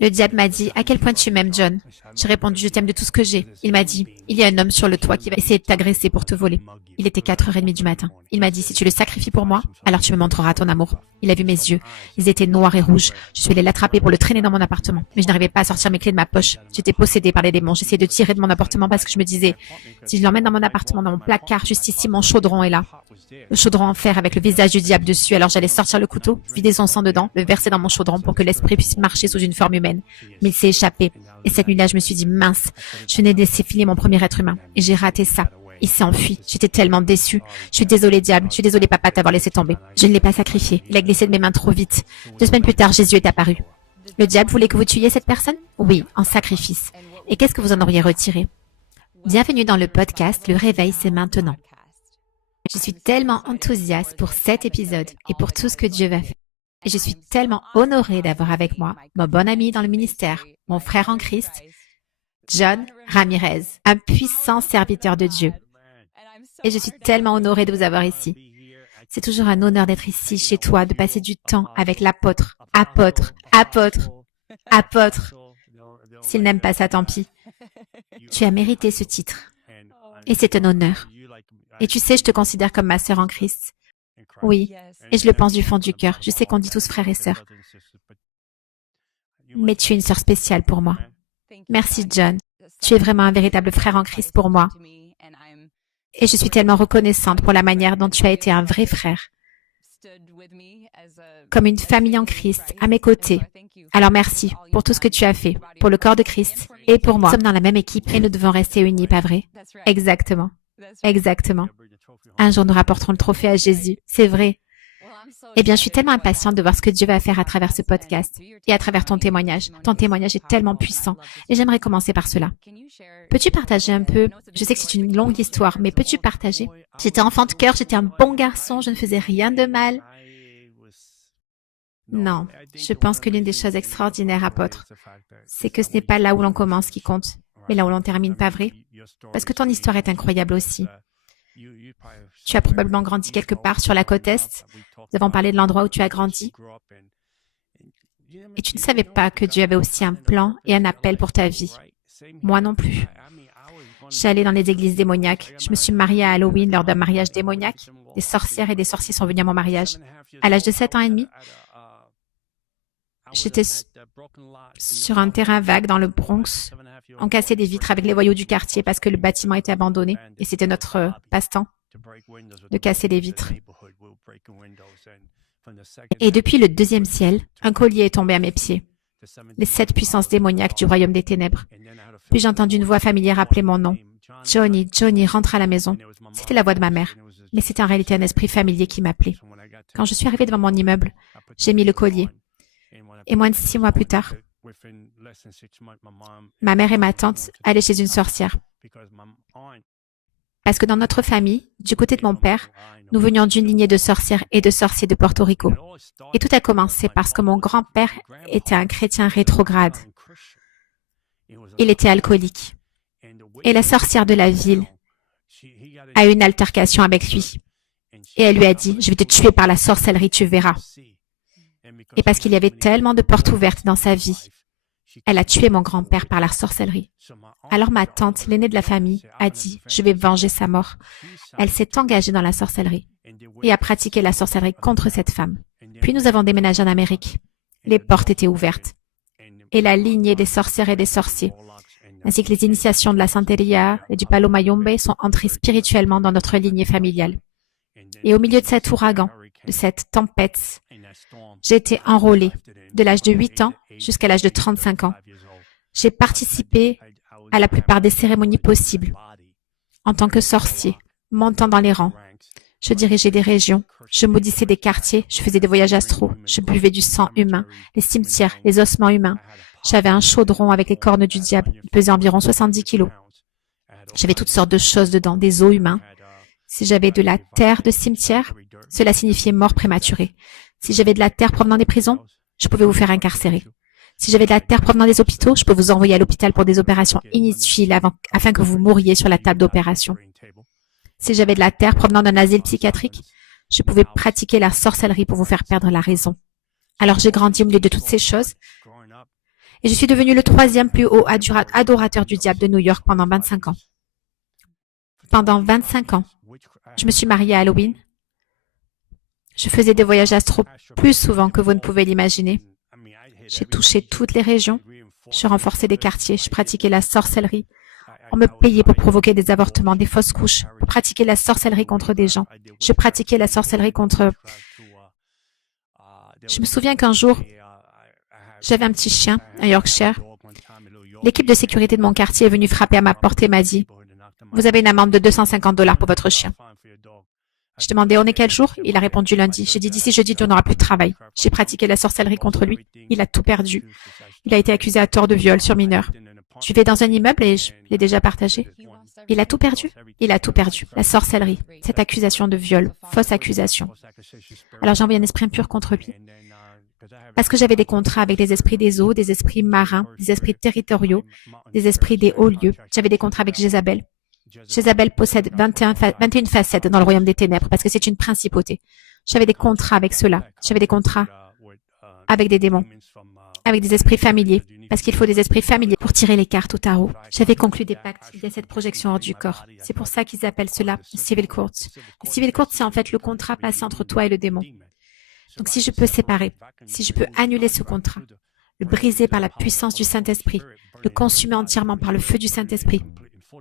Le diable m'a dit, à quel point tu m'aimes, John? J'ai répondu, je t'aime de tout ce que j'ai. Il m'a dit, il y a un homme sur le toit qui va essayer de t'agresser pour te voler. Il était 4h30 du matin. Il m'a dit, si tu le sacrifies pour moi, alors tu me montreras ton amour. Il a vu mes yeux. Ils étaient noirs et rouges. Je suis allée l'attraper pour le traîner dans mon appartement. Mais je n'arrivais pas à sortir mes clés de ma poche. J'étais possédée par les démons. J'essayais de tirer de mon appartement parce que je me disais, si je l'emmène dans mon appartement, dans mon placard, juste ici, mon chaudron est là. Le chaudron en fer avec le visage du diable dessus. Alors j'allais sortir le couteau, vider son sang dedans, le verser dans mon chaudron pour que l'esprit puisse marcher sous une forme humaine. Mais il s'est échappé. Et cette nuit-là, je me suis dit, mince, je venais de laisser filer mon premier être humain. Et j'ai raté ça. Il s'est enfui. J'étais tellement déçue. Je suis désolée, diable. Je suis désolée, papa, de t'avoir laissé tomber. Je ne l'ai pas sacrifié. Il a glissé de mes mains trop vite. 2 semaines plus tard, Jésus est apparu. Le diable voulait que vous tuiez cette personne? Oui, en sacrifice. Et qu'est-ce que vous en auriez retiré? Bienvenue dans le podcast Le Réveil, c'est maintenant. Je suis tellement enthousiaste pour cet épisode et pour tout ce que Dieu va faire. Et je suis tellement honorée d'avoir avec moi mon bon ami dans le ministère, mon frère en Christ, John Ramirez, un puissant serviteur de Dieu. Et je suis tellement honorée de vous avoir ici. C'est toujours un honneur d'être ici, chez toi, de passer du temps avec l'apôtre, apôtre. S'il n'aime pas ça, tant pis. Tu as mérité ce titre. Et c'est un honneur. Et tu sais, je te considère comme ma sœur en Christ. Oui, et je le pense du fond du cœur. Je sais qu'on dit tous frères et sœurs. Mais tu es une sœur spéciale pour moi. Merci, John. Tu es vraiment un véritable frère en Christ pour moi. Et je suis tellement reconnaissante pour la manière dont tu as été un vrai frère. Comme une famille en Christ, à mes côtés. Alors merci pour tout ce que tu as fait, pour le corps de Christ et pour moi. Nous sommes dans la même équipe et nous devons rester unis, pas vrai? Exactement. Exactement. Un jour, nous rapporterons le trophée à Jésus. C'est vrai. Eh bien, je suis tellement impatiente de voir ce que Dieu va faire à travers ce podcast et à travers ton témoignage. Ton témoignage est tellement puissant et j'aimerais commencer par cela. Peux-tu partager un peu? Je sais que c'est une longue histoire, mais peux-tu partager? J'étais enfant de cœur, j'étais un bon garçon, je ne faisais rien de mal. Non, je pense que l'une des choses extraordinaires, apôtre, c'est que ce n'est pas là où l'on commence qui compte, mais là où l'on termine, pas vrai? Parce que ton histoire est incroyable aussi. Tu as probablement grandi quelque part sur la côte Est. Nous avons parlé de l'endroit où tu as grandi. Et tu ne savais pas que Dieu avait aussi un plan et un appel pour ta vie. Moi non plus. J'allais dans les églises démoniaques. Je me suis mariée à Halloween lors d'un mariage démoniaque. Des sorcières et des sorciers sont venus à mon mariage. À l'âge de 7 ans et demi, j'étais sur un terrain vague dans le Bronx. On cassait des vitres avec les voyous du quartier parce que le bâtiment était abandonné et c'était notre passe-temps de casser les vitres. Et depuis le 2e ciel, un collier est tombé à mes pieds. Les 7 puissances démoniaques du royaume des ténèbres. Puis j'ai entendu une voix familière appeler mon nom. Johnny, Johnny, rentre à la maison. C'était la voix de ma mère, mais c'était en réalité un esprit familier qui m'appelait. Quand je suis arrivée devant mon immeuble, j'ai mis le collier. Et moins de 6 mois plus tard, ma mère et ma tante allaient chez une sorcière. Parce que dans notre famille, du côté de mon père, nous venions d'une lignée de sorcières et de sorciers de Porto Rico. Et tout a commencé parce que mon grand-père était un chrétien rétrograde. Il était alcoolique. Et la sorcière de la ville a eu une altercation avec lui. Et elle lui a dit, « Je vais te tuer par la sorcellerie, tu verras. » Et parce qu'il y avait tellement de portes ouvertes dans sa vie, elle a tué mon grand-père par la sorcellerie. Alors ma tante, l'aînée de la famille, a dit, je vais venger sa mort. Elle s'est engagée dans la sorcellerie et a pratiqué la sorcellerie contre cette femme. Puis nous avons déménagé en Amérique. Les portes étaient ouvertes. Et la lignée des sorcières et des sorciers, ainsi que les initiations de la Santeria et du Palo Mayombe sont entrées spirituellement dans notre lignée familiale. Et au milieu de cet ouragan, de cette tempête, j'ai été enrôlée de l'âge de 8 ans jusqu'à l'âge de 35 ans. J'ai participé à la plupart des cérémonies possibles. En tant que sorcier, montant dans les rangs, je dirigeais des régions, je maudissais des quartiers, je faisais des voyages astraux, je buvais du sang humain, les cimetières, les ossements humains. J'avais un chaudron avec les cornes du diable, il pesait environ 70 kilos. J'avais toutes sortes de choses dedans, des os humains. Si j'avais de la terre de cimetière, cela signifiait mort prématurée. Si j'avais de la terre provenant des prisons, je pouvais vous faire incarcérer. Si j'avais de la terre provenant des hôpitaux, je peux vous envoyer à l'hôpital pour des opérations inutiles afin que vous mouriez sur la table d'opération. Si j'avais de la terre provenant d'un asile psychiatrique, je pouvais pratiquer la sorcellerie pour vous faire perdre la raison. Alors j'ai grandi au milieu de toutes ces choses Et je suis devenu le 3e plus haut adorateur du diable de New York pendant 25 ans. Pendant 25 ans, je me suis mariée à Halloween. Je faisais des voyages astro plus souvent que vous ne pouvez l'imaginer. J'ai touché toutes les régions. Je renforçais des quartiers. Je pratiquais la sorcellerie. On me payait pour provoquer des avortements, des fausses couches, pour pratiquer la sorcellerie contre des gens. Je pratiquais la sorcellerie contre... Je me souviens qu'un jour, j'avais un petit chien, un Yorkshire. L'équipe de sécurité de mon quartier est venue frapper à ma porte et m'a dit « Vous avez une amende de $250 pour votre chien. » Je demandais « On est quel jour ?» Il a répondu lundi. J'ai dit « D'ici jeudi, tu n'auras plus de travail. » J'ai pratiqué la sorcellerie contre lui. Il a tout perdu. Il a été accusé à tort de viol sur mineur. Je vivais dans un immeuble et je l'ai déjà partagé. Il a tout perdu. Il a tout perdu. La sorcellerie, cette accusation de viol, fausse accusation. Alors j'ai envoyé un esprit impur contre lui. Parce que j'avais des contrats avec les esprits des eaux, des esprits marins, des esprits territoriaux, des esprits des hauts lieux. J'avais des contrats avec Jézabel. Jézabel possède 21 facettes dans le royaume des ténèbres parce que c'est une principauté. J'avais des contrats avec ceux-là. J'avais des contrats avec des démons, avec des esprits familiers, parce qu'il faut des esprits familiers pour tirer les cartes au tarot. J'avais conclu des pactes. Il y a cette projection hors du corps. C'est pour ça qu'ils appellent cela le civil court. Le civil court, c'est en fait le contrat passé entre toi et le démon. Donc si je peux séparer, si je peux annuler ce contrat, le briser par la puissance du Saint-Esprit, le consumer entièrement par le feu du Saint-Esprit,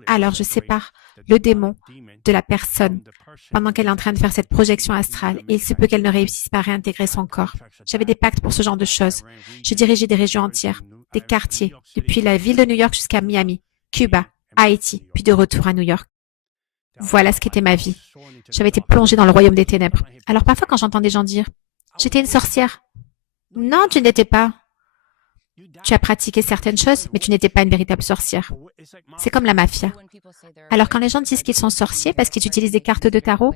alors je sépare le démon de la personne pendant qu'elle est en train de faire cette projection astrale et il se peut qu'elle ne réussisse pas à réintégrer son corps. J'avais des pactes pour ce genre de choses. Je dirigeais des régions entières, des quartiers, depuis la ville de New York jusqu'à Miami, Cuba, Haïti, puis de retour à New York. Voilà ce qu'était ma vie. J'avais été plongée dans le royaume des ténèbres. Alors parfois quand j'entends des gens dire « J'étais une sorcière », non, tu n'étais pas. Tu as pratiqué certaines choses, mais tu n'étais pas une véritable sorcière. C'est comme la mafia. Alors quand les gens disent qu'ils sont sorciers parce qu'ils utilisent des cartes de tarot,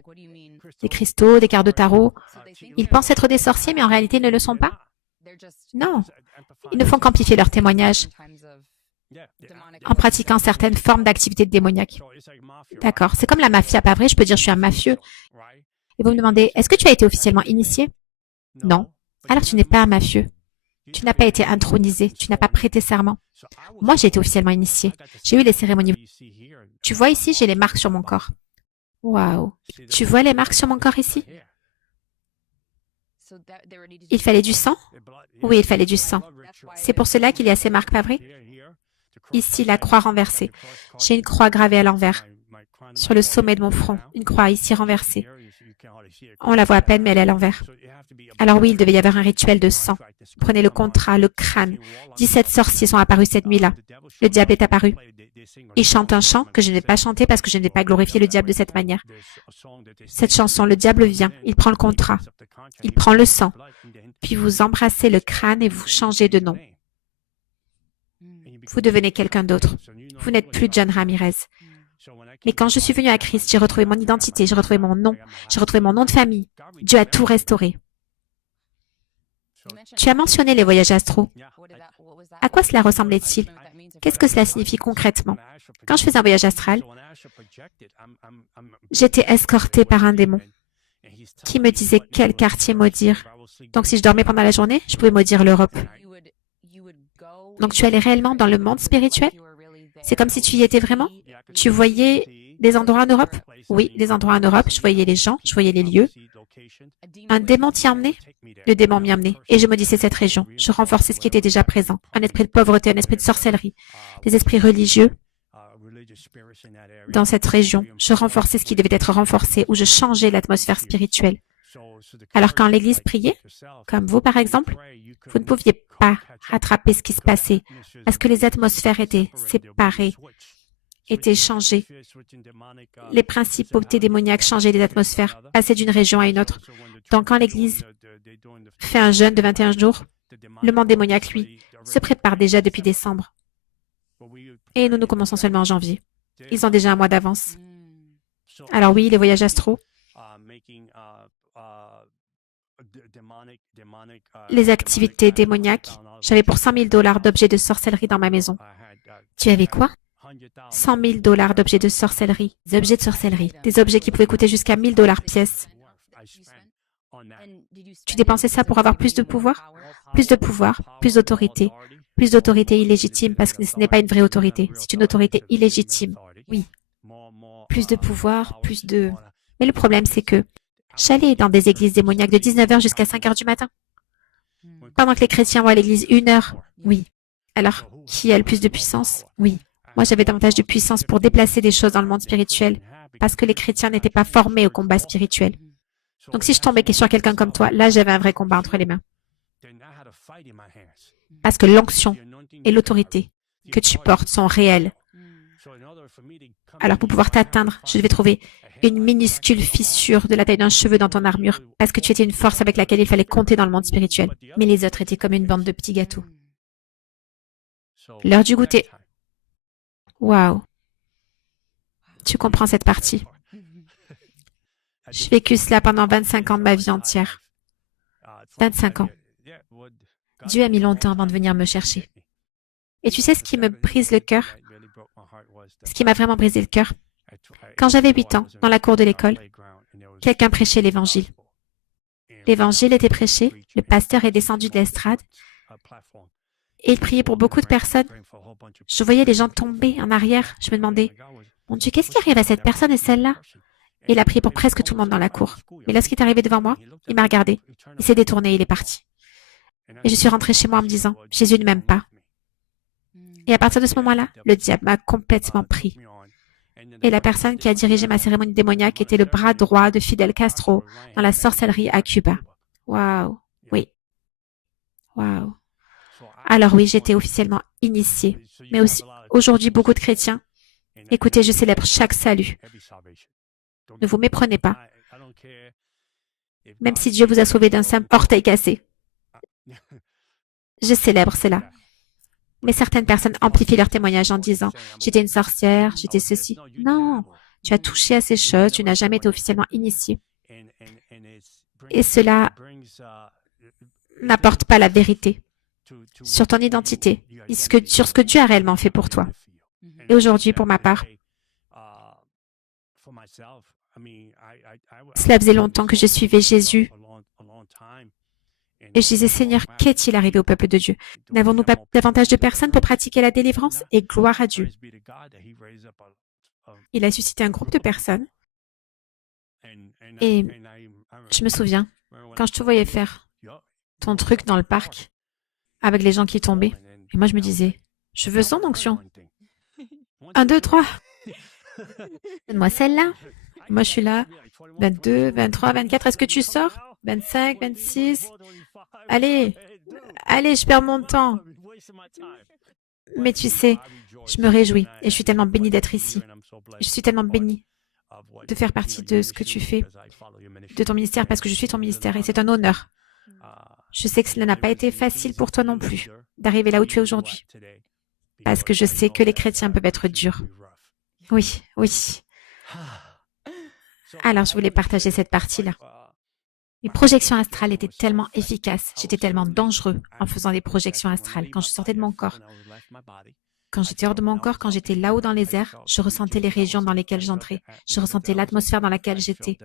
des cristaux, des cartes de tarot, ils pensent être des sorciers, mais en réalité ils ne le sont pas. Non, ils ne font qu'amplifier leur témoignage en pratiquant certaines formes d'activités démoniaques. D'accord, c'est comme la mafia, pas vrai? Je peux dire je suis un mafieux. Et vous me demandez, est-ce que tu as été officiellement initié? Non. Alors tu n'es pas un mafieux. Tu n'as pas été intronisé, tu n'as pas prêté serment. Moi, j'ai été officiellement initié. J'ai eu les cérémonies. Tu vois ici, j'ai les marques sur mon corps. Waouh. Tu vois les marques sur mon corps ici? Il fallait du sang? Oui, il fallait du sang. C'est pour cela qu'il y a ces marques, pas vrai? Ici, la croix renversée. J'ai une croix gravée à l'envers. Sur le sommet de mon front, une croix ici renversée. On la voit à peine, mais elle est à l'envers. Alors oui, il devait y avoir un rituel de sang. Prenez le contrat, le crâne. 17 sorciers sont apparus cette nuit-là. Le diable est apparu. Il chante un chant que je n'ai pas chanté parce que je n'ai pas glorifié le diable de cette manière. Cette chanson, le diable vient, il prend le contrat, il prend le sang, puis vous embrassez le crâne et vous changez de nom. Vous devenez quelqu'un d'autre. Vous n'êtes plus John Ramirez. Mais quand je suis venu à Christ, j'ai retrouvé mon identité, j'ai retrouvé mon nom de famille. Dieu a tout restauré. Tu as mentionné les voyages astraux. À quoi cela ressemblait-il? Qu'est-ce que cela signifie concrètement? Quand je faisais un voyage astral, j'étais escortée par un démon qui me disait quel quartier maudire. Donc si je dormais pendant la journée, je pouvais maudire l'Europe. Donc tu allais réellement dans le monde spirituel? C'est comme si tu y étais vraiment? Tu voyais des endroits en Europe? Oui, des endroits en Europe. Je voyais les gens, je voyais les lieux. Un démon t'y emmenait? Le démon m'y emmenait. Et je maudissais cette région. Je renforçais ce qui était déjà présent. Un esprit de pauvreté, un esprit de sorcellerie, des esprits religieux dans cette région. Je renforçais ce qui devait être renforcé ou je changeais l'atmosphère spirituelle. Alors quand l'Église priait, comme vous par exemple, vous ne pouviez pas rattraper ce qui se passait parce que les atmosphères étaient séparées, étaient changées. Les principautés démoniaques changeaient les atmosphères, passaient d'une région à une autre. Donc quand l'Église fait un jeûne de 21 jours, le monde démoniaque, lui, se prépare déjà depuis décembre. Et nous commençons seulement en janvier. Ils ont déjà un mois d'avance. Alors oui, les voyages astraux, les activités démoniaques. J'avais pour $100 000 d'objets de sorcellerie dans ma maison. Tu avais quoi? $100 000 d'objets de sorcellerie. Des objets de sorcellerie. Des objets qui pouvaient coûter jusqu'à $1000 pièce. Tu dépensais ça pour avoir plus de pouvoir, plus d'autorité, Plus d'autorité illégitime parce que ce n'est pas une vraie autorité. C'est une autorité illégitime. Oui. Plus de pouvoir, plus de... Mais le problème, c'est que j'allais dans des églises démoniaques de 19h jusqu'à 5h du matin. Pendant que les chrétiens vont à l'église 1 heure. Oui. Alors, qui a le plus de puissance? Oui. Moi, j'avais davantage de puissance pour déplacer des choses dans le monde spirituel parce que les chrétiens n'étaient pas formés au combat spirituel. Donc, si je tombais sur quelqu'un comme toi, là, j'avais un vrai combat entre les mains. Parce que l'onction et l'autorité que tu portes sont réelles. Alors, pour pouvoir t'atteindre, je devais trouver une minuscule fissure de la taille d'un cheveu dans ton armure, parce que tu étais une force avec laquelle il fallait compter dans le monde spirituel. Mais les autres étaient comme une bande de petits gâteaux. L'heure du goûter. Waouh. Tu comprends cette partie. J'ai vécu cela pendant 25 ans de ma vie entière. 25 ans. Dieu a mis longtemps avant de venir me chercher. Et tu sais ce qui me brise le cœur? Ce qui m'a vraiment brisé le cœur? Quand j'avais 8 ans, dans la cour de l'école, quelqu'un prêchait l'Évangile. L'Évangile était prêché, le pasteur est descendu de l'estrade et il priait pour beaucoup de personnes. Je voyais les gens tomber en arrière. Je me demandais, mon Dieu, qu'est-ce qui arrive à cette personne et celle-là? Il a prié pour presque tout le monde dans la cour. Mais lorsqu'il est arrivé devant moi, il m'a regardé. Il s'est détourné et il est parti. Et je suis rentrée chez moi en me disant, Jésus ne m'aime pas. Et à partir de ce moment-là, le diable m'a complètement pris. Et la personne qui a dirigé ma cérémonie démoniaque était le bras droit de Fidel Castro dans la sorcellerie à Cuba. Waouh, oui. Waouh. Alors oui, j'étais officiellement initiée. Mais aussi, aujourd'hui, beaucoup de chrétiens. Écoutez, je célèbre chaque salut. Ne vous méprenez pas. Même si Dieu vous a sauvé d'un simple orteil cassé. Je célèbre cela. Mais certaines personnes amplifient leur témoignage en disant « J'étais une sorcière, j'étais ceci. » Non, tu as touché à ces choses, tu n'as jamais été officiellement initié. Et cela n'apporte pas la vérité sur ton identité, sur ce que Dieu a réellement fait pour toi. Et aujourd'hui, pour ma part, cela faisait longtemps que je suivais Jésus. Et je disais, Seigneur, qu'est-il arrivé au peuple de Dieu? N'avons-nous pas davantage de personnes pour pratiquer la délivrance? Et gloire à Dieu. Il a suscité un groupe de personnes. Et je me souviens, quand je te voyais faire ton truc dans le parc, avec les gens qui tombaient, et moi je me disais, je veux son onction. 1, 2, 3. Donne-moi celle-là. Moi je suis là. 22, 23, 24. Est-ce que tu sors? 25, 26. Allez, je perds mon temps. Mais tu sais, je me réjouis et je suis tellement bénie d'être ici. Je suis tellement bénie de faire partie de ce que tu fais, de ton ministère, parce que je suis ton ministère et c'est un honneur. Je sais que cela n'a pas été facile pour toi non plus, d'arriver là où tu es aujourd'hui, parce que je sais que les chrétiens peuvent être durs. Oui, oui. Alors, je voulais partager cette partie-là. Mes projections astrales étaient tellement efficaces, j'étais tellement dangereux en faisant des projections astrales quand je sortais de mon corps. Quand j'étais hors de mon corps, quand j'étais là-haut dans les airs, je ressentais les régions dans lesquelles j'entrais, je ressentais l'atmosphère dans laquelle j'étais.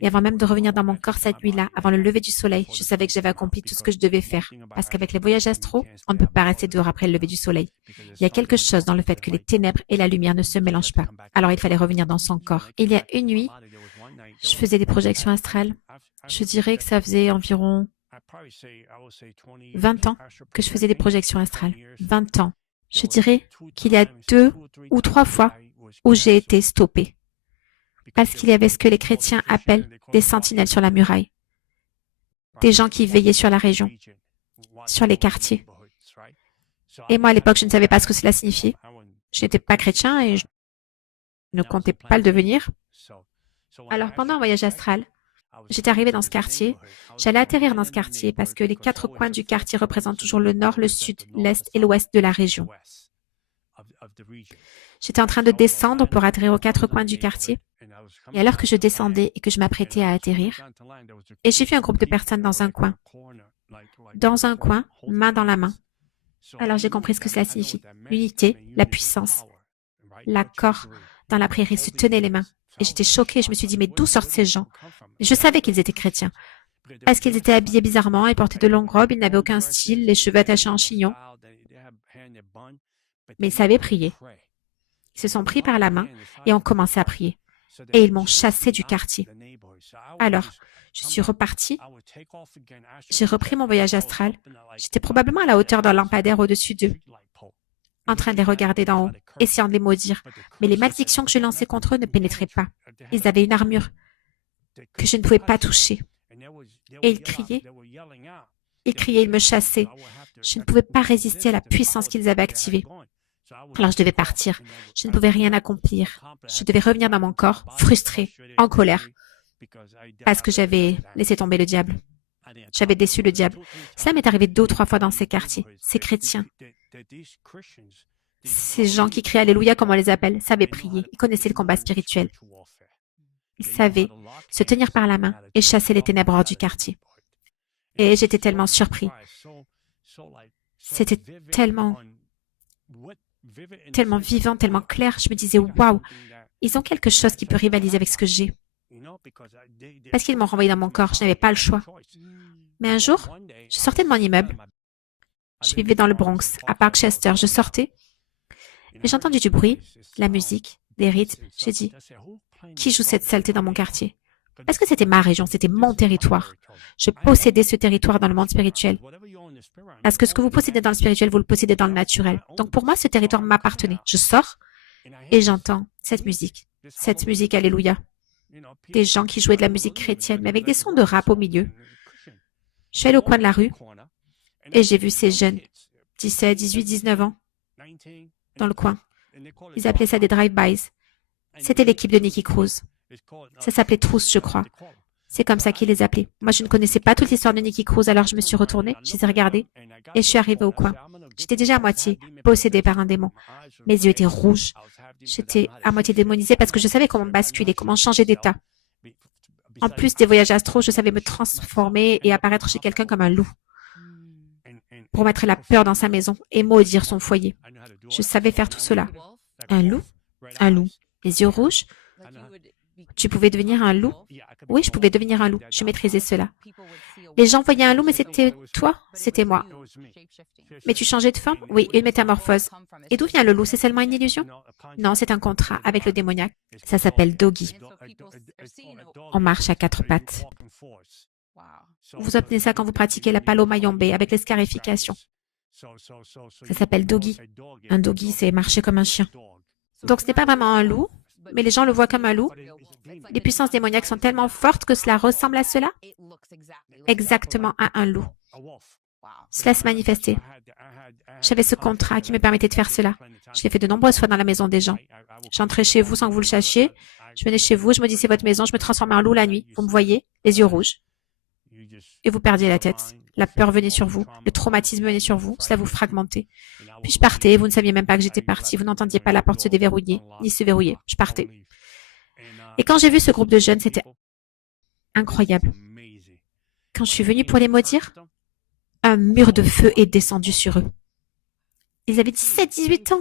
Et avant même de revenir dans mon corps cette nuit-là, avant le lever du soleil, je savais que j'avais accompli tout ce que je devais faire. Parce qu'avec les voyages astraux, on ne peut pas rester dehors après le lever du soleil. Il y a quelque chose dans le fait que les ténèbres et la lumière ne se mélangent pas. Alors il fallait revenir dans son corps. Il y a une nuit, je faisais des projections astrales. Je dirais que ça faisait environ 20 ans que je faisais des projections astrales. 20 ans. Je dirais qu'il y a 2 ou 3 fois où j'ai été stoppée. Parce qu'il y avait ce que les chrétiens appellent des sentinelles sur la muraille. Des gens qui veillaient sur la région, sur les quartiers. Et moi, à l'époque, je ne savais pas ce que cela signifiait. Je n'étais pas chrétien et je ne comptais pas le devenir. Alors, pendant un voyage astral, j'étais arrivée dans ce quartier. J'allais atterrir dans ce quartier parce que les 4 coins du quartier représentent toujours le nord, le sud, l'est et l'ouest de la région. J'étais en train de descendre pour atterrir aux 4 coins du quartier. Et alors que je descendais et que je m'apprêtais à atterrir, et j'ai vu un groupe de personnes dans un coin. Dans un coin, main dans la main. Alors j'ai compris ce que cela signifie. L'unité, la puissance, l'accord dans la prière. Ils se tenaient les mains. Et j'étais choquée. Je me suis dit, mais d'où sortent ces gens? Je savais qu'ils étaient chrétiens. Parce qu'ils étaient habillés bizarrement, ils portaient de longues robes, ils n'avaient aucun style, les cheveux attachés en chignon. Mais ils savaient prier. Ils se sont pris par la main et ont commencé à prier. Et ils m'ont chassé du quartier. Alors, je suis repartie. J'ai repris mon voyage astral. J'étais probablement à la hauteur d'un lampadaire au-dessus d'eux, en train de les regarder d'en haut, essayant de les maudire. Mais les malédictions que je lançais contre eux ne pénétraient pas. Ils avaient une armure que je ne pouvais pas toucher. Et ils criaient, ils me chassaient. Je ne pouvais pas résister à la puissance qu'ils avaient activée. Alors je devais partir. Je ne pouvais rien accomplir. Je devais revenir dans mon corps, frustré, en colère, parce que j'avais laissé tomber le diable. J'avais déçu le diable. Cela m'est arrivé 2 ou 3 fois dans ces quartiers. Ces chrétiens, ces gens qui crient Alléluia, comme on les appelle, savaient prier. Ils connaissaient le combat spirituel. Ils savaient se tenir par la main et chasser les ténèbres hors du quartier. Et j'étais tellement surpris. C'était tellement vivant, tellement clair. Je me disais, waouh, ils ont quelque chose qui peut rivaliser avec ce que j'ai. Parce qu'ils m'ont renvoyé dans mon corps, je n'avais pas le choix. Mais un jour, je sortais de mon immeuble. Je vivais dans le Bronx, à Parkchester. Je sortais et j'ai entendu du bruit, la musique, des rythmes. J'ai dit, qui joue cette saleté dans mon quartier? Parce que c'était ma région, c'était mon territoire. Je possédais ce territoire dans le monde spirituel. Parce que ce que vous possédez dans le spirituel, vous le possédez dans le naturel. Donc pour moi, ce territoire m'appartenait. Je sors et j'entends cette musique, Alléluia. Des gens qui jouaient de la musique chrétienne, mais avec des sons de rap au milieu. Je suis allée au coin de la rue et j'ai vu ces jeunes, 17, 18, 19 ans, dans le coin. Ils appelaient ça des drive-bys. C'était l'équipe de Nicky Cruz. Ça s'appelait Trousse, je crois. C'est comme ça qu'ils les appelaient. Moi, je ne connaissais pas toute l'histoire de Nicky Cruz, alors je me suis retournée, je les ai regardés et je suis arrivée au coin. J'étais déjà à moitié possédée par un démon. Mes yeux étaient rouges. J'étais à moitié démonisée parce que je savais comment basculer, comment changer d'état. En plus des voyages astraux, je savais me transformer et apparaître chez quelqu'un comme un loup pour mettre la peur dans sa maison et maudire son foyer. Je savais faire tout cela. Un loup? Un loup. Les yeux rouges? Tu pouvais devenir un loup? Oui, je pouvais devenir un loup. Je maîtrisais cela. Les gens voyaient un loup, mais c'était toi? C'était moi. Mais tu changeais de forme? Oui, une métamorphose. Et d'où vient le loup? C'est seulement une illusion? Non, c'est un contrat avec le démoniaque. Ça s'appelle Doggy. On marche à 4 pattes. Vous obtenez ça quand vous pratiquez la palo mayombe avec les scarifications. Ça s'appelle Doggy. Un Doggy, c'est marcher comme un chien. Donc ce n'est pas vraiment un loup, mais les gens le voient comme un loup. Les puissances démoniaques sont tellement fortes que cela ressemble à cela. Exactement à un loup. Cela se manifestait. J'avais ce contrat qui me permettait de faire cela. Je l'ai fait de nombreuses fois dans la maison des gens. J'entrais chez vous sans que vous le sachiez. Je venais chez vous, je me disais c'est votre maison, je me transformais en loup la nuit. Vous me voyez, les yeux rouges. Et vous perdiez la tête. La peur venait sur vous, le traumatisme venait sur vous, cela vous fragmentait. Puis je partais, vous ne saviez même pas que j'étais partie, vous n'entendiez pas la porte se déverrouiller, ni se verrouiller. Je partais. Et quand j'ai vu ce groupe de jeunes, c'était incroyable. Quand je suis venue pour les maudire, un mur de feu est descendu sur eux. Ils avaient 17, 18 ans.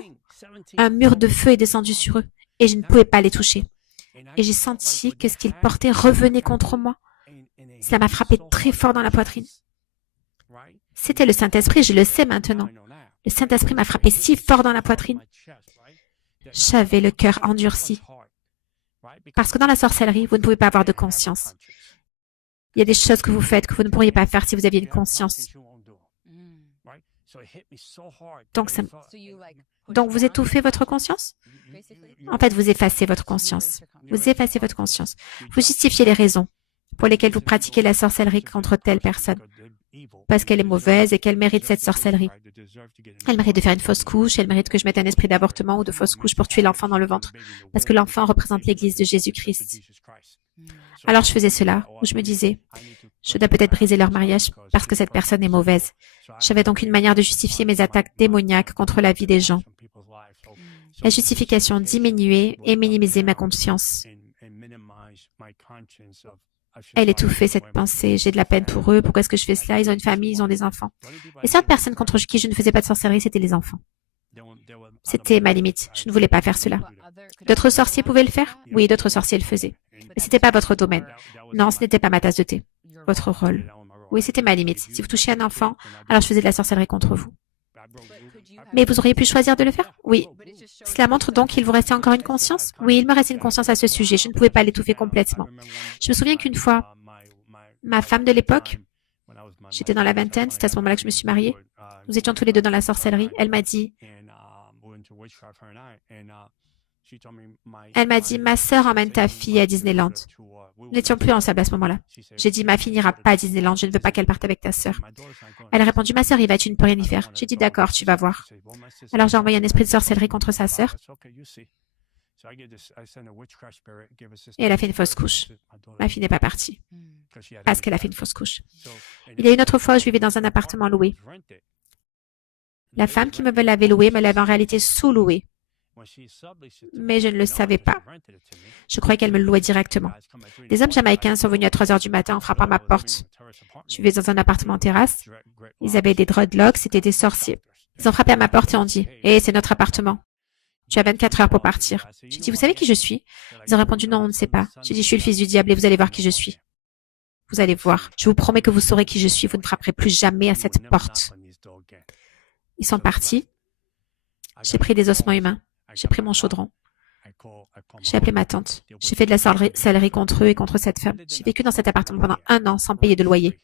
Un mur de feu est descendu sur eux et je ne pouvais pas les toucher. Et j'ai senti que ce qu'ils portaient revenait contre moi. Cela m'a frappé très fort dans la poitrine. C'était le Saint-Esprit, je le sais maintenant. Le Saint-Esprit m'a frappé si fort dans la poitrine. J'avais le cœur endurci. Parce que dans la sorcellerie, vous ne pouvez pas avoir de conscience. Il y a des choses que vous faites que vous ne pourriez pas faire si vous aviez une conscience. Donc vous étouffez votre conscience? En fait, vous effacez votre conscience. Vous effacez votre conscience. Vous justifiez les raisons pour lesquelles vous pratiquez la sorcellerie contre telle personne. Parce qu'elle est mauvaise et qu'elle mérite cette sorcellerie. Elle mérite de faire une fausse couche, elle mérite que je mette un esprit d'avortement ou de fausse couche pour tuer l'enfant dans le ventre. Parce que l'enfant représente l'Église de Jésus-Christ. Alors je faisais cela, où je me disais, je dois peut-être briser leur mariage parce que cette personne est mauvaise. J'avais donc une manière de justifier mes attaques démoniaques contre la vie des gens. La justification diminuait et minimisait ma conscience. Elle étouffait cette pensée. J'ai de la peine pour eux. Pourquoi est-ce que je fais cela? Ils ont une famille, ils ont des enfants. Les seules personnes contre qui je ne faisais pas de sorcellerie, c'était les enfants. C'était ma limite. Je ne voulais pas faire cela. D'autres sorciers pouvaient le faire? Oui, d'autres sorciers le faisaient. Mais ce n'était pas votre domaine. Non, ce n'était pas ma tasse de thé. Votre rôle. Oui, c'était ma limite. Si vous touchiez un enfant, alors je faisais de la sorcellerie contre vous. Mais vous auriez pu choisir de le faire? Oui. Cela montre donc qu'il vous restait encore une conscience? Oui, il me restait une conscience à ce sujet. Je ne pouvais pas l'étouffer complètement. Je me souviens qu'une fois, ma femme de l'époque, j'étais dans la vingtaine, c'est à ce moment-là que je me suis mariée. Nous étions tous les deux dans la sorcellerie. Elle m'a dit, ma sœur emmène ta fille à Disneyland. Nous n'étions plus ensemble à ce moment-là. J'ai dit, ma fille n'ira pas à Disneyland, je ne veux pas qu'elle parte avec ta sœur. Elle a répondu, ma sœur y va, tu ne peux rien y faire. J'ai dit, d'accord, tu vas voir. Alors j'ai envoyé un esprit de sorcellerie contre sa sœur. Et elle a fait une fausse couche. Ma fille n'est pas partie. Parce qu'elle a fait une fausse couche. Il y a une autre fois où je vivais dans un appartement loué. La femme qui me l'avait loué me l'avait en réalité sous-loué. Mais je ne le savais pas. Je croyais qu'elle me le louait directement. Des hommes jamaïcains sont venus à 3 heures du matin en frappant à ma porte. Je vivais dans un appartement en terrasse. Ils avaient des dreadlocks, c'était des sorciers. Ils ont frappé à ma porte et ont dit « Hé, c'est notre appartement. Tu as 24 heures pour partir. » J'ai dit « Vous savez qui je suis ?» Ils ont répondu « Non, on ne sait pas. » J'ai dit « Je suis le fils du diable et vous allez voir qui je suis. » Vous allez voir. Je vous promets que vous saurez qui je suis. Vous ne frapperez plus jamais à cette porte. Ils sont partis. J'ai pris des ossements humains. J'ai pris mon chaudron. J'ai appelé ma tante. J'ai fait de la sorcellerie contre eux et contre cette femme. J'ai vécu dans cet appartement pendant 1 an sans payer de loyer.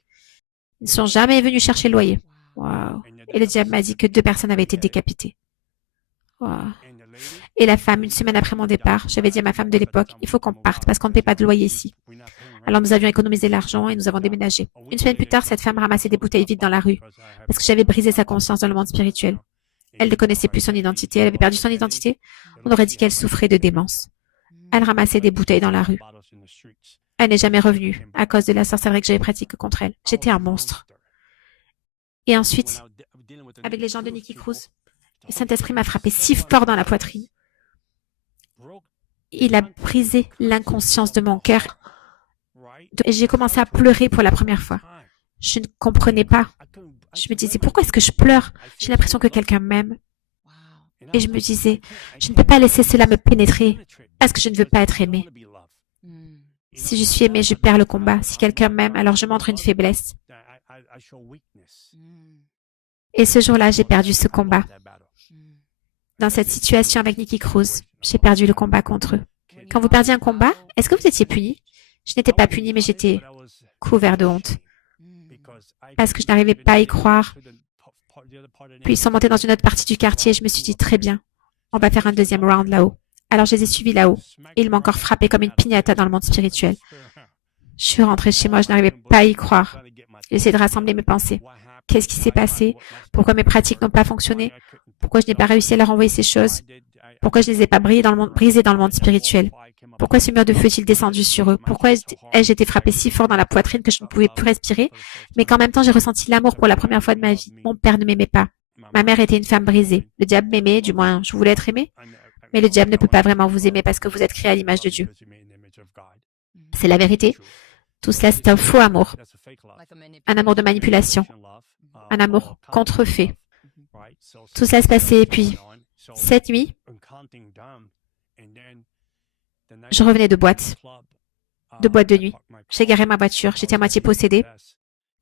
Ils ne sont jamais venus chercher le loyer. Wow. Et le diable m'a dit que 2 personnes avaient été décapitées. Wow. Et la femme, une semaine après mon départ, j'avais dit à ma femme de l'époque, il faut qu'on parte parce qu'on ne paie pas de loyer ici. Alors nous avions économisé l'argent et nous avons déménagé. Une semaine plus tard, cette femme ramassait des bouteilles vides dans la rue parce que j'avais brisé sa conscience dans le monde spirituel. Elle ne connaissait plus son identité, elle avait perdu son identité. On aurait dit qu'elle souffrait de démence. Elle ramassait des bouteilles dans la rue. Elle n'est jamais revenue à cause de la sorcellerie que j'avais pratiquée contre elle. J'étais un monstre. Et ensuite, avec les gens de Nicky Cruz, le Saint-Esprit m'a frappé si fort dans la poitrine. Il a brisé l'inconscience de mon cœur. Et j'ai commencé à pleurer pour la première fois. Je ne comprenais pas. Je me disais, pourquoi est-ce que je pleure? J'ai l'impression que quelqu'un m'aime. Et je me disais, je ne peux pas laisser cela me pénétrer parce que je ne veux pas être aimée. Si je suis aimée, je perds le combat. Si quelqu'un m'aime, alors je montre une faiblesse. Et ce jour-là, j'ai perdu ce combat. Dans cette situation avec Nicky Cruz, j'ai perdu le combat contre eux. Quand vous perdiez un combat, est-ce que vous étiez puni? Je n'étais pas puni, mais j'étais couvert de honte. Parce que je n'arrivais pas à y croire. Puis ils sont montés dans une autre partie du quartier et je me suis dit, très bien, on va faire un deuxième round là-haut. Alors je les ai suivis là-haut. Et ils m'ont encore frappé comme une piñata dans le monde spirituel. Je suis rentrée chez moi, je n'arrivais pas à y croire. J'ai essayé de rassembler mes pensées. Qu'est-ce qui s'est passé? Pourquoi mes pratiques n'ont pas fonctionné? Pourquoi je n'ai pas réussi à leur envoyer ces choses? Pourquoi je ne les ai pas brisées dans le monde spirituel? Pourquoi ce mur de feu est-il descendu sur eux? Pourquoi ai-je été frappée si fort dans la poitrine que je ne pouvais plus respirer, mais qu'en même temps j'ai ressenti l'amour pour la première fois de ma vie? Mon père ne m'aimait pas. Ma mère était une femme brisée. Le diable m'aimait, du moins je voulais être aimée. Mais le diable ne peut pas vraiment vous aimer parce que vous êtes créé à l'image de Dieu. C'est la vérité. Tout cela, c'est un faux amour. Un amour de manipulation. Un amour contrefait. Tout cela se passait et puis, cette nuit, je revenais de boîte de nuit. J'ai garé ma voiture. J'étais à moitié possédée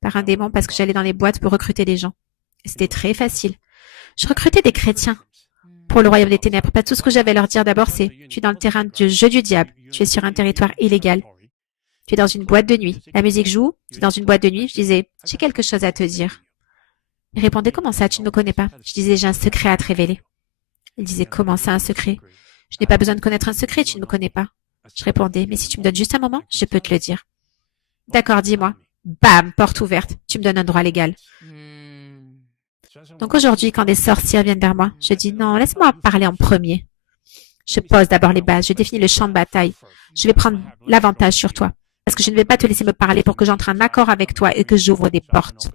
par un démon parce que j'allais dans les boîtes pour recruter des gens. C'était très facile. Je recrutais des chrétiens pour le royaume des ténèbres. Pas tout ce que j'avais à leur dire d'abord, c'est « Tu es dans le terrain de jeu du diable. Tu es sur un territoire illégal. Tu es dans une boîte de nuit. La musique joue. Tu es dans une boîte de nuit. » Je disais « J'ai quelque chose à te dire. » Ils répondaient « Comment ça, tu ne me connais pas ?» Je disais « J'ai un secret à te révéler. » Ils disaient « Comment ça, un secret? Je n'ai pas besoin de connaître un secret, tu ne me connais pas. » Je répondais « Mais si tu me donnes juste un moment, je peux te le dire. » D'accord, dis-moi. Bam, porte ouverte. Tu me donnes un droit légal. Donc aujourd'hui, quand des sorcières viennent vers moi, je dis « Non, laisse-moi parler en premier. » Je pose d'abord les bases, je définis le champ de bataille. Je vais prendre l'avantage sur toi. Parce que je ne vais pas te laisser me parler pour que j'entre en accord avec toi et que j'ouvre des portes.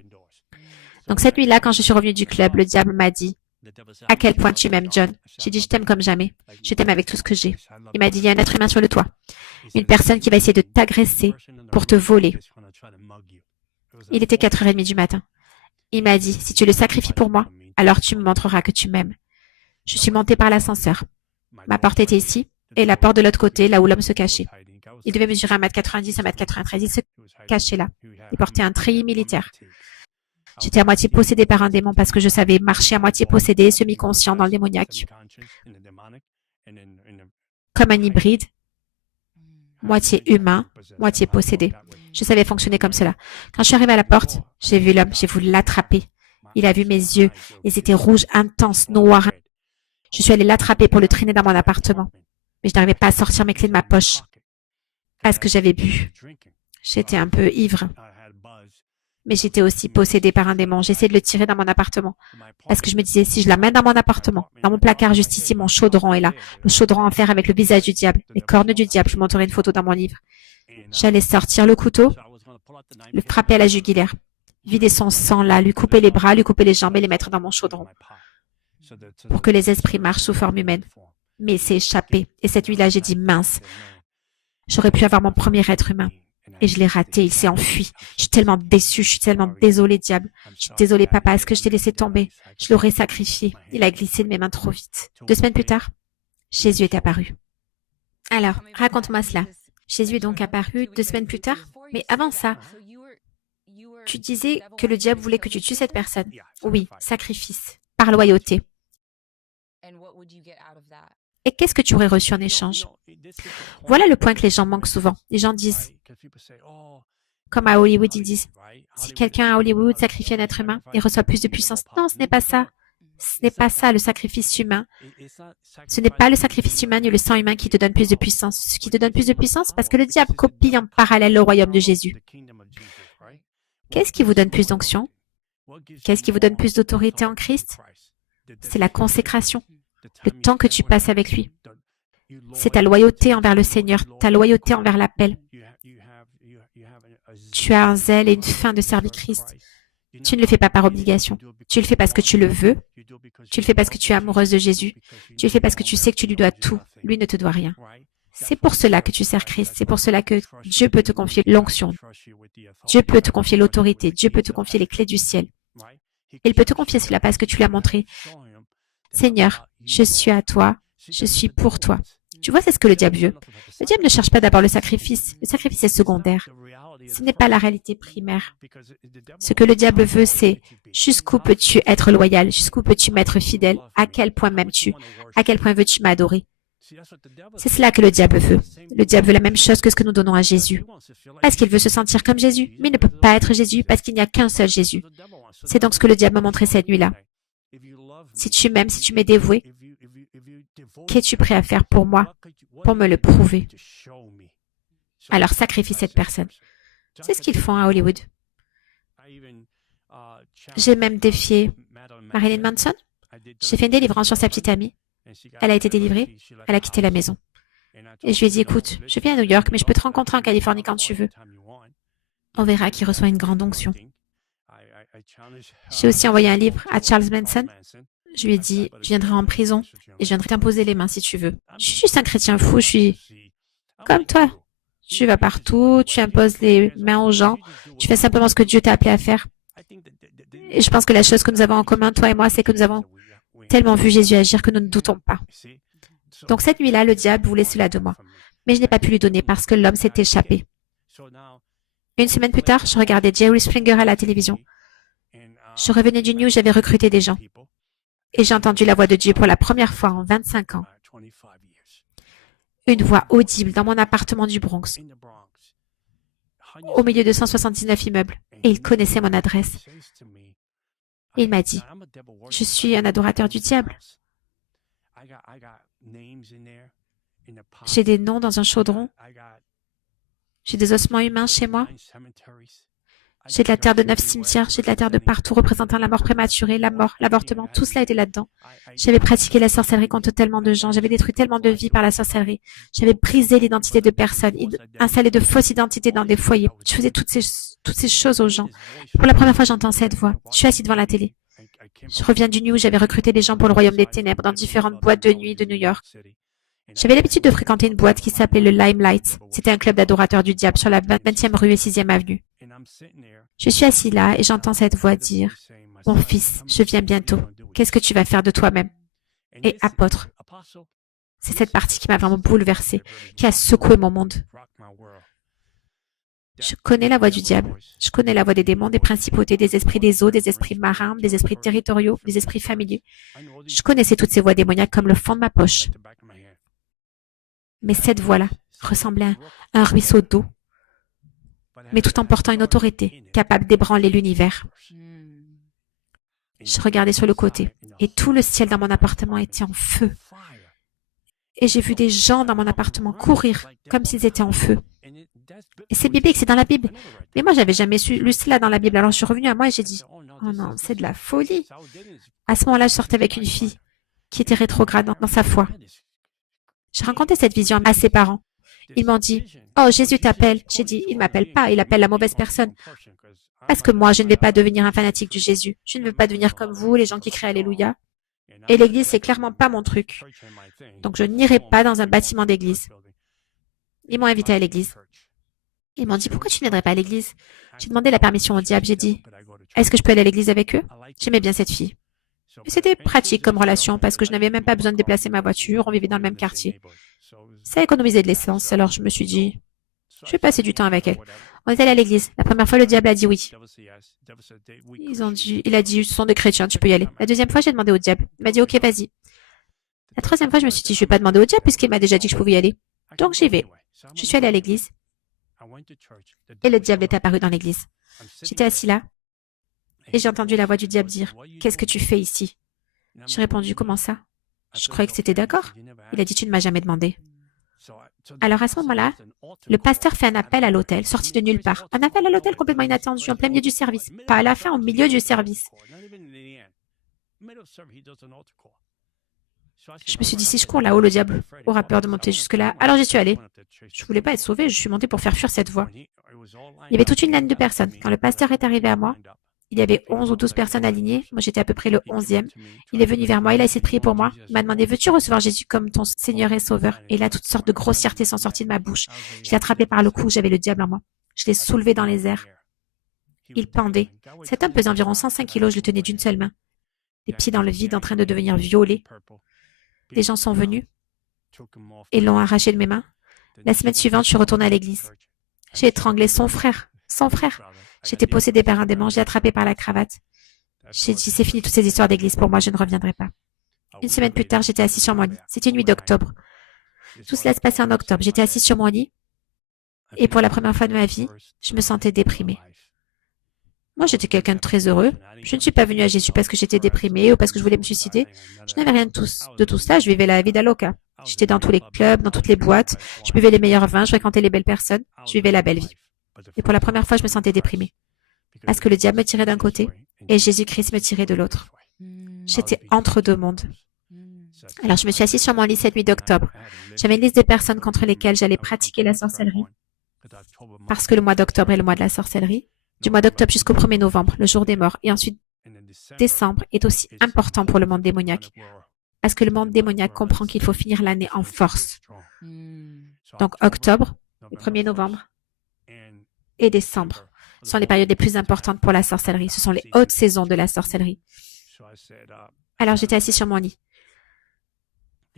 Donc cette nuit-là, quand je suis revenue du club, le diable m'a dit « À quel point tu m'aimes, John ?» J'ai dit « Je t'aime comme jamais. Je t'aime avec tout ce que j'ai. » Il m'a dit « Il y a un être humain sur le toit. Une personne qui va essayer de t'agresser pour te voler. » Il était 4h30 du matin. Il m'a dit « Si tu le sacrifies pour moi, alors tu me montreras que tu m'aimes. » Je suis montée par l'ascenseur. Ma porte était ici et la porte de l'autre côté, là où l'homme se cachait. Il devait mesurer 1m90, 1m93. Il se cachait là. Il portait un treillis militaire. J'étais à moitié possédée par un démon parce que je savais marcher à moitié possédée, semi-conscient dans le démoniaque, comme un hybride, moitié humain, moitié possédé. Je savais fonctionner comme cela. Quand je suis arrivée à la porte, j'ai vu l'homme, j'ai voulu l'attraper. Il a vu mes yeux, ils étaient rouges, intenses, noirs. Je suis allée l'attraper pour le traîner dans mon appartement. Mais je n'arrivais pas à sortir mes clés de ma poche parce que j'avais bu. J'étais un peu ivre. Mais j'étais aussi possédée par un démon. J'essayais de le tirer dans mon appartement. Parce que je me disais, si je l'amène dans mon appartement, dans mon placard juste ici, mon chaudron est là. Le chaudron en fer avec le visage du diable, les cornes du diable. Je montrerai une photo dans mon livre. J'allais sortir le couteau, le frapper à la jugulaire, vider son sang là, lui couper les bras, lui couper les jambes et les mettre dans mon chaudron. Pour que les esprits marchent sous forme humaine. Mais il s'est échappé. Et cette nuit-là, j'ai dit, mince. J'aurais pu avoir mon premier être humain. Et je l'ai raté, il s'est enfui. Je suis tellement déçue, je suis tellement désolée, diable. Je suis désolée, papa, est-ce que je t'ai laissé tomber? Je l'aurais sacrifié. Il a glissé de mes mains trop vite. 2 semaines plus tard, Jésus est apparu. Alors, raconte-moi cela. Jésus est donc apparu 2 semaines plus tard? Mais avant ça, tu disais que le diable voulait que tu tues cette personne. Oui, sacrifice, par loyauté. Et qu'est-ce que tu aurais reçu en échange? Voilà le point que les gens manquent souvent. Les gens disent, comme à Hollywood, ils disent, si quelqu'un à Hollywood sacrifie un être humain, il reçoit plus de puissance. Non, ce n'est pas ça. Ce n'est pas ça, le sacrifice humain. Ce n'est pas le sacrifice humain ni le sang humain qui te donne plus de puissance. Ce qui te donne plus de puissance, parce que le diable copie en parallèle le royaume de Jésus. Qu'est-ce qui vous donne plus d'onction? Qu'est-ce qui vous donne plus d'autorité en Christ? C'est la consécration, le temps que tu passes avec lui. C'est ta loyauté envers le Seigneur, ta loyauté envers l'appel. Tu as un zèle et une faim de servir Christ. Tu ne le fais pas par obligation. Tu le fais parce que tu le veux. Tu le fais parce que tu es amoureuse de Jésus. Tu le fais parce que tu sais que tu lui dois tout. Lui ne te doit rien. C'est pour cela que tu sers Christ. C'est pour cela que Dieu peut te confier l'onction. Dieu peut te confier l'autorité. Dieu peut te confier les clés du ciel. Il peut te confier cela parce que tu lui as montré, Seigneur, je suis à toi, je suis pour toi. Tu vois, c'est ce que le diable veut. Le diable ne cherche pas d'abord le sacrifice. Le sacrifice est secondaire. Ce n'est pas la réalité primaire. Ce que le diable veut, c'est jusqu'où peux-tu être loyal, jusqu'où peux-tu m'être fidèle, à quel point m'aimes-tu, à quel point veux-tu m'adorer. C'est cela que le diable veut. Le diable veut la même chose que ce que nous donnons à Jésus. Parce qu'il veut se sentir comme Jésus, mais il ne peut pas être Jésus parce qu'il n'y a qu'un seul Jésus. C'est donc ce que le diable m'a montré cette nuit-là. Si tu m'aimes, si tu m'es dévoué, qu'es-tu prêt à faire pour moi, pour me le prouver? Alors sacrifie cette personne. C'est ce qu'ils font à Hollywood. J'ai même défié Marilyn Manson. J'ai fait une délivrance sur sa petite amie. Elle a été délivrée, elle a quitté la maison. Et je lui ai dit, écoute, je viens à New York, mais je peux te rencontrer en Californie quand tu veux. On verra qui reçoit une grande onction. J'ai aussi envoyé un livre à Charles Manson. Je lui ai dit, je viendrai en prison et je viendrai t'imposer les mains si tu veux. Je suis juste un chrétien fou, je suis comme toi. Tu vas partout, tu imposes les mains aux gens, tu fais simplement ce que Dieu t'a appelé à faire. Et je pense que la chose que nous avons en commun, toi et moi, c'est que nous avons tellement vu Jésus agir que nous ne doutons pas. Donc cette nuit-là, le diable voulait cela de moi. Mais je n'ai pas pu lui donner parce que l'homme s'est échappé. 1 semaine plus tard, je regardais Jerry Springer à la télévision. Je revenais du New, j'avais recruté des gens. Et j'ai entendu la voix de Dieu pour la première fois en 25 ans. Une voix audible dans mon appartement du Bronx, au milieu de 179 immeubles. Et il connaissait mon adresse. Et il m'a dit, je suis un adorateur du diable. J'ai des noms dans un chaudron. J'ai des ossements humains chez moi. J'ai de la terre de 9 cimetières, j'ai de la terre de partout représentant la mort prématurée, la mort, l'avortement, tout cela était là-dedans. J'avais pratiqué la sorcellerie contre tellement de gens, j'avais détruit tellement de vies par la sorcellerie. J'avais brisé l'identité de personnes, installé de fausses identités dans des foyers. Je faisais toutes ces choses aux gens. Pour la première fois, j'entends cette voix. Je suis assis devant la télé. Je reviens du New, j'avais recruté des gens pour le royaume des ténèbres dans différentes boîtes de nuit de New York. J'avais l'habitude de fréquenter une boîte qui s'appelait le Limelight. C'était un club d'adorateurs du diable sur la 20e rue et 6e avenue. Je suis assis là et j'entends cette voix dire, « Mon fils, je viens bientôt. Qu'est-ce que tu vas faire de toi-même » Et apôtre. C'est cette partie qui m'a vraiment bouleversée, qui a secoué mon monde. Je connais la voix du diable. Je connais la voix des démons, des principautés, des esprits des eaux, des esprits marins, des esprits territoriaux, des esprits familiers. Je connaissais toutes ces voix démoniaques comme le fond de ma poche. Mais cette voix-là ressemblait à un ruisseau d'eau, mais tout en portant une autorité capable d'ébranler l'univers. Je regardais sur le côté et tout le ciel dans mon appartement était en feu. Et j'ai vu des gens dans mon appartement courir comme s'ils étaient en feu. Et c'est biblique, c'est dans la Bible. Mais moi, j'avais jamais lu cela dans la Bible. Alors je suis revenue à moi et j'ai dit, oh non, c'est de la folie. À ce moment-là, je sortais avec une fille qui était rétrograde dans sa foi. J'ai raconté cette vision à ses parents. Ils m'ont dit, oh, Jésus t'appelle. J'ai dit, il m'appelle pas, il appelle la mauvaise personne. Parce que moi, je ne vais pas devenir un fanatique du Jésus. Je ne veux pas devenir comme vous, les gens qui crient Alléluia. Et l'église, c'est clairement pas mon truc. Donc, je n'irai pas dans un bâtiment d'église. Ils m'ont invité à l'église. Ils m'ont dit, pourquoi tu n'aiderais pas à l'église? J'ai demandé la permission au diable. J'ai dit, est-ce que je peux aller à l'église avec eux? J'aimais bien cette fille. Et c'était pratique comme relation parce que je n'avais même pas besoin de déplacer ma voiture. On vivait dans le même quartier. Ça économisait de l'essence. Alors, je me suis dit, je vais passer du temps avec elle. On est allé à l'église. La première fois, le diable a dit oui. Il a dit, ce sont des chrétiens, tu peux y aller. La deuxième fois, j'ai demandé au diable. Il m'a dit, ok, vas-y. La troisième fois, je me suis dit, je vais pas demander au diable puisqu'il m'a déjà dit que je pouvais y aller. Donc, j'y vais. Je suis allée à l'église. Et le diable est apparu dans l'église. J'étais assis là. Et j'ai entendu la voix du diable dire, qu'est-ce que tu fais ici? J'ai répondu, comment ça? Je croyais que c'était d'accord. Il a dit, tu ne m'as jamais demandé. Alors à ce moment-là, le pasteur fait un appel à l'hôtel, sorti de nulle part. Un appel à l'hôtel complètement inattendu, en plein milieu du service. Pas à la fin, au milieu du service. Je me suis dit, si je cours là-haut, le diable aura peur de monter jusque-là. Alors j'y suis allée. Je voulais pas être sauvée, je suis montée pour faire fuir cette voix. Il y avait toute une laine de personnes. Quand le pasteur est arrivé à moi, il y avait 11 ou 12 personnes alignées. Moi, j'étais à peu près le 11e. Il est venu vers moi, il a essayé de prier pour moi. Il m'a demandé, veux-tu recevoir Jésus comme ton Seigneur et Sauveur? Et là, toutes sortes de grossièretés sont sorties de ma bouche. Je l'ai attrapé par le cou, j'avais le diable en moi. Je l'ai soulevé dans les airs. Il pendait. Cet homme pesait environ 105 kilos, je le tenais d'une seule main. Les pieds dans le vide, en train de devenir violet. Des gens sont venus et l'ont arraché de mes mains. La semaine suivante, je suis retournée à l'église. J'ai étranglé son frère. Son frère. J'étais possédée par un démon, j'ai attrapé par la cravate. J'ai dit, c'est fini toutes ces histoires d'église, pour moi, je ne reviendrai pas. Une semaine plus tard, j'étais assise sur mon lit. C'était une nuit d'octobre. Tout cela se passait en octobre. J'étais assise sur mon lit et pour la première fois de ma vie, je me sentais déprimée. Moi, j'étais quelqu'un de très heureux. Je ne suis pas venue à Jésus parce que j'étais déprimée ou parce que je voulais me suicider. Je n'avais rien de tout cela. Je vivais la vie d'Aloca. J'étais dans tous les clubs, dans toutes les boîtes. Je buvais les meilleurs vins, je fréquentais les belles personnes. Je vivais la belle vie. Et pour la première fois, je me sentais déprimée. Parce que le diable me tirait d'un côté et Jésus-Christ me tirait de l'autre. J'étais entre deux mondes. Alors, je me suis assise sur mon lit cette nuit d'octobre. J'avais une liste de personnes contre lesquelles j'allais pratiquer la sorcellerie. Parce que le mois d'octobre est le mois de la sorcellerie. Du mois d'octobre jusqu'au 1er novembre, le jour des morts. Et ensuite, décembre est aussi important pour le monde démoniaque. Parce que le monde démoniaque comprend qu'il faut finir l'année en force. Donc, octobre, le 1er novembre et décembre sont les périodes les plus importantes pour la sorcellerie. Ce sont les hautes saisons de la sorcellerie. Alors, j'étais assise sur mon lit,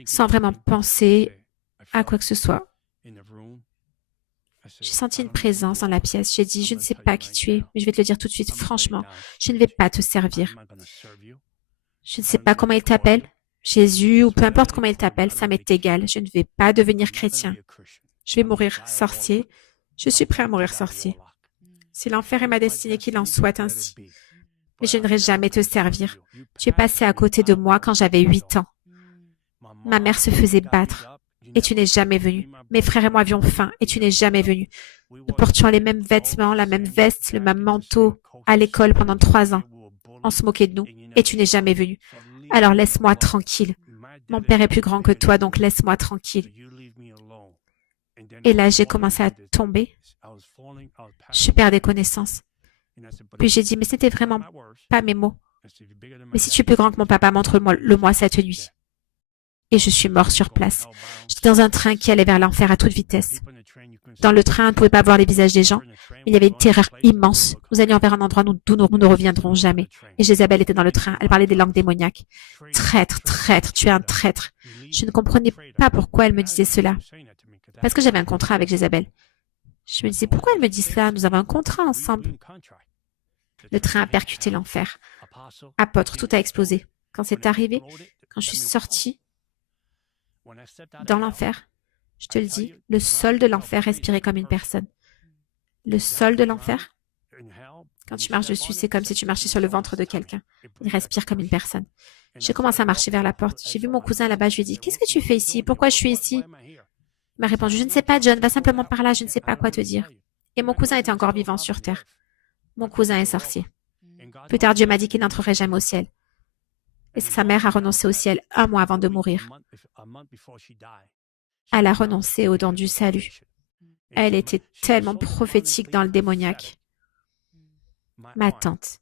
sans vraiment penser à quoi que ce soit. J'ai senti une présence dans la pièce. J'ai dit, je ne sais pas qui tu es, mais je vais te le dire tout de suite, franchement, je ne vais pas te servir. Je ne sais pas comment il t'appelle, Jésus, ou peu importe comment il t'appelle, ça m'est égal. Je ne vais pas devenir chrétien. Je vais mourir sorcier. Je suis prêt à mourir sorcier. Si l'enfer est ma destinée, qu'il en soit ainsi. Mais je ne vais jamais te servir. Tu es passé à côté de moi quand j'avais 8 ans. Ma mère se faisait battre. Et tu n'es jamais venu. Mes frères et moi avions faim et tu n'es jamais venu. Nous portions les mêmes vêtements, la même veste, le même manteau à l'école pendant 3 ans. On se moquait de nous et tu n'es jamais venu. Alors laisse-moi tranquille. Mon père est plus grand que toi, donc laisse-moi tranquille. Et là, j'ai commencé à tomber. Je perdais connaissance. Puis j'ai dit, mais c'était vraiment pas mes mots. Mais si tu es plus grand que mon papa, montre-le-moi cette nuit. Et je suis mort sur place. J'étais dans un train qui allait vers l'enfer à toute vitesse. Dans le train, on ne pouvait pas voir les visages des gens. Il y avait une terreur immense. Nous allions vers un endroit d'où nous ne reviendrons jamais. Et Jézabel était dans le train. Elle parlait des langues démoniaques. Traître, traître, tu es un traître. Je ne comprenais pas pourquoi elle me disait cela. Parce que j'avais un contrat avec Jézabel. Je me disais, pourquoi elle me dit cela? Nous avons un contrat ensemble. Le train a percuté l'enfer. Apôtre, tout a explosé. Quand c'est arrivé, quand je suis sortie dans l'enfer, je te le dis, le sol de l'enfer respirait comme une personne. Le sol de l'enfer, quand tu marches dessus, c'est comme si tu marchais sur le ventre de quelqu'un. Il respire comme une personne. J'ai commencé à marcher vers la porte. J'ai vu mon cousin là-bas. Je lui ai dit, qu'est-ce que tu fais ici? Pourquoi je suis ici? Il m'a répondu, je ne sais pas, John, va simplement par là, je ne sais pas quoi te dire. Et mon cousin était encore vivant sur terre. Mon cousin est sorcier. Plus tard, Dieu m'a dit qu'il n'entrerait jamais au ciel. Et sa mère a renoncé au ciel 1 mois avant de mourir. Elle a renoncé au don du salut. Elle était tellement prophétique dans le démoniaque. Ma tante.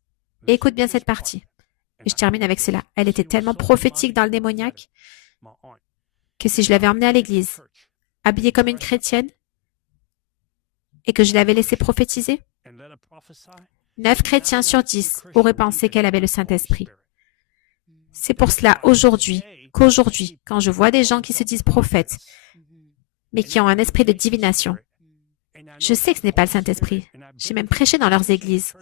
Et écoute bien cette partie. Et je termine avec cela. Elle était tellement prophétique dans le démoniaque que si je l'avais emmenée à l'église, habillée comme une chrétienne, et que je l'avais laissée prophétiser, 9 chrétiens sur 10 auraient pensé qu'elle avait le Saint-Esprit. C'est pour cela qu'aujourd'hui, quand je vois des gens qui se disent prophètes, mais qui ont un esprit de divination, je sais que ce n'est pas le Saint-Esprit. J'ai même prêché dans leurs églises.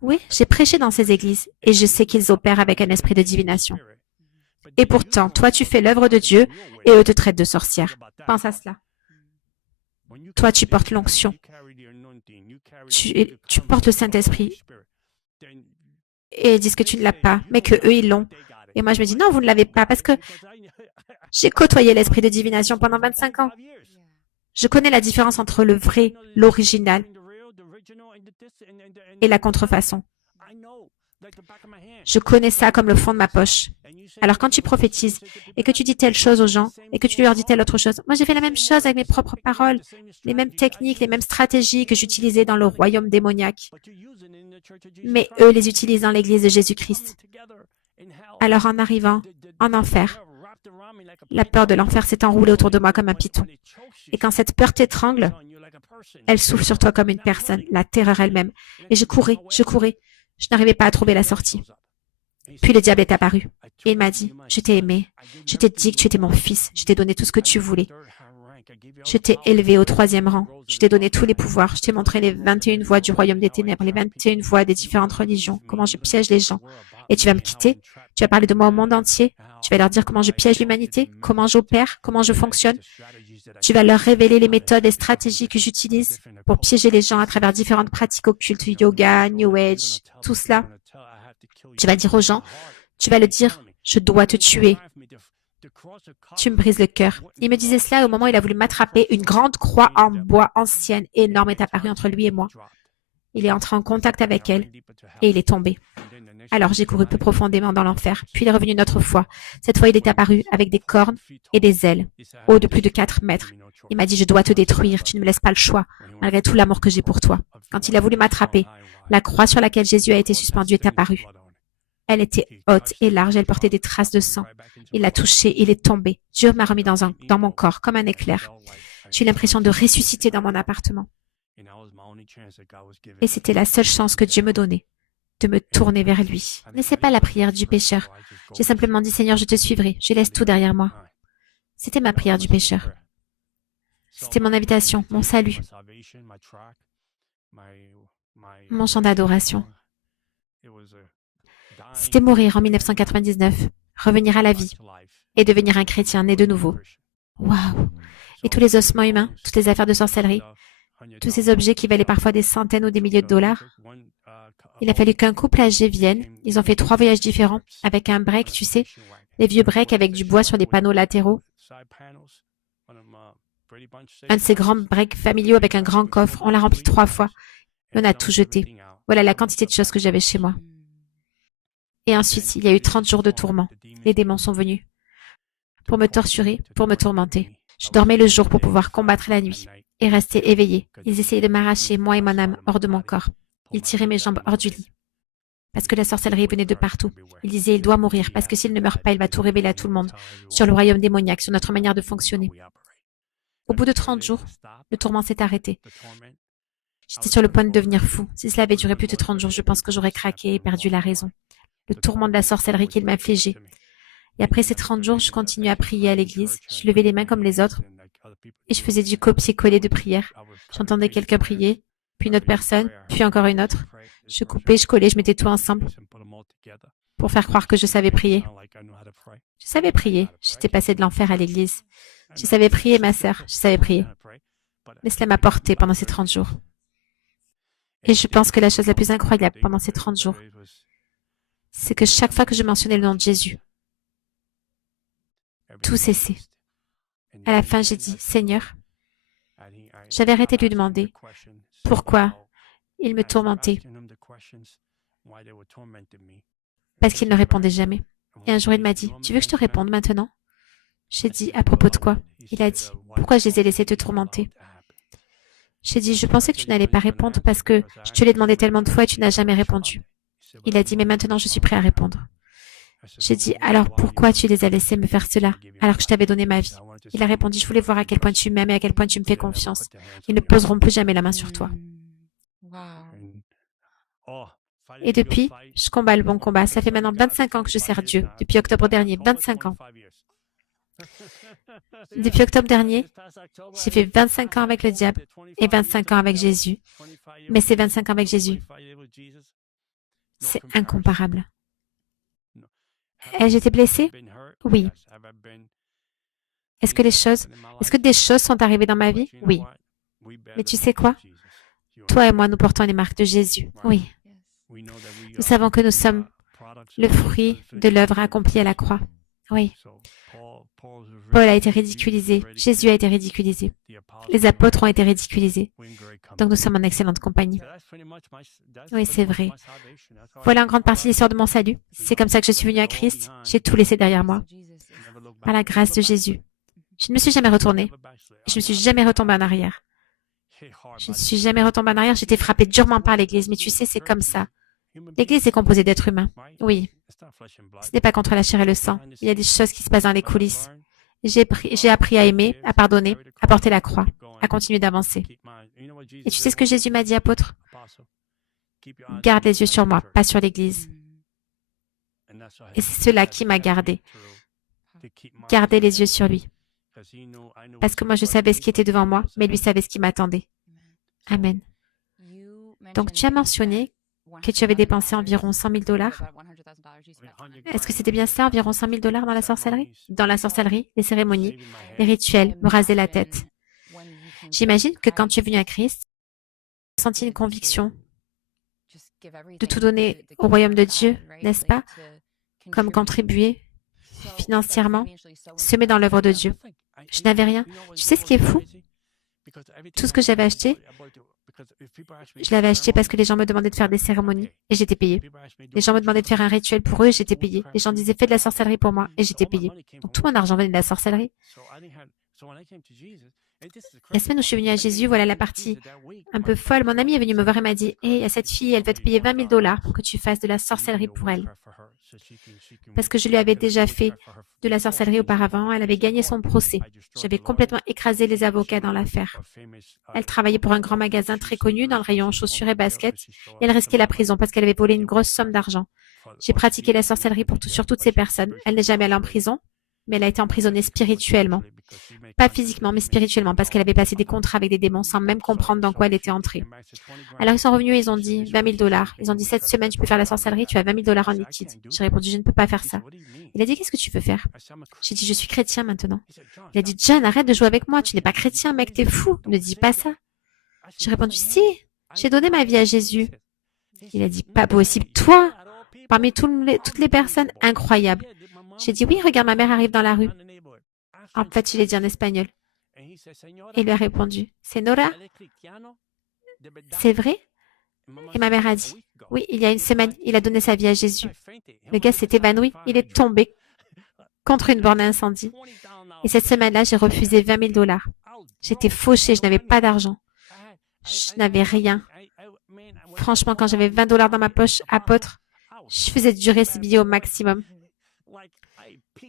Oui, j'ai prêché dans ces églises et je sais qu'ils opèrent avec un esprit de divination. Et pourtant, toi, tu fais l'œuvre de Dieu et eux te traitent de sorcière. Pense à cela. Toi, tu portes l'onction. Tu portes le Saint-Esprit. Et ils disent que tu ne l'as pas, mais que eux, ils l'ont. Et moi, je me dis, non, vous ne l'avez pas parce que j'ai côtoyé l'esprit de divination pendant 25 ans. Je connais la différence entre le vrai, l'original et la contrefaçon. Je connais ça comme le fond de ma poche. Alors quand tu prophétises et que tu dis telle chose aux gens et que tu leur dis telle autre chose, moi j'ai fait la même chose avec mes propres paroles, les mêmes techniques, les mêmes stratégies que j'utilisais dans le royaume démoniaque. Mais eux les utilisent dans l'église de Jésus-Christ. Alors en arrivant en enfer, la peur de l'enfer s'est enroulée autour de moi comme un python. Et quand cette peur t'étrangle, elle souffle sur toi comme une personne, la terreur elle-même. Et je courais. Je n'arrivais pas à trouver la sortie. Puis le diable est apparu. Et il m'a dit, je t'ai aimé. Je t'ai dit que tu étais mon fils. Je t'ai donné tout ce que tu voulais. Je t'ai élevé au 3e rang. Je t'ai donné tous les pouvoirs. Je t'ai montré les 21 voies du royaume des ténèbres, les 21 voies des différentes religions, comment je piège les gens. Et tu vas me quitter. Tu vas parler de moi au monde entier. Tu vas leur dire comment je piège l'humanité, comment j'opère, comment je fonctionne. Tu vas leur révéler les méthodes et stratégies que j'utilise pour piéger les gens à travers différentes pratiques occultes, yoga, New Age, tout cela. Tu vas dire aux gens, tu vas le dire, je dois te tuer. Tu me brises le cœur. Il me disait cela et au moment où il a voulu m'attraper, une grande croix en bois ancienne, énorme, est apparue entre lui et moi. Il est entré en contact avec elle et il est tombé. Alors j'ai couru plus profondément dans l'enfer, puis il est revenu une autre fois. Cette fois, il est apparu avec des cornes et des ailes, haut de plus de 4 mètres. Il m'a dit, je dois te détruire, tu ne me laisses pas le choix, malgré tout l'amour que j'ai pour toi. Quand il a voulu m'attraper, la croix sur laquelle Jésus a été suspendu est apparue. Elle était haute et large, elle portait des traces de sang. Il l'a touché, il est tombé. Dieu m'a remis dans mon corps, comme un éclair. J'ai eu l'impression de ressusciter dans mon appartement. Et c'était la seule chance que Dieu me donnait, de me tourner vers lui. Mais c'est pas la prière du pécheur. J'ai simplement dit, Seigneur, je te suivrai, je laisse tout derrière moi. C'était ma prière du pécheur. C'était mon invitation, mon salut, mon chant d'adoration. C'était mourir en 1999, revenir à la vie et devenir un chrétien né de nouveau. Waouh! Et tous les ossements humains, toutes les affaires de sorcellerie, tous ces objets qui valaient parfois des centaines ou des milliers de dollars. Il a fallu qu'un couple âgé vienne. Ils ont fait 3 voyages différents avec un break, tu sais, les vieux breaks avec du bois sur les panneaux latéraux. Un de ces grands breaks familiaux avec un grand coffre. On l'a rempli 3 fois. Et on a tout jeté. Voilà la quantité de choses que j'avais chez moi. Et ensuite, il y a eu 30 jours de tourment. Les démons sont venus pour me torturer, pour me tourmenter. Je dormais le jour pour pouvoir combattre la nuit et rester éveillé. Ils essayaient de m'arracher, moi et mon âme, hors de mon corps. Ils tiraient mes jambes hors du lit. Parce que la sorcellerie venait de partout. Ils disaient, il doit mourir, parce que s'il ne meurt pas, il va tout révéler à tout le monde, sur le royaume démoniaque, sur notre manière de fonctionner. Au bout de 30 jours, le tourment s'est arrêté. J'étais sur le point de devenir fou. Si cela avait duré plus de 30 jours, je pense que j'aurais craqué et perdu la raison. Le tourment de la sorcellerie qu'il m'infligeait. Et après ces 30 jours, je continuais à prier à l'église. Je levais les mains comme les autres. et je faisais du copier-coller de prières. J'entendais quelqu'un prier, puis une autre personne, puis encore une autre. Je coupais, je collais, je mettais tout ensemble pour faire croire que je savais prier. Je savais prier. J'étais passée de l'enfer à l'église. Je savais prier, ma sœur. Je savais prier. Mais cela m'a porté pendant ces 30 jours. Et je pense que la chose la plus incroyable pendant ces 30 jours, c'est que chaque fois que je mentionnais le nom de Jésus, tout cessait. À la fin, j'ai dit, Seigneur, j'avais arrêté de lui demander pourquoi il me tourmentait, parce qu'il ne répondait jamais. Et un jour, il m'a dit, tu veux que je te réponde maintenant? J'ai dit, à propos de quoi? Il a dit, pourquoi je les ai laissés te tourmenter? J'ai dit, je pensais que tu n'allais pas répondre parce que je te l'ai demandé tellement de fois et tu n'as jamais répondu. Il a dit, mais maintenant je suis prêt à répondre. J'ai dit, alors pourquoi tu les as laissés me faire cela alors que je t'avais donné ma vie? Il a répondu, je voulais voir à quel point tu m'aimes et à quel point tu me fais confiance. Ils ne poseront plus jamais la main sur toi. Et depuis, je combats le bon combat. Ça fait maintenant 25 ans que je sers Dieu. Depuis octobre dernier, 25 ans. Depuis octobre dernier, j'ai fait 25 ans avec le diable et 25 ans avec Jésus. Mais ces 25 ans avec Jésus, c'est incomparable. Ai-je été blessée? Oui. Est-ce que des choses sont arrivées dans ma vie? Oui. Mais tu sais quoi? Toi et moi, nous portons les marques de Jésus. Oui. Nous savons que nous sommes le fruit de l'œuvre accomplie à la croix. Oui. Paul a été ridiculisé. Jésus a été ridiculisé. Les apôtres ont été ridiculisés. Donc nous sommes en excellente compagnie. Oui, c'est vrai. Voilà en grande partie l'histoire de mon salut. C'est comme ça que je suis venue à Christ. J'ai tout laissé derrière moi. Par la grâce de Jésus. Je ne me suis jamais retournée. Je ne me suis jamais retombée en arrière. Je ne suis jamais retombée en arrière. J'ai été frappée durement par l'Église. Mais tu sais, c'est comme ça. L'Église est composée d'êtres humains. Oui. Ce n'est pas contre la chair et le sang. Il y a des choses qui se passent dans les coulisses. J'ai appris à aimer, à pardonner, à porter la croix, à continuer d'avancer. Et tu sais ce que Jésus m'a dit, apôtre? Garde les yeux sur moi, pas sur l'Église. Et c'est cela qui m'a gardé. Garder les yeux sur lui. Parce que moi, je savais ce qui était devant moi, mais lui savait ce qui m'attendait. Amen. Donc, tu as mentionné que tu avais dépensé environ 100 000 $. Est-ce que c'était bien ça, environ 100 000 $ dans la sorcellerie? Dans la sorcellerie, les cérémonies, les rituels, me raser la tête. J'imagine que quand tu es venu à Christ, tu as senti une conviction de tout donner au royaume de Dieu, n'est-ce pas? Comme contribuer financièrement, semer dans l'œuvre de Dieu. Je n'avais rien. Tu sais ce qui est fou? Tout ce que j'avais acheté, je l'avais acheté parce que les gens me demandaient de faire des cérémonies et j'étais payée. Les gens me demandaient de faire un rituel pour eux et j'étais payée. Les gens disaient fais de la sorcellerie pour moi et j'étais payée. Donc tout mon argent venait de la sorcellerie. La semaine où je suis venue à Jésus, voilà la partie un peu folle. Mon ami est venu me voir et m'a dit hey, à cette fille, elle va te payer 20 000 $ pour que tu fasses de la sorcellerie pour elle. Parce que je lui avais déjà fait de la sorcellerie auparavant, elle avait gagné son procès. J'avais complètement écrasé les avocats dans l'affaire. Elle travaillait pour un grand magasin très connu dans le rayon chaussures et baskets et elle risquait la prison parce qu'elle avait volé une grosse somme d'argent. J'ai pratiqué la sorcellerie sur toutes ces personnes. Elle n'est jamais allée en prison, mais elle a été emprisonnée spirituellement. Pas physiquement, mais spirituellement, parce qu'elle avait passé des contrats avec des démons sans même comprendre dans quoi elle était entrée. Alors ils sont revenus et ils ont dit 20 000 $. Ils ont dit cette semaine tu peux faire la sorcellerie, tu as 20 000 $ en liquide. J'ai répondu je ne peux pas faire ça. Il a dit qu'est-ce que tu veux faire? J'ai dit je suis chrétien maintenant. Il a dit John, arrête de jouer avec moi, tu n'es pas chrétien mec, t'es fou, ne dis pas ça. J'ai répondu si, j'ai donné ma vie à Jésus. Il a dit pas possible, toi, parmi toutes les personnes, incroyable. J'ai dit oui, regarde ma mère arrive dans la rue. En fait, je l'ai dit en espagnol. Et il lui a répondu, c'est Nora? C'est vrai? Et ma mère a dit, oui, il y a une semaine, il a donné sa vie à Jésus. Le gars s'est évanoui, il est tombé contre une borne à incendie. Et cette semaine-là, j'ai refusé 20 000 $. J'étais fauchée, je n'avais pas d'argent. Je n'avais rien. Franchement, quand j'avais 20 $ dans ma poche, apôtre, je faisais durer ce billet au maximum.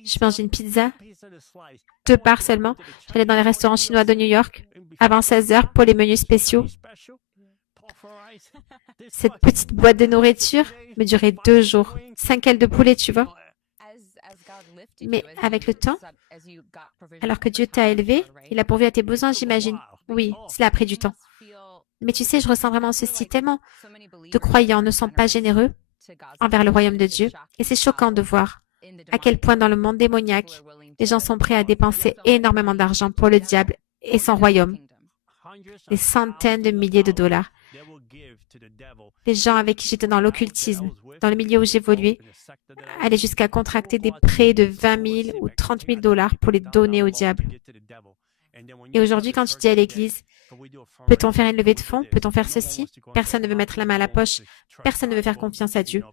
Je mangeais une pizza, 2 parts seulement. J'allais dans les restaurants chinois de New York avant 16 heures pour les menus spéciaux. Cette petite boîte de nourriture me durait 2 jours. 5 ailes de poulet, tu vois. Mais avec le temps, alors que Dieu t'a élevé, il a pourvu à tes besoins, j'imagine. Oui, cela a pris du temps. Mais tu sais, je ressens vraiment ceci tellement de croyants ne sont pas généreux envers le royaume de Dieu. Et c'est choquant de voir à quel point dans le monde démoniaque, les gens sont prêts à dépenser énormément d'argent pour le diable et son royaume. Des centaines de milliers de dollars. Les gens avec qui j'étais dans l'occultisme, dans le milieu où j'évoluais, allaient jusqu'à contracter des prêts de 20 000 ou 30 000 dollars pour les donner au diable. Et aujourd'hui, quand tu dis à l'église, peut-on faire une levée de fonds? Peut-on faire ceci? Personne ne veut mettre la main à la poche. Personne ne veut faire confiance à Dieu.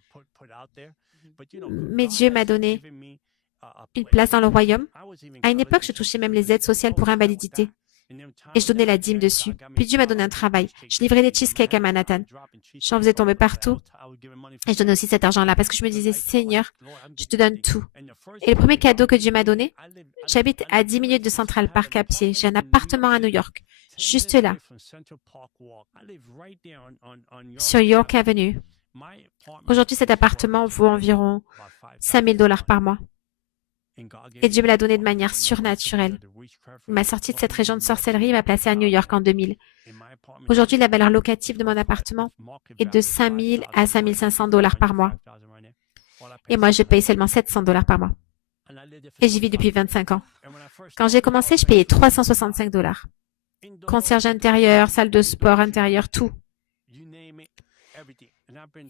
Mais Dieu m'a donné une place dans le royaume. À une époque, je touchais même les aides sociales pour invalidité. Et je donnais la dîme dessus. Puis Dieu m'a donné un travail. Je livrais des cheesecakes à Manhattan. J'en faisais tomber partout. Et je donnais aussi cet argent-là parce que je me disais, Seigneur, je te donne tout. Et le premier cadeau que Dieu m'a donné, j'habite à 10 minutes de Central Park à pied. J'ai un appartement à New York. Juste là. Sur York Avenue. Aujourd'hui, cet appartement vaut environ 5 000 dollars par mois. Et Dieu me l'a donné de manière surnaturelle. Il m'a sorti de cette région de sorcellerie et m'a placé à New York en 2000. Aujourd'hui, la valeur locative de mon appartement est de 5 000 à 5 500 dollars par mois. Et moi, je paye seulement 700 dollars par mois. Et j'y vis depuis 25 ans. Quand j'ai commencé, je payais 365 dollars. Concierge intérieur, salle de sport intérieure, tout.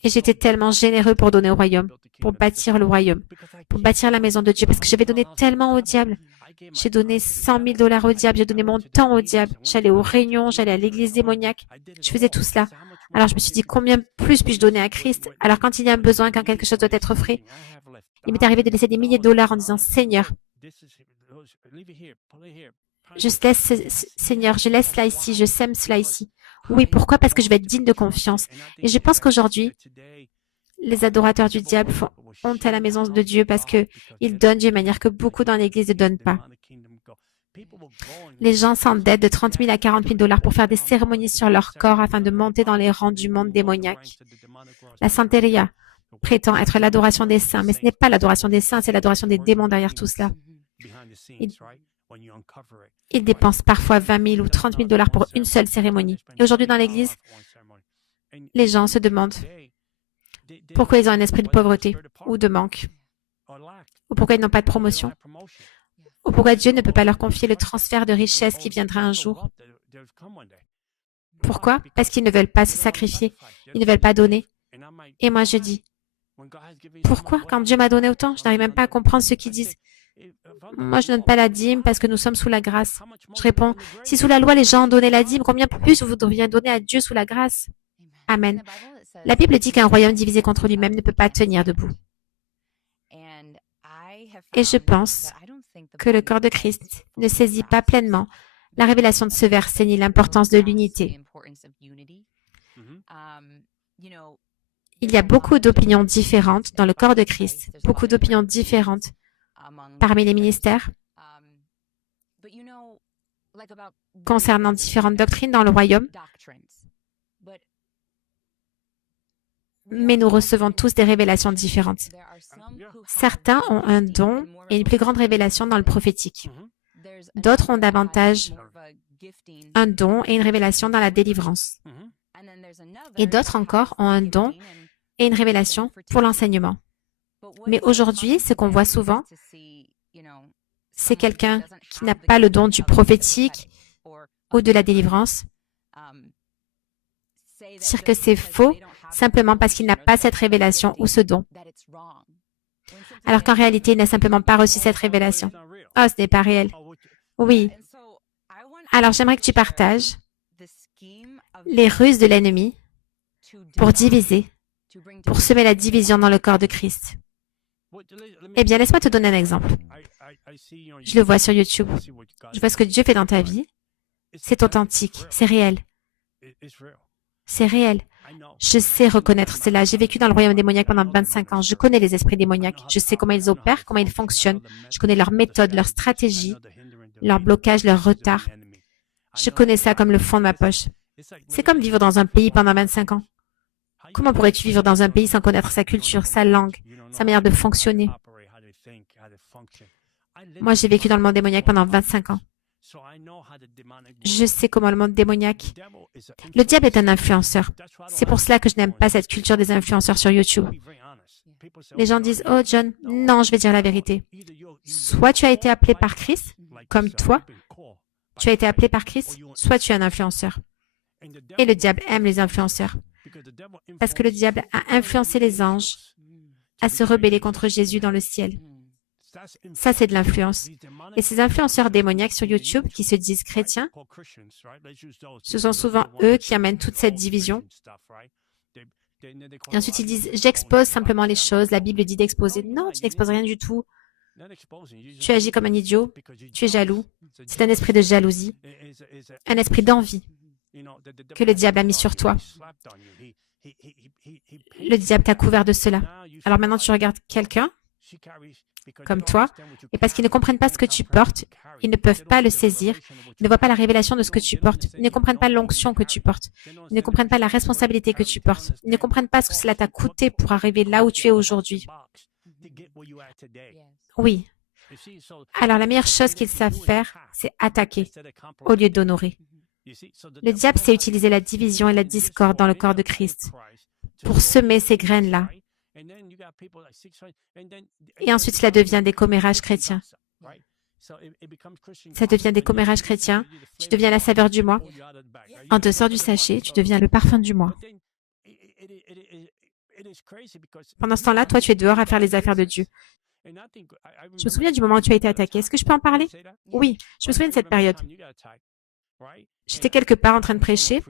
Et j'étais tellement généreux pour donner au royaume, pour bâtir le royaume, pour bâtir la maison de Dieu, parce que j'avais donné tellement au diable. J'ai donné 100 000 dollars au diable, j'ai donné mon temps au diable. J'allais aux réunions, j'allais à l'église démoniaque. Je faisais tout cela. Alors je me suis dit, combien plus puis-je donner à Christ? Alors quand il y a un besoin, quand quelque chose doit être fait, il m'est arrivé de laisser des milliers de dollars en disant, Seigneur, Seigneur, je laisse cela ici, je sème cela ici. Oui, pourquoi? Parce que je vais être digne de confiance. Et je pense qu'aujourd'hui, les adorateurs du diable font honte à la maison de Dieu parce qu'ils donnent d'une manière que beaucoup dans l'Église ne donnent pas. Les gens s'endettent de 30 000 à 40 000 dollars pour faire des cérémonies sur leur corps afin de monter dans les rangs du monde démoniaque. La santeria prétend être l'adoration des saints, mais ce n'est pas l'adoration des saints, c'est l'adoration des démons derrière tout cela. Ils dépensent parfois 20 000 ou 30 000 dollars pour une seule cérémonie. Et aujourd'hui, dans l'Église, les gens se demandent pourquoi ils ont un esprit de pauvreté ou de manque, ou pourquoi ils n'ont pas de promotion, ou pourquoi Dieu ne peut pas leur confier le transfert de richesse qui viendra un jour. Pourquoi? Parce qu'ils ne veulent pas se sacrifier, ils ne veulent pas donner. Et moi, je dis, pourquoi? Quand Dieu m'a donné autant, je n'arrive même pas à comprendre ce qu'ils disent. Moi, je ne donne pas la dîme parce que nous sommes sous la grâce. Je réponds, si sous la loi, les gens donnaient la dîme, combien plus vous devriez donner à Dieu sous la grâce? Amen. La Bible dit qu'un royaume divisé contre lui-même ne peut pas tenir debout. Et je pense que le corps de Christ ne saisit pas pleinement la révélation de ce verset ni l'importance de l'unité. Il y a beaucoup d'opinions différentes dans le corps de Christ, beaucoup d'opinions différentes parmi les ministères concernant différentes doctrines dans le royaume. Mais nous recevons tous des révélations différentes. Certains ont un don et une plus grande révélation dans le prophétique. D'autres ont davantage un don et une révélation dans la délivrance. Et d'autres encore ont un don et une révélation pour l'enseignement. Mais aujourd'hui, ce qu'on voit souvent, c'est quelqu'un qui n'a pas le don du prophétique ou de la délivrance, dire que c'est faux simplement parce qu'il n'a pas cette révélation ou ce don. Alors qu'en réalité, il n'a simplement pas reçu cette révélation. Oh, ce n'est pas réel. Oui. Alors j'aimerais que tu partages les ruses de l'ennemi pour diviser, pour semer la division dans le corps de Christ. Eh bien, laisse-moi te donner un exemple. Je le vois sur YouTube. Je vois ce que Dieu fait dans ta vie. C'est authentique, c'est réel. C'est réel. Je sais reconnaître cela. J'ai vécu dans le royaume démoniaque pendant 25 ans. Je connais les esprits démoniaques. Je sais comment ils opèrent, comment ils fonctionnent. Je connais leurs méthodes, leurs stratégies, leurs blocages, leurs retards. Je connais ça comme le fond de ma poche. C'est comme vivre dans un pays pendant 25 ans. Comment pourrais-tu vivre dans un pays sans connaître sa culture, sa langue, sa manière de fonctionner? Moi, j'ai vécu dans le monde démoniaque pendant 25 ans. Je sais comment le monde démoniaque. Le diable est un influenceur. C'est pour cela que je n'aime pas cette culture des influenceurs sur YouTube. Les gens disent, oh John, non, je vais dire la vérité. Soit tu as été appelé par Christ, comme toi, tu as été appelé par Christ, soit tu es un influenceur. Et le diable aime les influenceurs. Parce que le diable a influencé les anges à se rebeller contre Jésus dans le ciel. Ça, c'est de l'influence. Et ces influenceurs démoniaques sur YouTube qui se disent chrétiens, ce sont souvent eux qui amènent toute cette division. Et ensuite, ils disent, j'expose simplement les choses. La Bible dit d'exposer. Non, tu n'exposes rien du tout. Tu agis comme un idiot. Tu es jaloux. C'est un esprit de jalousie, un esprit d'envie que le diable a mis sur toi. Le diable t'a couvert de cela. Alors maintenant, tu regardes quelqu'un comme toi, et parce qu'ils ne comprennent pas ce que tu portes, ils ne peuvent pas le saisir, ils ne voient pas la révélation de ce que tu portes, ils ne comprennent pas l'onction que tu portes, ils ne comprennent pas la responsabilité que tu portes, ils ne comprennent pas ce que cela t'a coûté pour arriver là où tu es aujourd'hui. Oui. Alors la meilleure chose qu'ils savent faire, c'est attaquer au lieu d'honorer. Le diable sait utiliser la division et la discorde dans le corps de Christ pour semer ces graines-là. Et ensuite, cela devient des commérages chrétiens. Ça devient des commérages chrétiens. Tu deviens la saveur du mois. En te sort du sachet, tu deviens le parfum du mois. Pendant ce temps-là, toi, tu es dehors à faire les affaires de Dieu. Je me souviens du moment où tu as été attaqué. Est-ce que je peux en parler? Oui, je me souviens de cette période. J'étais quelque part en train de prêcher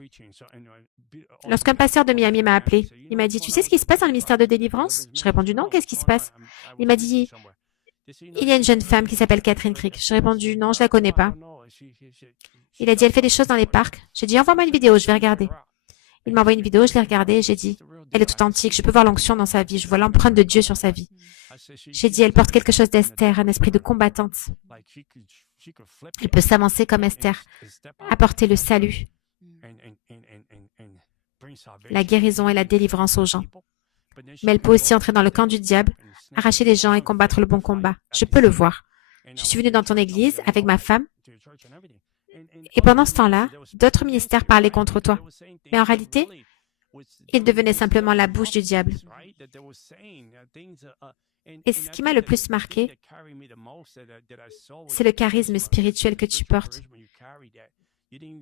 lorsqu'un pasteur de Miami m'a appelé. Il m'a dit, tu sais ce qui se passe dans le ministère de délivrance? J'ai répondu, non, qu'est-ce qui se passe? Il m'a dit, il y a une jeune femme qui s'appelle Catherine Crick. J'ai répondu, non, je la connais pas. Il a dit, elle fait des choses dans les parcs. J'ai dit, envoie-moi une vidéo, je vais regarder. Il m'a envoyé une vidéo, je l'ai regardée et j'ai dit, elle est authentique, je peux voir l'onction dans sa vie, je vois l'empreinte de Dieu sur sa vie. J'ai dit, elle porte quelque chose d'Esther, un esprit de combattante. Elle peut s'avancer comme Esther, apporter le salut, la guérison et la délivrance aux gens. Mais elle peut aussi entrer dans le camp du diable, arracher les gens et combattre le bon combat. Je peux le voir. Je suis venue dans ton église avec ma femme et pendant ce temps-là, d'autres ministères parlaient contre toi. Mais en réalité, ils devenaient simplement la bouche du diable. Et ce qui m'a le plus marqué, c'est le charisme spirituel que tu portes.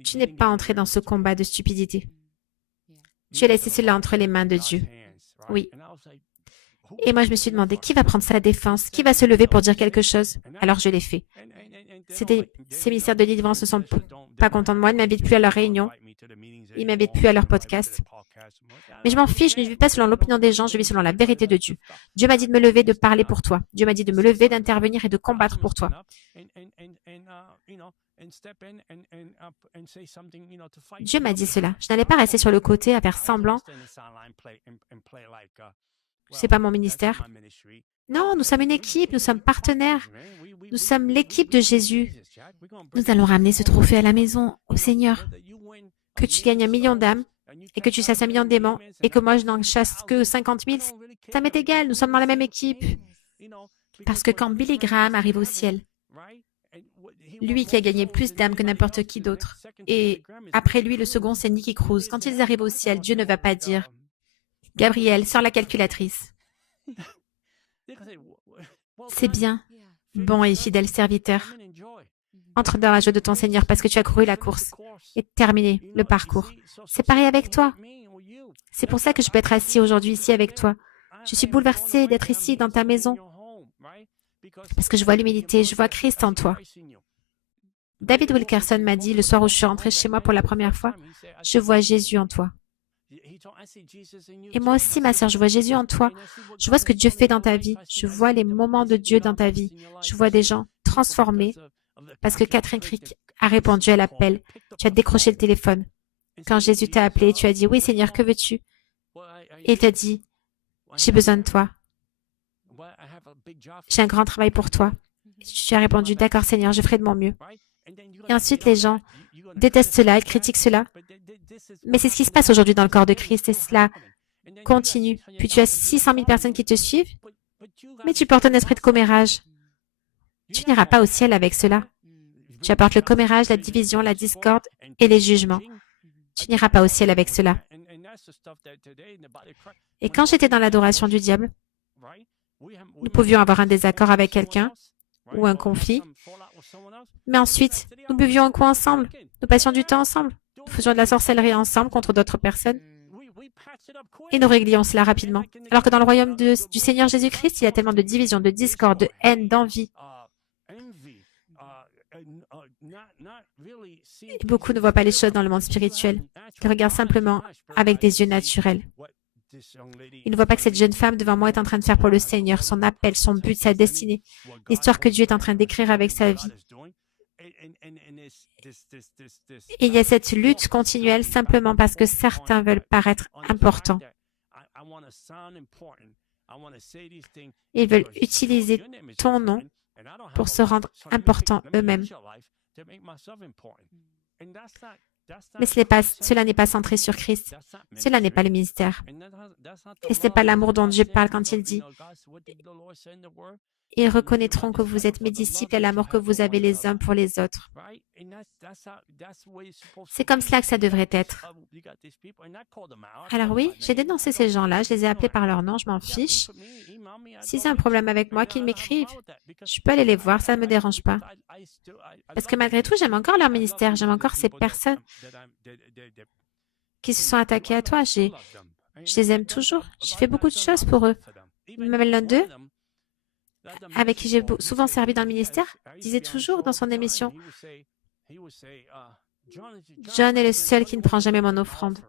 Tu n'es pas entré dans ce combat de stupidité. Tu as laissé cela entre les mains de Dieu. Oui. Et moi, je me suis demandé, qui va prendre sa défense? Qui va se lever pour dire quelque chose? Alors, je l'ai fait. Ces ministères de délivrance ne sont pas contents de moi, ils ne m'invitent plus à leurs réunions, ils ne m'invitent plus à leurs podcasts. Mais je m'en fiche, je ne vis pas selon l'opinion des gens, je vis selon la vérité de Dieu. Dieu m'a dit de me lever, de parler pour toi. Dieu m'a dit de me lever, d'intervenir et de combattre pour toi. Dieu m'a dit cela. Je n'allais pas rester sur le côté à faire semblant. C'est pas mon ministère. Non, nous sommes une équipe, nous sommes partenaires. Nous sommes l'équipe de Jésus. Nous allons ramener ce trophée à la maison, au Seigneur. Que tu gagnes 1 million d'âmes et que tu chasses 1 million de démons et que moi je n'en chasse que 50 000, ça m'est égal, nous sommes dans la même équipe. Parce que quand Billy Graham arrive au ciel, lui qui a gagné plus d'âmes que n'importe qui d'autre, et après lui, le second, c'est Nicky Cruz. Quand ils arrivent au ciel, Dieu ne va pas dire « Gabriel, sors la calculatrice. C'est bien, bon et fidèle serviteur. Entre dans la joie de ton Seigneur parce que tu as couru la course et terminé le parcours. C'est pareil avec toi. C'est pour ça que je peux être assis aujourd'hui ici avec toi. Je suis bouleversée d'être ici dans ta maison parce que je vois l'humilité, je vois Christ en toi. David Wilkerson m'a dit le soir où je suis rentrée chez moi pour la première fois, je vois Jésus en toi. Et moi aussi, ma sœur, je vois Jésus en toi. Je vois ce que Dieu fait dans ta vie. Je vois les moments de Dieu dans ta vie. Je vois des gens transformés parce que Catherine Crick a répondu à l'appel. Tu as décroché le téléphone. Quand Jésus t'a appelé, tu as dit, oui Seigneur, que veux-tu? Et il t'a dit, j'ai besoin de toi. J'ai un grand travail pour toi. Et tu as répondu, d'accord Seigneur, je ferai de mon mieux. Et ensuite, les gens détestent cela, ils critiquent cela. Mais c'est ce qui se passe aujourd'hui dans le corps de Christ et cela continue. Puis tu as 600 000 personnes qui te suivent, mais tu portes un esprit de commérage. Tu n'iras pas au ciel avec cela. Tu apportes le commérage, la division, la discorde et les jugements. Tu n'iras pas au ciel avec cela. Et quand j'étais dans l'adoration du diable, nous pouvions avoir un désaccord avec quelqu'un ou un conflit, mais ensuite, nous buvions un coup ensemble, nous passions du temps ensemble, nous faisions de la sorcellerie ensemble contre d'autres personnes et nous réglions cela rapidement. Alors que dans le royaume du Seigneur Jésus-Christ, il y a tellement de division, de discorde, de haine, d'envie. Et beaucoup ne voient pas les choses dans le monde spirituel. Ils regardent simplement avec des yeux naturels. Ils ne voient pas que cette jeune femme devant moi est en train de faire pour le Seigneur, son appel, son but, sa destinée, l'histoire que Dieu est en train d'écrire avec sa vie. Et il y a cette lutte continuelle simplement parce que certains veulent paraître importants. Ils veulent utiliser ton nom pour se rendre importants eux-mêmes. Mais cela n'est pas centré sur Christ. Cela n'est pas le ministère. Et ce n'est pas l'amour dont Dieu parle quand il dit « Ils reconnaîtront que vous êtes mes disciples et l'amour que vous avez les uns pour les autres. » C'est comme cela que ça devrait être. Alors oui, j'ai dénoncé ces gens-là, je les ai appelés par leur nom, je m'en fiche. Si c'est un problème avec moi, qu'ils m'écrivent. Je peux aller les voir, ça ne me dérange pas. Parce que malgré tout, j'aime encore leur ministère, j'aime encore ces personnes qui se sont attaquées à toi. Je les aime toujours, j'ai fait beaucoup de choses pour eux. Même l'un d'eux, avec qui j'ai souvent servi dans le ministère, disait toujours dans son émission, John est le seul qui ne prend jamais mon offrande.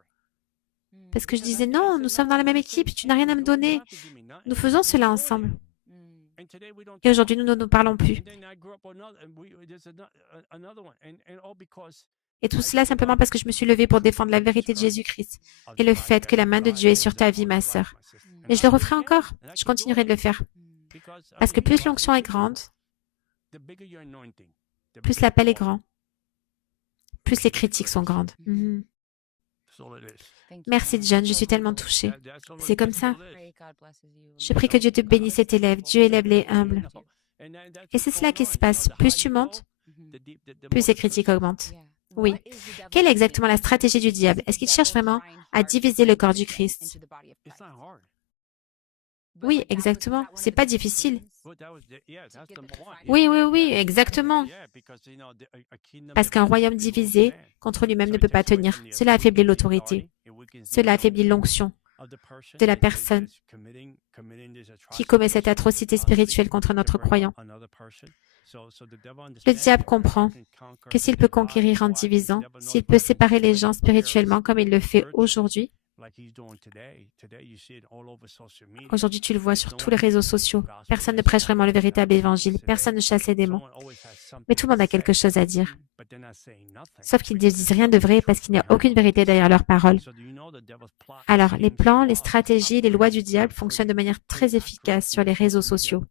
Parce que je disais, non, nous sommes dans la même équipe, tu n'as rien à me donner. Nous faisons cela ensemble. Et aujourd'hui, nous ne nous parlons plus. Et tout cela simplement parce que je me suis levée pour défendre la vérité de Jésus-Christ et le fait que la main de Dieu est sur ta vie, ma sœur. Et je le referai encore. Je continuerai de le faire. Parce que plus l'onction est grande, plus l'appel est grand, plus les critiques sont grandes. Merci John, je suis tellement touchée. C'est comme ça. Je prie que Dieu te bénisse et t'élève. Dieu élève les humbles. Et c'est cela qui se passe. Plus tu montes, plus les critiques augmentent. Oui. Quelle est exactement la stratégie du diable? Est-ce qu'il cherche vraiment à diviser le corps du Christ? Oui, exactement. C'est pas difficile. Oui, exactement. Parce qu'un royaume divisé contre lui-même ne peut pas tenir. Cela affaiblit l'autorité. Cela affaiblit l'onction de la personne qui commet cette atrocité spirituelle contre notre croyant. Le diable comprend que s'il peut conquérir en divisant, s'il peut séparer les gens spirituellement comme il le fait aujourd'hui, aujourd'hui, tu le vois sur tous les réseaux sociaux. Personne ne prêche vraiment le véritable évangile. Personne ne chasse les démons. Mais tout le monde a quelque chose à dire. Sauf qu'ils ne disent rien de vrai parce qu'il n'y a aucune vérité derrière leurs paroles. Alors, les plans, les stratégies, les lois du diable fonctionnent de manière très efficace sur les réseaux sociaux.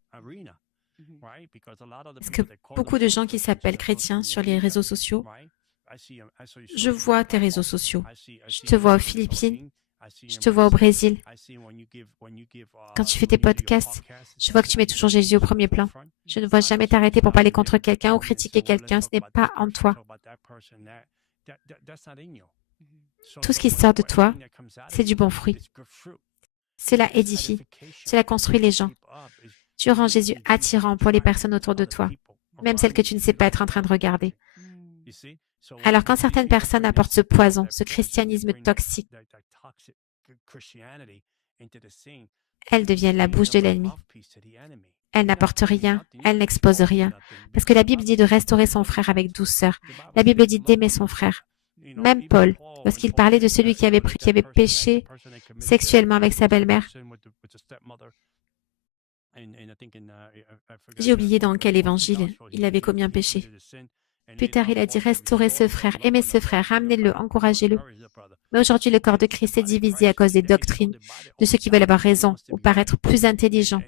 Parce que beaucoup de gens qui s'appellent chrétiens sur les réseaux sociaux, je vois tes réseaux sociaux. Je te vois aux Philippines. Je te vois au Brésil. Quand tu fais tes podcasts, je vois que tu mets toujours Jésus au premier plan. Je ne vois jamais t'arrêter pour parler contre quelqu'un ou critiquer quelqu'un. Ce n'est pas en toi. Tout ce qui sort de toi, c'est du bon fruit. Cela édifie. Cela construit les gens. Tu rends Jésus attirant pour les personnes autour de toi, même celles que tu ne sais pas être en train de regarder. Alors quand certaines personnes apportent ce poison, ce christianisme toxique, elles deviennent la bouche de l'ennemi. Elles n'apportent rien, elles n'exposent rien. Parce que la Bible dit de restaurer son frère avec douceur. La Bible dit d'aimer son frère. Même Paul, lorsqu'il parlait de celui qui avait péché sexuellement avec sa belle-mère, j'ai oublié dans quel évangile il avait commis un péché. Plus tard, il a dit restaurez ce frère, aimez ce frère, ramenez-le, encouragez-le. Mais aujourd'hui, le corps de Christ est divisé à cause des doctrines de ceux qui veulent avoir raison ou paraître plus intelligents.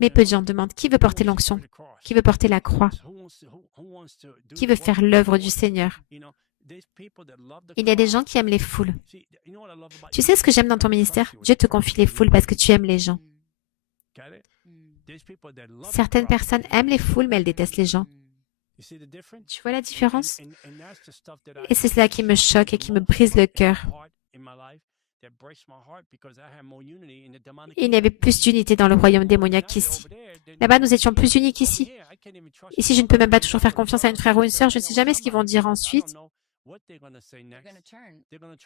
Mais peu de gens demandent qui veut porter l'onction, qui veut porter la croix, qui veut faire l'œuvre du Seigneur. Il y a des gens qui aiment les foules. Tu sais ce que j'aime dans ton ministère? Dieu te confie les foules parce que tu aimes les gens. Certaines personnes aiment les foules, mais elles détestent les gens. Tu vois la différence? Et c'est cela qui me choque et qui me brise le cœur. Il y avait plus d'unité dans le royaume démoniaque qu'ici. Là-bas, nous étions plus unis qu'ici. Ici, je ne peux même pas toujours faire confiance à une frère ou une sœur. Je ne sais jamais ce qu'ils vont dire ensuite.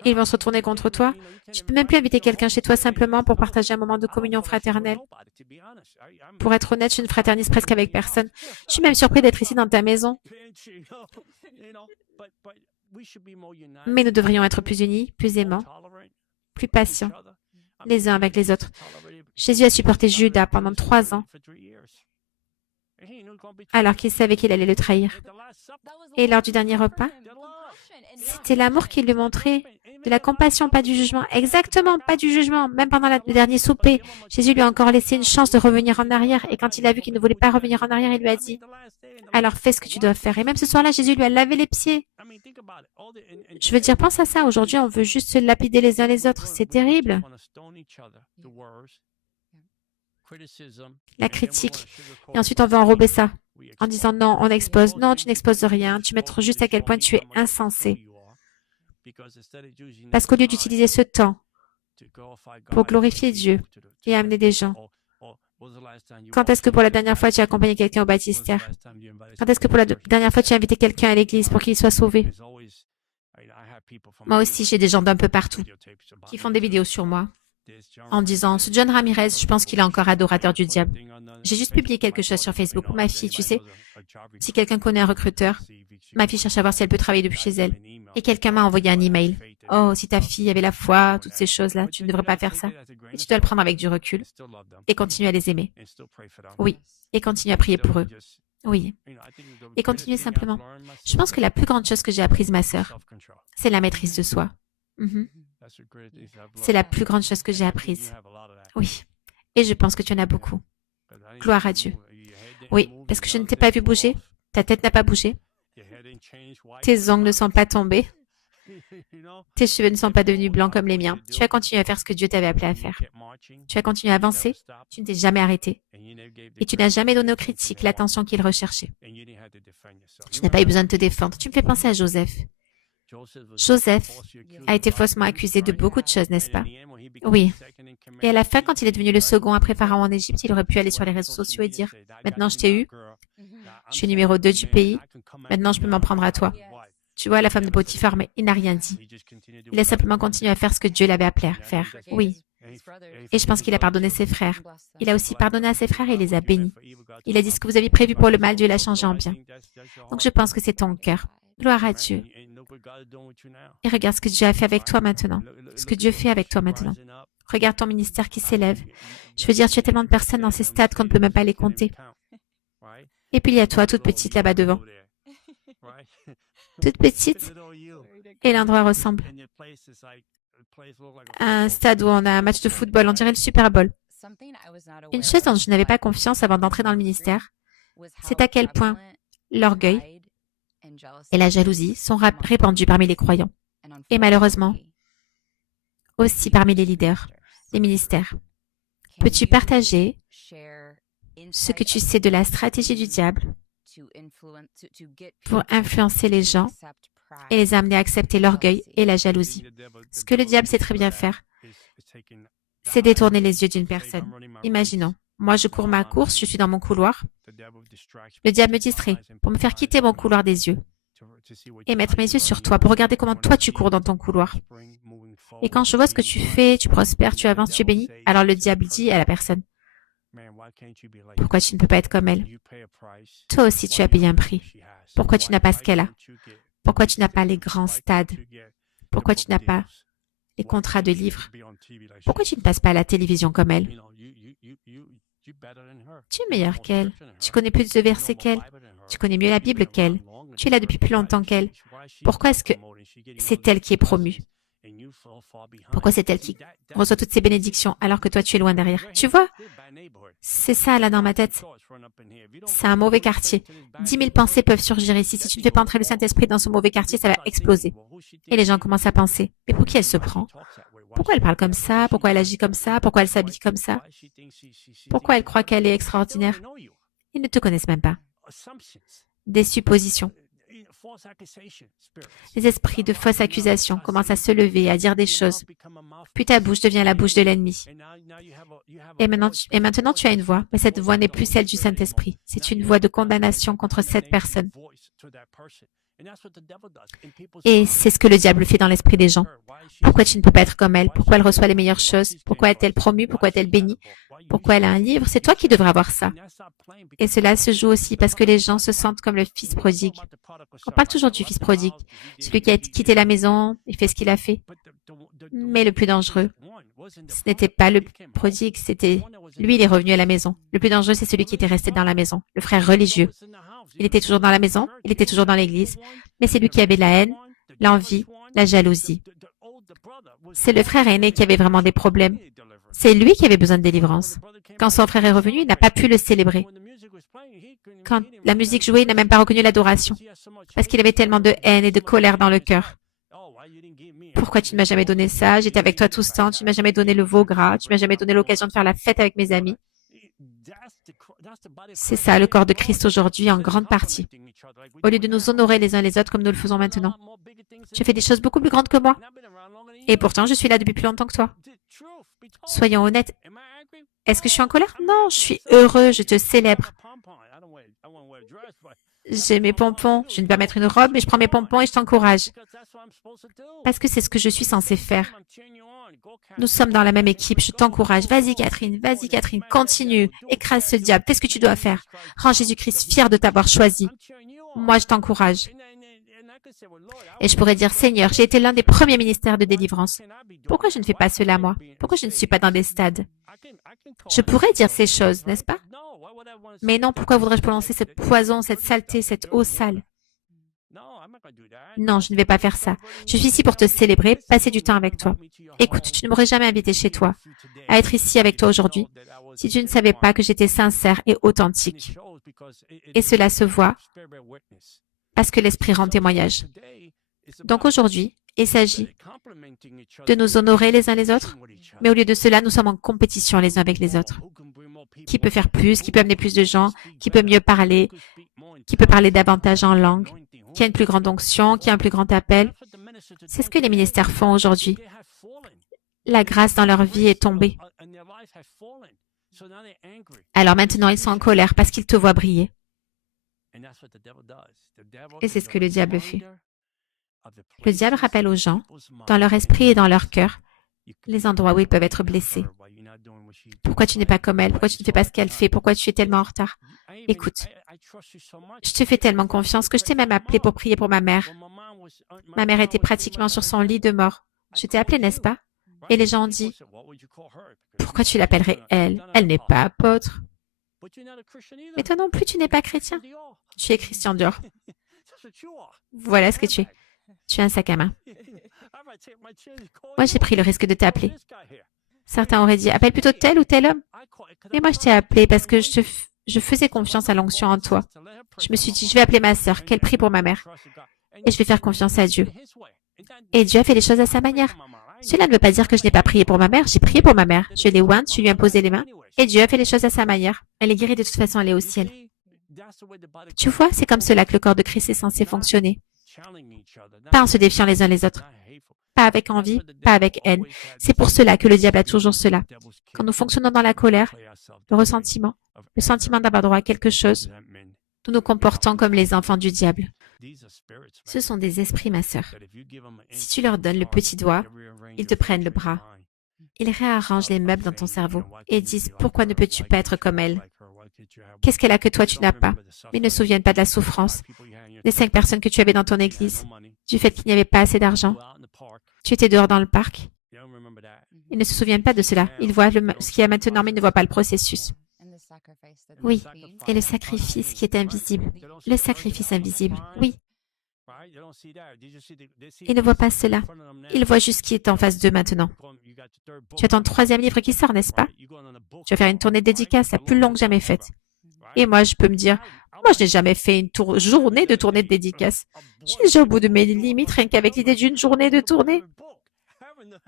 Ils vont se retourner contre toi. Tu ne peux même plus inviter quelqu'un chez toi simplement pour partager un moment de communion fraternelle. Pour être honnête, je ne fraternise presque avec personne. Je suis même surpris d'être ici dans ta maison. Mais nous devrions être plus unis, plus aimants, plus patients, les uns avec les autres. Jésus a supporté Judas pendant 3 ans, alors qu'il savait qu'il allait le trahir. Et lors du dernier repas, c'était l'amour qu'il lui montrait, de la compassion, pas du jugement. Exactement, pas du jugement. Même pendant le dernier souper, Jésus lui a encore laissé une chance de revenir en arrière. Et quand il a vu qu'il ne voulait pas revenir en arrière, il lui a dit, alors fais ce que tu dois faire. Et même ce soir-là, Jésus lui a lavé les pieds. Je veux dire, pense à ça. Aujourd'hui, on veut juste se lapider les uns les autres. C'est terrible. La critique. Et ensuite, on veut enrober ça en disant non, on expose. Non, tu n'exposes rien. Tu montres juste à quel point tu es insensé. Parce qu'au lieu d'utiliser ce temps pour glorifier Dieu et amener des gens, quand est-ce que pour la dernière fois tu as accompagné quelqu'un au baptistère? Quand est-ce que pour la dernière fois tu as invité quelqu'un à l'église pour qu'il soit sauvé? Moi aussi, j'ai des gens d'un peu partout qui font des vidéos sur moi en disant, ce John Ramirez, je pense qu'il est encore adorateur du diable. J'ai juste publié quelque chose sur Facebook pour ma fille, tu sais. Si quelqu'un connaît un recruteur, ma fille cherche à voir si elle peut travailler depuis chez elle. Et quelqu'un m'a envoyé un email. Oh, si ta fille avait la foi, toutes ces choses-là, tu ne devrais pas faire ça. Et tu dois le prendre avec du recul et continuer à les aimer. Oui. Et continuer à prier pour eux. Oui. Et continuer simplement. Je pense que la plus grande chose que j'ai apprise, ma sœur, c'est la maîtrise de soi. C'est la plus grande chose que j'ai apprise. Oui. Et je pense que tu en as beaucoup. Gloire à Dieu. Oui, parce que je ne t'ai pas vu bouger. Ta tête n'a pas bougé. Tes ongles ne sont pas tombés. Tes cheveux ne sont pas devenus blancs comme les miens. Tu as continué à faire ce que Dieu t'avait appelé à faire. Tu as continué à avancer. Tu ne t'es jamais arrêté. Et tu n'as jamais donné aux critiques l'attention qu'ils recherchaient. Tu n'as pas eu besoin de te défendre. Tu me fais penser à Joseph. Joseph a été faussement accusé de beaucoup de choses, n'est-ce pas? Oui. Et à la fin, quand il est devenu le second après Pharaon en Égypte, il aurait pu aller sur les réseaux sociaux et dire, maintenant je t'ai eu, je suis numéro 2 du pays, maintenant je peux m'en prendre à toi. Tu vois, la femme de Potiphar, mais il n'a rien dit. Il a simplement continué à faire ce que Dieu l'avait appelé à faire. Oui. Et je pense qu'il a pardonné ses frères. Il a aussi pardonné à ses frères et il les a bénis. Il a dit ce que vous avez prévu pour le mal, Dieu l'a changé en bien. Donc je pense que c'est ton cœur. Gloire à Dieu. Et regarde ce que Dieu a fait avec toi maintenant. Ce que Dieu fait avec toi maintenant. Regarde ton ministère qui s'élève. Je veux dire, tu as tellement de personnes dans ces stades qu'on ne peut même pas les compter. Et puis il y a toi, toute petite là-bas devant. Toute petite. Et l'endroit ressemble à un stade où on a un match de football. On dirait le Super Bowl. Une chose dont je n'avais pas confiance avant d'entrer dans le ministère, c'est à quel point l'orgueil et la jalousie sont répandus parmi les croyants. Et malheureusement, aussi parmi les leaders, les ministères. Peux-tu partager ce que tu sais de la stratégie du diable pour influencer les gens et les amener à accepter l'orgueil et la jalousie? Ce que le diable sait très bien faire, c'est détourner les yeux d'une personne. Imaginons, moi je cours ma course, je suis dans mon couloir. Le diable me distrait pour me faire quitter mon couloir des yeux et mettre mes yeux sur toi pour regarder comment toi tu cours dans ton couloir. Et quand je vois ce que tu fais, tu prospères, tu avances, tu es béni, alors le diable dit à la personne, pourquoi tu ne peux pas être comme elle? Toi aussi tu as payé un prix. Pourquoi tu n'as pas ce qu'elle a? Pourquoi tu n'as pas les grands stades? Pourquoi tu n'as pas les contrats de livres? Pourquoi tu ne passes pas à la télévision comme elle? Tu es meilleur qu'elle. Tu connais plus de versets qu'elle. Tu connais mieux la Bible qu'elle. Tu es là depuis plus longtemps qu'elle. Pourquoi est-ce que c'est elle qui est promue? Pourquoi c'est elle qui reçoit toutes ces bénédictions alors que toi tu es loin derrière? Tu vois? C'est ça là dans ma tête. C'est un mauvais quartier. 10 000 pensées peuvent surgir ici. Si tu ne fais pas entrer le Saint-Esprit dans ce mauvais quartier, ça va exploser. Et les gens commencent à penser, mais pour qui elle se prend? Pourquoi elle parle comme ça? Pourquoi elle agit comme ça? Pourquoi elle s'habille comme ça? Pourquoi elle croit qu'elle est extraordinaire? Ils ne te connaissent même pas. Des suppositions. Les esprits de fausses accusations commencent à se lever et à dire des choses. Puis ta bouche devient la bouche de l'ennemi. Et maintenant, tu as une voix, mais cette voix n'est plus celle du Saint-Esprit. C'est une voix de condamnation contre cette personne. Et c'est ce que le diable fait dans l'esprit des gens. Pourquoi tu ne peux pas être comme elle? Pourquoi elle reçoit les meilleures choses? Pourquoi est-elle promue? Pourquoi est-elle bénie? Pourquoi elle a un livre? C'est toi qui devrais avoir ça. Et cela se joue aussi parce que les gens se sentent comme le fils prodigue. On parle toujours du fils prodigue, celui qui a quitté la maison et fait ce qu'il a fait. Mais le plus dangereux, ce n'était pas le prodigue, c'était lui, il est revenu à la maison. Le plus dangereux, c'est celui qui était resté dans la maison, le frère religieux. Il était toujours dans la maison, il était toujours dans l'église, mais c'est lui qui avait la haine, l'envie, la jalousie. C'est le frère aîné qui avait vraiment des problèmes. C'est lui qui avait besoin de délivrance. Quand son frère est revenu, il n'a pas pu le célébrer. Quand la musique jouait, il n'a même pas reconnu l'adoration, parce qu'il avait tellement de haine et de colère dans le cœur. Pourquoi tu ne m'as jamais donné ça? J'étais avec toi tout ce temps, tu ne m'as jamais donné le veau gras, tu ne m'as jamais donné l'occasion de faire la fête avec mes amis. C'est ça le corps de Christ aujourd'hui en grande partie. Au lieu de nous honorer les uns les autres comme nous le faisons maintenant. Tu fais des choses beaucoup plus grandes que moi. Et pourtant, je suis là depuis plus longtemps que toi. Soyons honnêtes. Est-ce que je suis en colère? Non, je suis heureux, je te célèbre. J'ai mes pompons. Je ne vais pas mettre une robe, mais je prends mes pompons et je t'encourage. Parce que c'est ce que je suis censé faire. Nous sommes dans la même équipe, je t'encourage. Vas-y Catherine, continue. Écrase ce diable, fais ce que tu dois faire. Rends Jésus-Christ fier de t'avoir choisi. Moi, je t'encourage. Et je pourrais dire, Seigneur, j'ai été l'un des premiers ministères de délivrance. Pourquoi je ne fais pas cela, moi? Pourquoi je ne suis pas dans des stades? Je pourrais dire ces choses, n'est-ce pas? Mais non, pourquoi voudrais-je prononcer ce poison, cette saleté, cette eau sale? Non, je ne vais pas faire ça. Je suis ici pour te célébrer, passer du temps avec toi. Écoute, tu ne m'aurais jamais invité chez toi, à être ici avec toi aujourd'hui, si tu ne savais pas que j'étais sincère et authentique. Et cela se voit parce que l'Esprit rend témoignage. Donc aujourd'hui, il s'agit de nous honorer les uns les autres, mais au lieu de cela, nous sommes en compétition les uns avec les autres. Qui peut faire plus, qui peut amener plus de gens, qui peut mieux parler, qui peut parler davantage en langue, qui a une plus grande onction, qui a un plus grand appel. C'est ce que les ministères font aujourd'hui. La grâce dans leur vie est tombée. Alors maintenant, ils sont en colère parce qu'ils te voient briller. Et c'est ce que le diable fait. Le diable rappelle aux gens, dans leur esprit et dans leur cœur, les endroits où ils peuvent être blessés. Pourquoi tu n'es pas comme elle? Pourquoi tu ne fais pas ce qu'elle fait? Pourquoi tu es tellement en retard? Écoute, je te fais tellement confiance que je t'ai même appelé pour prier pour ma mère. Ma mère était pratiquement sur son lit de mort. Je t'ai appelé, n'est-ce pas? Et les gens ont dit, pourquoi tu l'appellerais elle? Elle n'est pas apôtre. Mais toi non plus, tu n'es pas chrétien. Tu es Christian Dior. Voilà ce que tu es. Tu as un sac à main. Moi, j'ai pris le risque de t'appeler. Certains auraient dit, appelle plutôt tel ou tel homme. Mais moi, je t'ai appelé parce que je faisais confiance à l'onction en toi. Je me suis dit, je vais appeler ma sœur, qu'elle prie pour ma mère. Et je vais faire confiance à Dieu. Et Dieu a fait les choses à sa manière. Cela ne veut pas dire que je n'ai pas prié pour ma mère. J'ai prié pour ma mère. Je l'ai ointe, je lui ai imposé les mains. Et Dieu a fait les choses à sa manière. Elle est guérie de toute façon, elle est au ciel. Tu vois, c'est comme cela que le corps de Christ est censé fonctionner. Pas en se défiant les uns les autres. Pas avec envie, pas avec haine. C'est pour cela que le diable a toujours cela. Quand nous fonctionnons dans la colère, le ressentiment, le sentiment d'avoir droit à quelque chose, nous nous comportons comme les enfants du diable. Ce sont des esprits, ma sœur. Si tu leur donnes le petit doigt, ils te prennent le bras. Ils réarrangent les meubles dans ton cerveau et disent « Pourquoi ne peux-tu pas être comme elle? Qu'est-ce qu'elle a que toi tu n'as pas ?» Mais ils ne se souviennent pas de la souffrance, des 5 personnes que tu avais dans ton église, du fait qu'il n'y avait pas assez d'argent. Tu étais dehors dans le parc. Ils ne se souviennent pas de cela. Ils voient ce qu'il y a maintenant, mais ils ne voient pas le processus. Oui, et le sacrifice qui est invisible. Le sacrifice invisible, oui. Ils ne voient pas cela. Ils voient juste ce qui est en face d'eux maintenant. Tu as ton 3e livre qui sort, n'est-ce pas? Tu vas faire une tournée de dédicace la plus longue jamais faite. Et moi, je peux me dire, moi, je n'ai jamais fait une journée de tournée de dédicace. Je suis déjà au bout de mes limites, rien qu'avec l'idée d'une journée de tournée.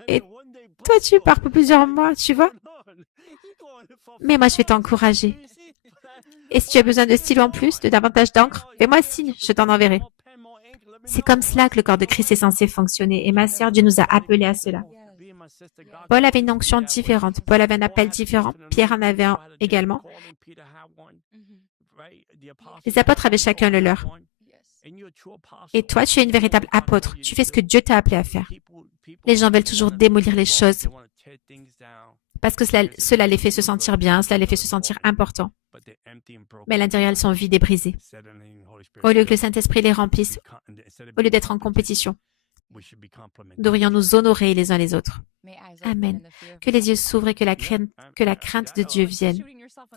Et toi, tu pars pour plusieurs mois, tu vois? Mais moi, je vais t'encourager. Et si tu as besoin de stylo en plus, de davantage d'encre, fais-moi signe, je t'en enverrai. C'est comme cela que le corps de Christ est censé fonctionner. Et ma sœur, Dieu nous a appelés à cela. Paul avait une onction différente. Paul avait un appel différent. Pierre en avait un également. Les apôtres avaient chacun le leur. Et toi, tu es une véritable apôtre. Tu fais ce que Dieu t'a appelé à faire. Les gens veulent toujours démolir les choses parce que cela les fait se sentir bien, cela les fait se sentir importants. Mais à l'intérieur, ils sont vides et brisés. Au lieu que le Saint-Esprit les remplisse, au lieu d'être en compétition, nous devrions nous honorer les uns les autres. Amen. Que les yeux s'ouvrent et que la crainte de Dieu vienne.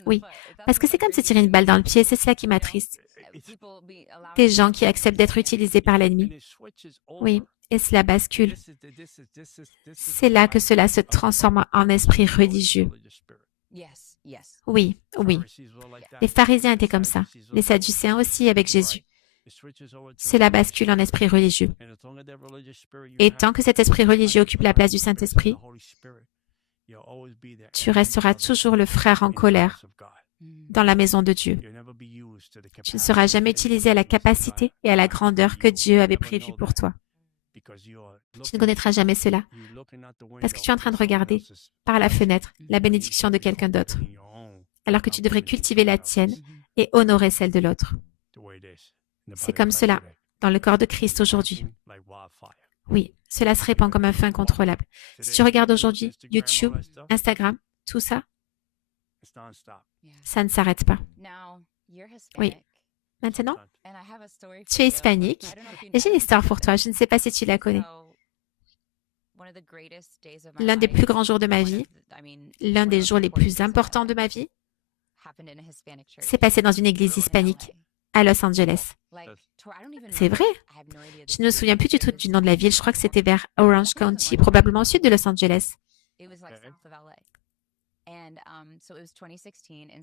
Oui, parce que c'est comme se tirer une balle dans le pied, c'est cela qui m'attriste. Des gens qui acceptent d'être utilisés par l'ennemi. Oui, et cela bascule. C'est là que cela se transforme en esprit religieux. Oui, oui. Les pharisiens étaient comme ça. Les sadducéens aussi avec Jésus. Cela bascule en esprit religieux. Et tant que cet esprit religieux occupe la place du Saint-Esprit, tu resteras toujours le frère en colère dans la maison de Dieu. Tu ne seras jamais utilisé à la capacité et à la grandeur que Dieu avait prévue pour toi. Tu ne connaîtras jamais cela parce que tu es en train de regarder par la fenêtre la bénédiction de quelqu'un d'autre, alors que tu devrais cultiver la tienne et honorer celle de l'autre. C'est comme cela dans le corps de Christ aujourd'hui. Oui, cela se répand comme un feu incontrôlable. Si tu regardes aujourd'hui YouTube, Instagram, tout ça, ça ne s'arrête pas. Oui. Maintenant, tu es hispanique et j'ai une histoire pour toi. Je ne sais pas si tu la connais. L'un des plus grands jours de ma vie, l'un des jours les plus importants de ma vie, s'est passé dans une église hispanique à Los Angeles. C'est vrai. Je ne me souviens plus du tout du nom de la ville. Je crois que c'était vers Orange County, probablement au sud de Los Angeles.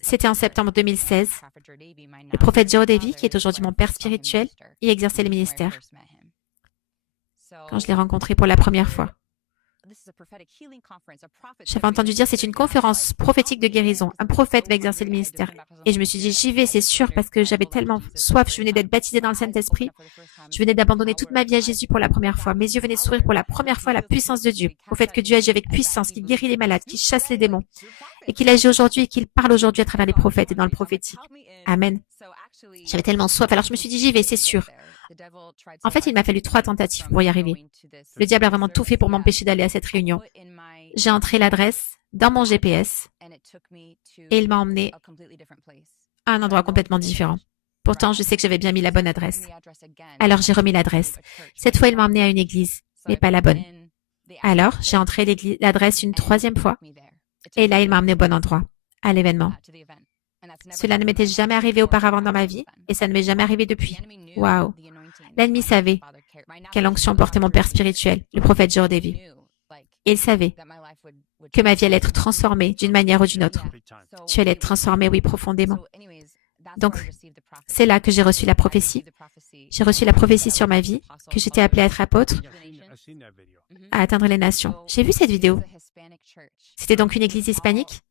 C'était en septembre 2016. Le prophète Joe Davy, qui est aujourd'hui mon père spirituel, y exerçait le ministère quand je l'ai rencontré pour la première fois. J'avais entendu dire c'est une conférence prophétique de guérison. Un prophète va exercer le ministère. Et je me suis dit, j'y vais, c'est sûr, parce que j'avais tellement soif. Je venais d'être baptisée dans le Saint-Esprit. Je venais d'abandonner toute ma vie à Jésus pour la première fois. Mes yeux venaient de s'ouvrir pour la première fois à la puissance de Dieu. Au fait que Dieu agit avec puissance, qu'il guérit les malades, qu'il chasse les démons. Et qu'il agit aujourd'hui et qu'il parle aujourd'hui à travers les prophètes et dans le prophétique. Amen. J'avais tellement soif. Alors je me suis dit, j'y vais, c'est sûr. En fait, il m'a fallu 3 tentatives pour y arriver. Le diable a vraiment tout fait pour m'empêcher d'aller à cette réunion. J'ai entré l'adresse dans mon GPS et il m'a emmené à un endroit complètement différent. Pourtant, je sais que j'avais bien mis la bonne adresse. Alors, j'ai remis l'adresse. Cette fois, il m'a emmené à une église, mais pas la bonne. Alors, j'ai entré l'adresse une 3e fois et là, il m'a emmené au bon endroit, à l'événement. Cela ne m'était jamais arrivé auparavant dans ma vie et ça ne m'est jamais arrivé depuis. Waouh! L'ennemi savait quelle onction portait mon père spirituel, le prophète Joe Davy. Et il savait que ma vie allait être transformée d'une manière ou d'une autre. Tu allais être transformée, oui, profondément. Donc, c'est là que j'ai reçu la prophétie. J'ai reçu la prophétie sur ma vie, que j'étais appelée à être apôtre, à atteindre les nations. J'ai vu cette vidéo. C'était donc une église hispanique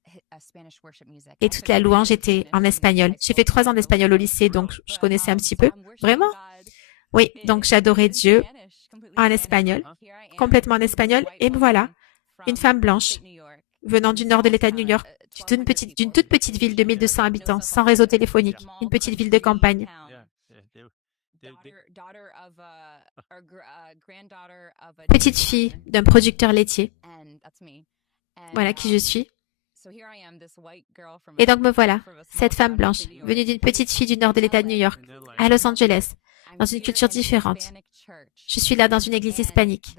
et toute la louange était en espagnol. J'ai fait 3 ans d'espagnol au lycée, donc je connaissais un petit peu. Vraiment? Oui, donc j'adorais Dieu en espagnol, complètement en espagnol. Et me voilà, une femme blanche, venant du nord de l'État de New York, d'une toute petite ville de 1200 habitants, sans réseau téléphonique, une petite ville de campagne. Petite fille d'un producteur laitier. Voilà qui je suis. Et donc me voilà, cette femme blanche, venue d'une petite fille du nord de l'État de New York, à Los Angeles, dans une culture différente. Je suis là dans une église hispanique.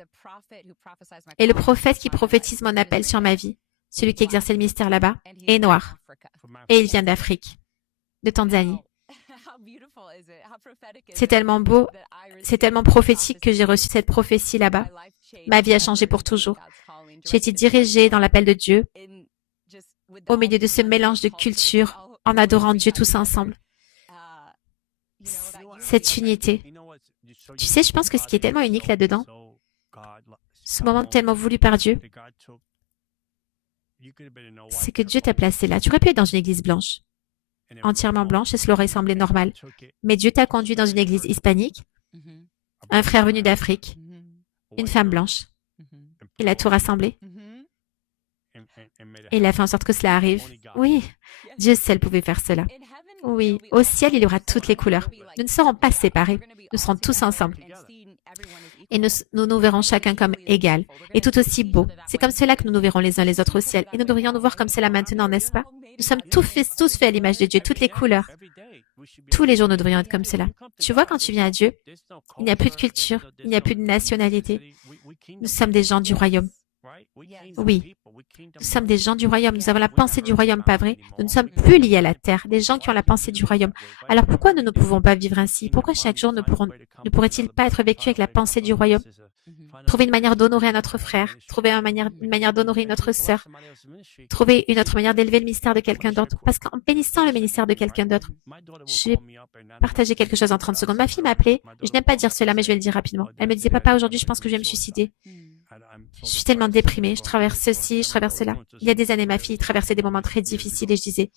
Et le prophète qui prophétise mon appel sur ma vie, celui qui exerçait le ministère là-bas, est noir. Et il vient d'Afrique, de Tanzanie. C'est tellement beau, c'est tellement prophétique que j'ai reçu cette prophétie là-bas. Ma vie a changé pour toujours. J'ai été dirigée dans l'appel de Dieu au milieu de ce mélange de cultures en adorant Dieu tous ensemble. Cette unité. Tu sais, je pense que ce qui est tellement unique là-dedans, ce moment tellement voulu par Dieu, c'est que Dieu t'a placé là. Tu aurais pu être dans une église blanche, entièrement blanche, et cela aurait semblé normal. Mais Dieu t'a conduit dans une église hispanique, un frère venu d'Afrique, une femme blanche. Il a tout rassemblé. Et il a fait en sorte que cela arrive. Oui, Dieu seul pouvait faire cela. Oui, au ciel, il y aura toutes les couleurs. Nous ne serons pas séparés. Nous serons tous ensemble. Et nous verrons chacun comme égal et tout aussi beau. C'est comme cela que nous nous verrons les uns les autres au ciel. Et nous devrions nous voir comme cela maintenant, n'est-ce pas? Nous sommes tous faits à l'image de Dieu, toutes les couleurs. Tous les jours, nous devrions être comme cela. Tu vois, quand tu viens à Dieu, il n'y a plus de culture, il n'y a plus de nationalité. Nous sommes des gens du royaume. Oui, nous sommes des gens du royaume. Nous avons la pensée du royaume, pas vrai? Nous ne sommes plus liés à la terre, des gens qui ont la pensée du royaume. Alors pourquoi nous ne pouvons pas vivre ainsi? Pourquoi chaque jour ne pourrait-il pas être vécu avec la pensée du royaume? Trouver une manière d'honorer un autre frère, trouver une manière d'honorer une autre sœur, trouver une autre manière d'élever le ministère de quelqu'un d'autre. Parce qu'en bénissant le ministère de quelqu'un d'autre, je vais partager quelque chose en 30 secondes. Ma fille m'a appelé, je n'aime pas dire cela, mais je vais le dire rapidement. Elle me disait, papa, aujourd'hui, je pense que je vais me suicider. Je suis tellement déprimée, je traverse ceci, je traverse cela. Il y a des années, ma fille traversait des moments très difficiles et je disais,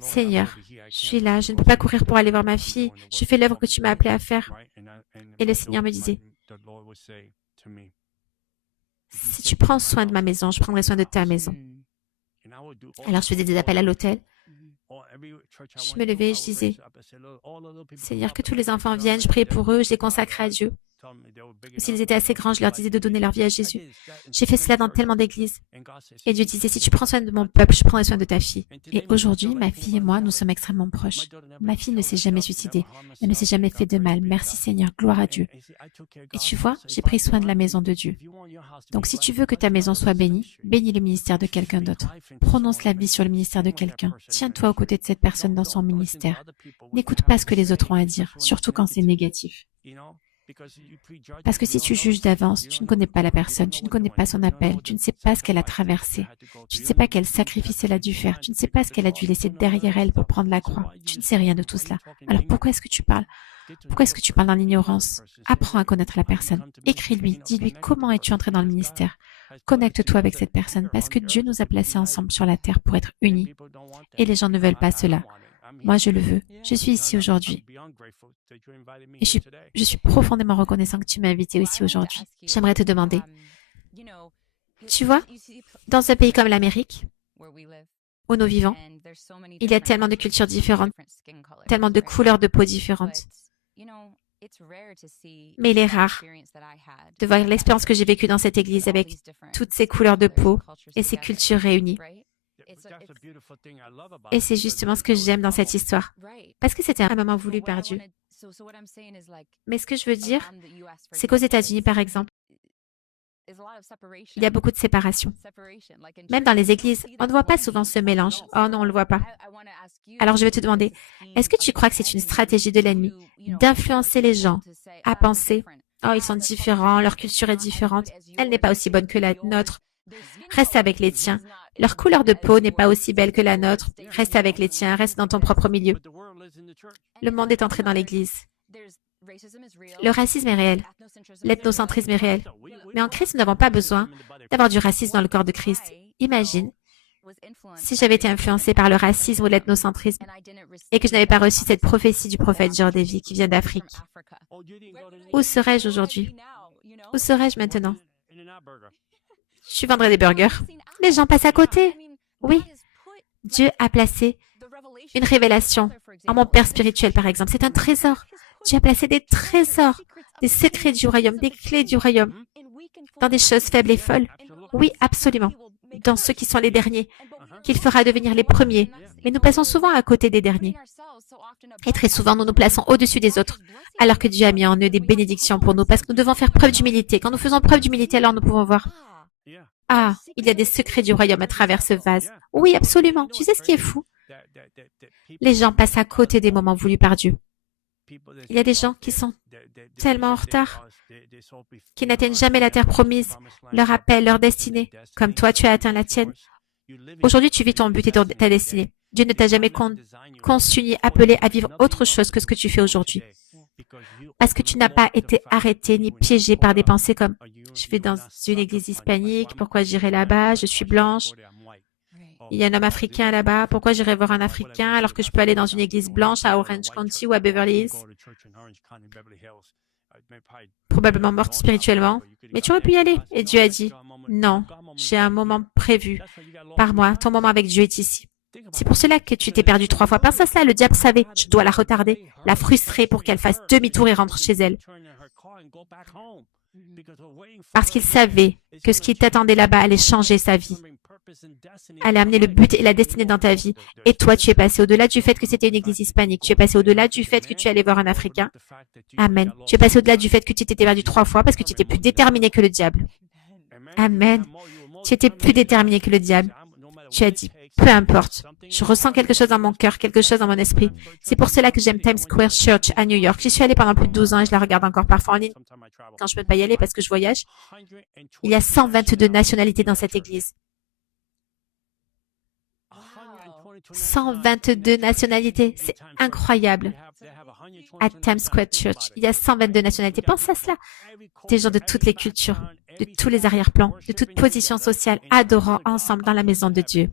Seigneur, je suis là, je ne peux pas courir pour aller voir ma fille, je fais l'œuvre que tu m'as appelé à faire. Et le Seigneur me disait, si tu prends soin de ma maison, je prendrai soin de ta maison. Alors je faisais des appels à l'hôtel. Je me levais et je disais, Seigneur, que tous les enfants viennent, je priais pour eux, je les consacrais à Dieu. S'ils étaient assez grands, je leur disais de donner leur vie à Jésus. J'ai fait cela dans tellement d'églises. Et Dieu disait, si tu prends soin de mon peuple, je prendrai soin de ta fille. Et aujourd'hui, ma fille et moi, nous sommes extrêmement proches. Ma fille ne s'est jamais suicidée. Elle ne s'est jamais fait de mal. Merci Seigneur, gloire à Dieu. Et tu vois, j'ai pris soin de la maison de Dieu. Donc si tu veux que ta maison soit bénie, bénis le ministère de quelqu'un d'autre. Prononce la vie sur le ministère de quelqu'un. Tiens-toi aux côtés de cette personne dans son ministère. N'écoute pas ce que les autres ont à dire, surtout quand c'est négatif. Parce que si tu juges d'avance, tu ne connais pas la personne, tu ne connais pas son appel, tu ne sais pas ce qu'elle a traversé, tu ne sais pas quel sacrifice elle a dû faire, tu ne sais pas ce qu'elle a dû laisser derrière elle pour prendre la croix. Tu ne sais rien de tout cela. Alors pourquoi est-ce que tu parles? Pourquoi est-ce que tu parles dans l'ignorance? Apprends à connaître la personne. Écris-lui, dis-lui comment es-tu entré dans le ministère. Connecte-toi avec cette personne parce que Dieu nous a placés ensemble sur la terre pour être unis. Et les gens ne veulent pas cela. Moi, je le veux. Je suis ici aujourd'hui. Et je suis profondément reconnaissant que tu m'as invité aussi aujourd'hui. J'aimerais te demander, tu vois, dans un pays comme l'Amérique, où nous vivons, il y a tellement de cultures différentes, tellement de couleurs de peau différentes. Mais il est rare de voir l'expérience que j'ai vécue dans cette église avec toutes ces couleurs de peau et ces cultures réunies. Et c'est justement ce que j'aime dans cette histoire. Parce que c'était un moment voulu par Dieu. Mais ce que je veux dire, c'est qu'aux États-Unis, par exemple, il y a beaucoup de séparation. Même dans les églises, on ne voit pas souvent ce mélange. Oh non, on ne le voit pas. Alors je vais te demander, est-ce que tu crois que c'est une stratégie de l'ennemi d'influencer les gens à penser, oh, ils sont différents, leur culture est différente, elle n'est pas aussi bonne que la nôtre. Reste avec les tiens. Leur couleur de peau n'est pas aussi belle que la nôtre. Reste avec les tiens, reste dans ton propre milieu. Le monde est entré dans l'Église. Le racisme est réel. L'ethnocentrisme est réel. Mais en Christ, nous n'avons pas besoin d'avoir du racisme dans le corps de Christ. Imagine si j'avais été influencée par le racisme ou l'ethnocentrisme et que je n'avais pas reçu cette prophétie du prophète George Davy qui vient d'Afrique. Où serais-je aujourd'hui? Où serais-je maintenant? Je vendrais des burgers. Les gens passent à côté. Oui, Dieu a placé une révélation en mon père spirituel, par exemple. C'est un trésor. Dieu a placé des trésors, des secrets du royaume, des clés du royaume, dans des choses faibles et folles. Oui, absolument. Dans ceux qui sont les derniers, qu'il fera devenir les premiers. Mais nous passons souvent à côté des derniers. Et très souvent, nous nous plaçons au-dessus des autres, alors que Dieu a mis en eux des bénédictions pour nous, parce que nous devons faire preuve d'humilité. Quand nous faisons preuve d'humilité, alors nous pouvons voir. Ah, il y a des secrets du royaume à travers ce vase. Oui, absolument. Tu sais ce qui est fou? Les gens passent à côté des moments voulus par Dieu. Il y a des gens qui sont tellement en retard, qui n'atteignent jamais la terre promise, leur appel, leur destinée, comme toi tu as atteint la tienne. Aujourd'hui, tu vis ton but et ta destinée. Dieu ne t'a jamais conçu ni appelé à vivre autre chose que ce que tu fais aujourd'hui. Parce que tu n'as pas été arrêté ni piégé par des pensées comme « Je vais dans une église hispanique, pourquoi j'irai là-bas, je suis blanche. Il y a un homme africain là-bas, pourquoi j'irai voir un Africain alors que je peux aller dans une église blanche à Orange County ou à Beverly Hills? » Probablement morte spirituellement, mais tu aurais pu y aller. Et Dieu a dit « Non, j'ai un moment prévu par moi, ton moment avec Dieu est ici. » C'est pour cela que tu t'es perdu 3 fois. Pense à cela, le diable savait, je dois la retarder, la frustrer pour qu'elle fasse demi-tour et rentre chez elle. Parce qu'il savait que ce qui t'attendait là-bas allait changer sa vie, allait amener le but et la destinée dans ta vie. Et toi, tu es passé au-delà du fait que c'était une église hispanique. Tu es passé au-delà du fait que tu allais voir un Africain. Amen. Tu es passé au-delà du fait que tu t'étais perdu 3 fois parce que tu étais plus déterminé que le diable. Amen. Tu étais plus déterminé que le diable. Tu as dit, peu importe, je ressens quelque chose dans mon cœur, quelque chose dans mon esprit. C'est pour cela que j'aime Times Square Church à New York. J'y suis allée pendant plus de 12 ans et je la regarde encore parfois en ligne quand je ne peux pas y aller parce que je voyage. Il y a 122 nationalités dans cette église. 122 nationalités, c'est incroyable. À Times Square Church, il y a 122 nationalités. Pense à cela. Des gens de toutes les cultures, de tous les arrière-plans, de toute position sociale, adorant ensemble dans la maison de Dieu.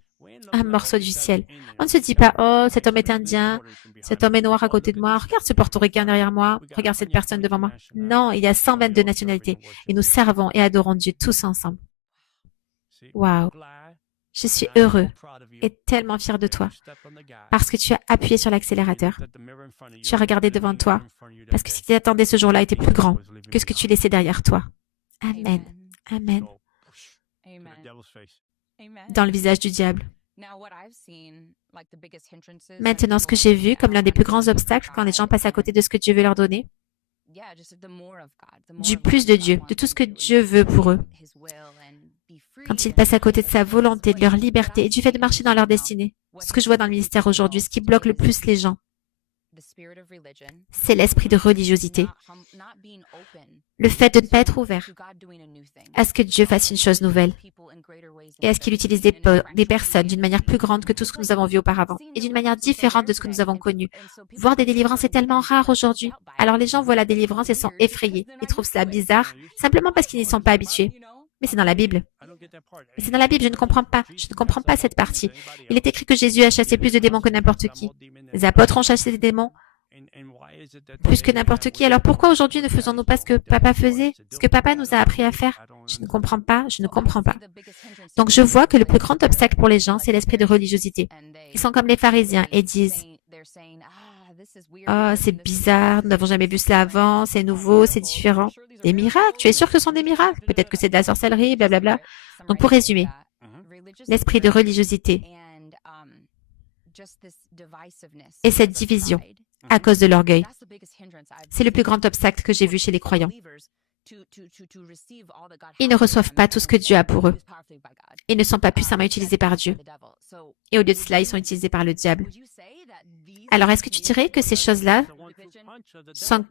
Un morceau du ciel. On ne se dit pas, oh, cet homme est indien, cet homme est noir à côté de moi, regarde ce portoricain derrière moi, regarde cette personne devant moi. Non, il y a 122 nationalités et nous servons et adorons Dieu tous ensemble. Waouh! Je suis heureux et tellement fier de toi parce que tu as appuyé sur l'accélérateur. Tu as regardé devant toi parce que ce qui t'attendait ce jour-là était plus grand que ce que tu laissais derrière toi. Amen. Amen. Dans le visage du diable. Maintenant, ce que j'ai vu comme l'un des plus grands obstacles quand les gens passent à côté de ce que Dieu veut leur donner, du plus de Dieu, de tout ce que Dieu veut pour eux. Quand ils passent à côté de sa volonté, de leur liberté et du fait de marcher dans leur destinée. Ce que je vois dans le ministère aujourd'hui, ce qui bloque le plus les gens, c'est l'esprit de religiosité. Le fait de ne pas être ouvert à ce que Dieu fasse une chose nouvelle et à ce qu'il utilise des personnes d'une manière plus grande que tout ce que nous avons vu auparavant et d'une manière différente de ce que nous avons connu. Voir des délivrances est tellement rare aujourd'hui. Alors les gens voient la délivrance et sont effrayés. Ils trouvent ça bizarre simplement parce qu'ils n'y sont pas habitués. Mais c'est dans la Bible. Mais c'est dans la Bible, je ne comprends pas. Je ne comprends pas cette partie. Il est écrit que Jésus a chassé plus de démons que n'importe qui. Les apôtres ont chassé des démons plus que n'importe qui. Alors pourquoi aujourd'hui ne faisons-nous pas ce que Papa faisait, ce que Papa nous a appris à faire? Je ne comprends pas, je ne comprends pas. Donc je vois que le plus grand obstacle pour les gens, c'est l'esprit de religiosité. Ils sont comme les pharisiens et disent « Oh, c'est bizarre, nous n'avons jamais vu cela avant, c'est nouveau, c'est différent. » Des miracles, tu es sûr que ce sont des miracles? Peut-être que c'est de la sorcellerie, blablabla. Donc pour résumer, l'esprit de religiosité et cette division à cause de l'orgueil, c'est le plus grand obstacle que j'ai vu chez les croyants. Ils ne reçoivent pas tout ce que Dieu a pour eux. Ils ne sont pas puissamment utilisés par Dieu. Et au lieu de cela, ils sont utilisés par le diable. Alors, est-ce que tu dirais que ces choses-là sont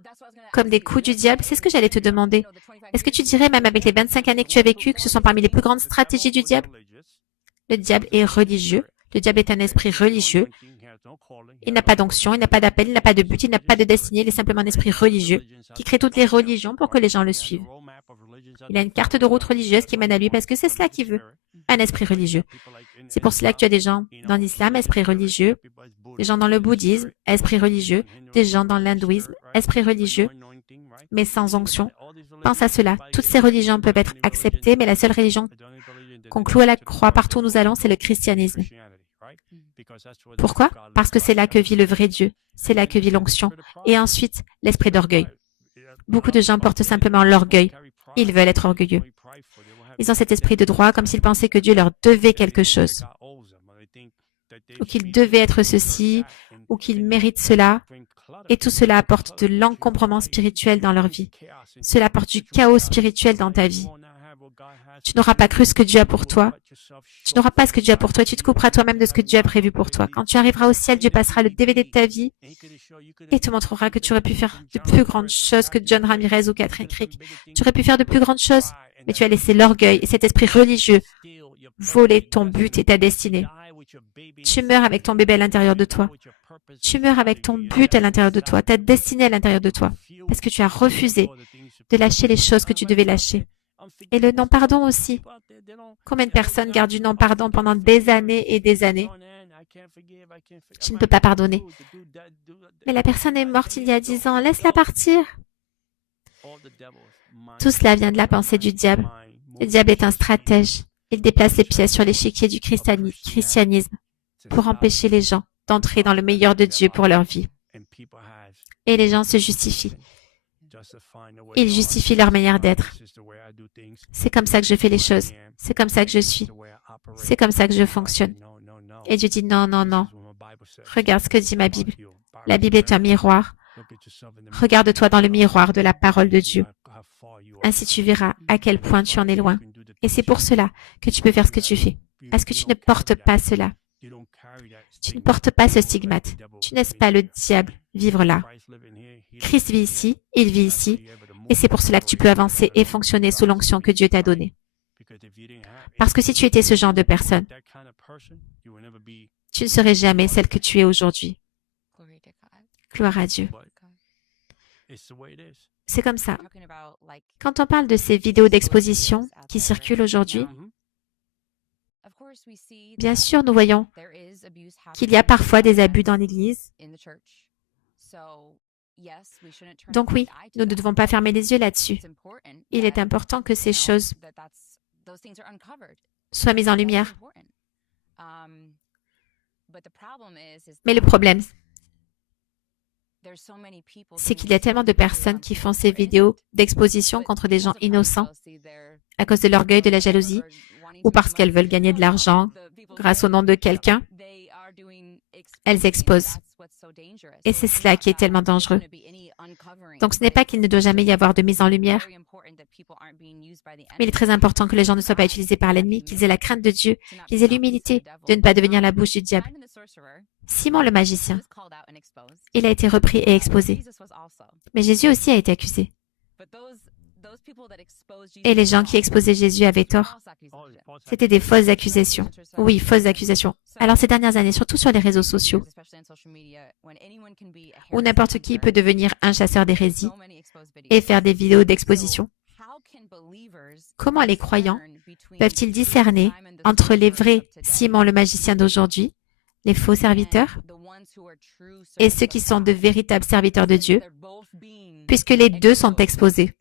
comme des coups du diable? C'est ce que j'allais te demander. Est-ce que tu dirais, même avec les 25 années que tu as vécues, que ce sont parmi les plus grandes stratégies du diable? Le diable est religieux. Le diable est un esprit religieux. Il n'a pas d'onction, il n'a pas d'appel, il n'a pas de but, il n'a pas de destinée. Il est simplement un esprit religieux qui crée toutes les religions pour que les gens le suivent. Il a une carte de route religieuse qui mène à lui parce que c'est cela qu'il veut. Un esprit religieux. C'est pour cela que tu as des gens dans l'islam, esprit religieux, des gens dans le bouddhisme, esprit religieux, des gens dans l'hindouisme, esprit religieux, mais sans onction. Pense à cela. Toutes ces religions peuvent être acceptées, mais la seule religion qu'on cloue à la croix partout où nous allons, c'est le christianisme. Pourquoi? Parce que c'est là que vit le vrai Dieu. C'est là que vit l'onction. Et ensuite, l'esprit d'orgueil. Beaucoup de gens portent simplement l'orgueil. Ils veulent être orgueilleux. Ils ont cet esprit de droit comme s'ils pensaient que Dieu leur devait quelque chose. Ou qu'ils devaient être ceci, ou qu'ils méritent cela. Et tout cela apporte de l'encombrement spirituel dans leur vie. Cela apporte du chaos spirituel dans ta vie. Tu n'auras pas cru ce que Dieu a pour toi. Tu n'auras pas ce que Dieu a pour toi et tu te couperas toi-même de ce que Dieu a prévu pour toi. Quand tu arriveras au ciel, Dieu passera le DVD de ta vie et te montrera que tu aurais pu faire de plus grandes choses que John Ramirez ou Catherine Crick. Tu aurais pu faire de plus grandes choses, mais tu as laissé l'orgueil et cet esprit religieux voler ton but et ta destinée. Tu meurs avec ton bébé à l'intérieur de toi. Tu meurs avec ton but à l'intérieur de toi, ta destinée à l'intérieur de toi, parce que tu as refusé de lâcher les choses que tu devais lâcher. Et le non-pardon aussi. Combien de personnes gardent du non-pardon pendant des années et des années? Je ne peux pas pardonner. Mais la personne est morte il y a 10 ans, laisse-la partir. Tout cela vient de la pensée du diable. Le diable est un stratège. Il déplace les pièces sur l'échiquier du christianisme pour empêcher les gens d'entrer dans le meilleur de Dieu pour leur vie. Et les gens se justifient. Ils justifient leur manière d'être. C'est comme ça que je fais les choses. C'est comme ça que je suis. C'est comme ça que je fonctionne. Et Dieu dit non, non, non. Regarde ce que dit ma Bible. La Bible est un miroir. Regarde-toi dans le miroir de la parole de Dieu. Ainsi tu verras à quel point tu en es loin. Et c'est pour cela que tu peux faire ce que tu fais. Parce que tu ne portes pas cela. Tu ne portes pas ce stigmate. Tu n'es pas le diable vivre là. Christ vit ici, il vit ici, et c'est pour cela que tu peux avancer et fonctionner sous l'onction que Dieu t'a donnée. Parce que si tu étais ce genre de personne, tu ne serais jamais celle que tu es aujourd'hui. Gloire à Dieu. C'est comme ça. Quand on parle de ces vidéos d'exposition qui circulent aujourd'hui, bien sûr, nous voyons qu'il y a parfois des abus dans l'Église. Donc oui, nous ne devons pas fermer les yeux là-dessus. Il est important que ces choses soient mises en lumière. Mais le problème, c'est qu'il y a tellement de personnes qui font ces vidéos d'exposition contre des gens innocents à cause de l'orgueil, de la jalousie, ou parce qu'elles veulent gagner de l'argent grâce au nom de quelqu'un. Elles exposent. Et c'est cela qui est tellement dangereux. Donc ce n'est pas qu'il ne doit jamais y avoir de mise en lumière, mais il est très important que les gens ne soient pas utilisés par l'ennemi, qu'ils aient la crainte de Dieu, qu'ils aient l'humilité de ne pas devenir la bouche du diable. Simon le magicien, il a été repris et exposé. Mais Jésus aussi a été accusé. Et les gens qui exposaient Jésus avaient tort. C'était des fausses accusations. Oui, fausses accusations. Alors ces dernières années, surtout sur les réseaux sociaux, où n'importe qui peut devenir un chasseur d'hérésie et faire des vidéos d'exposition. Comment les croyants peuvent-ils discerner entre les vrais Simon le magicien d'aujourd'hui, les faux serviteurs, et ceux qui sont de véritables serviteurs de Dieu, puisque les deux sont exposés?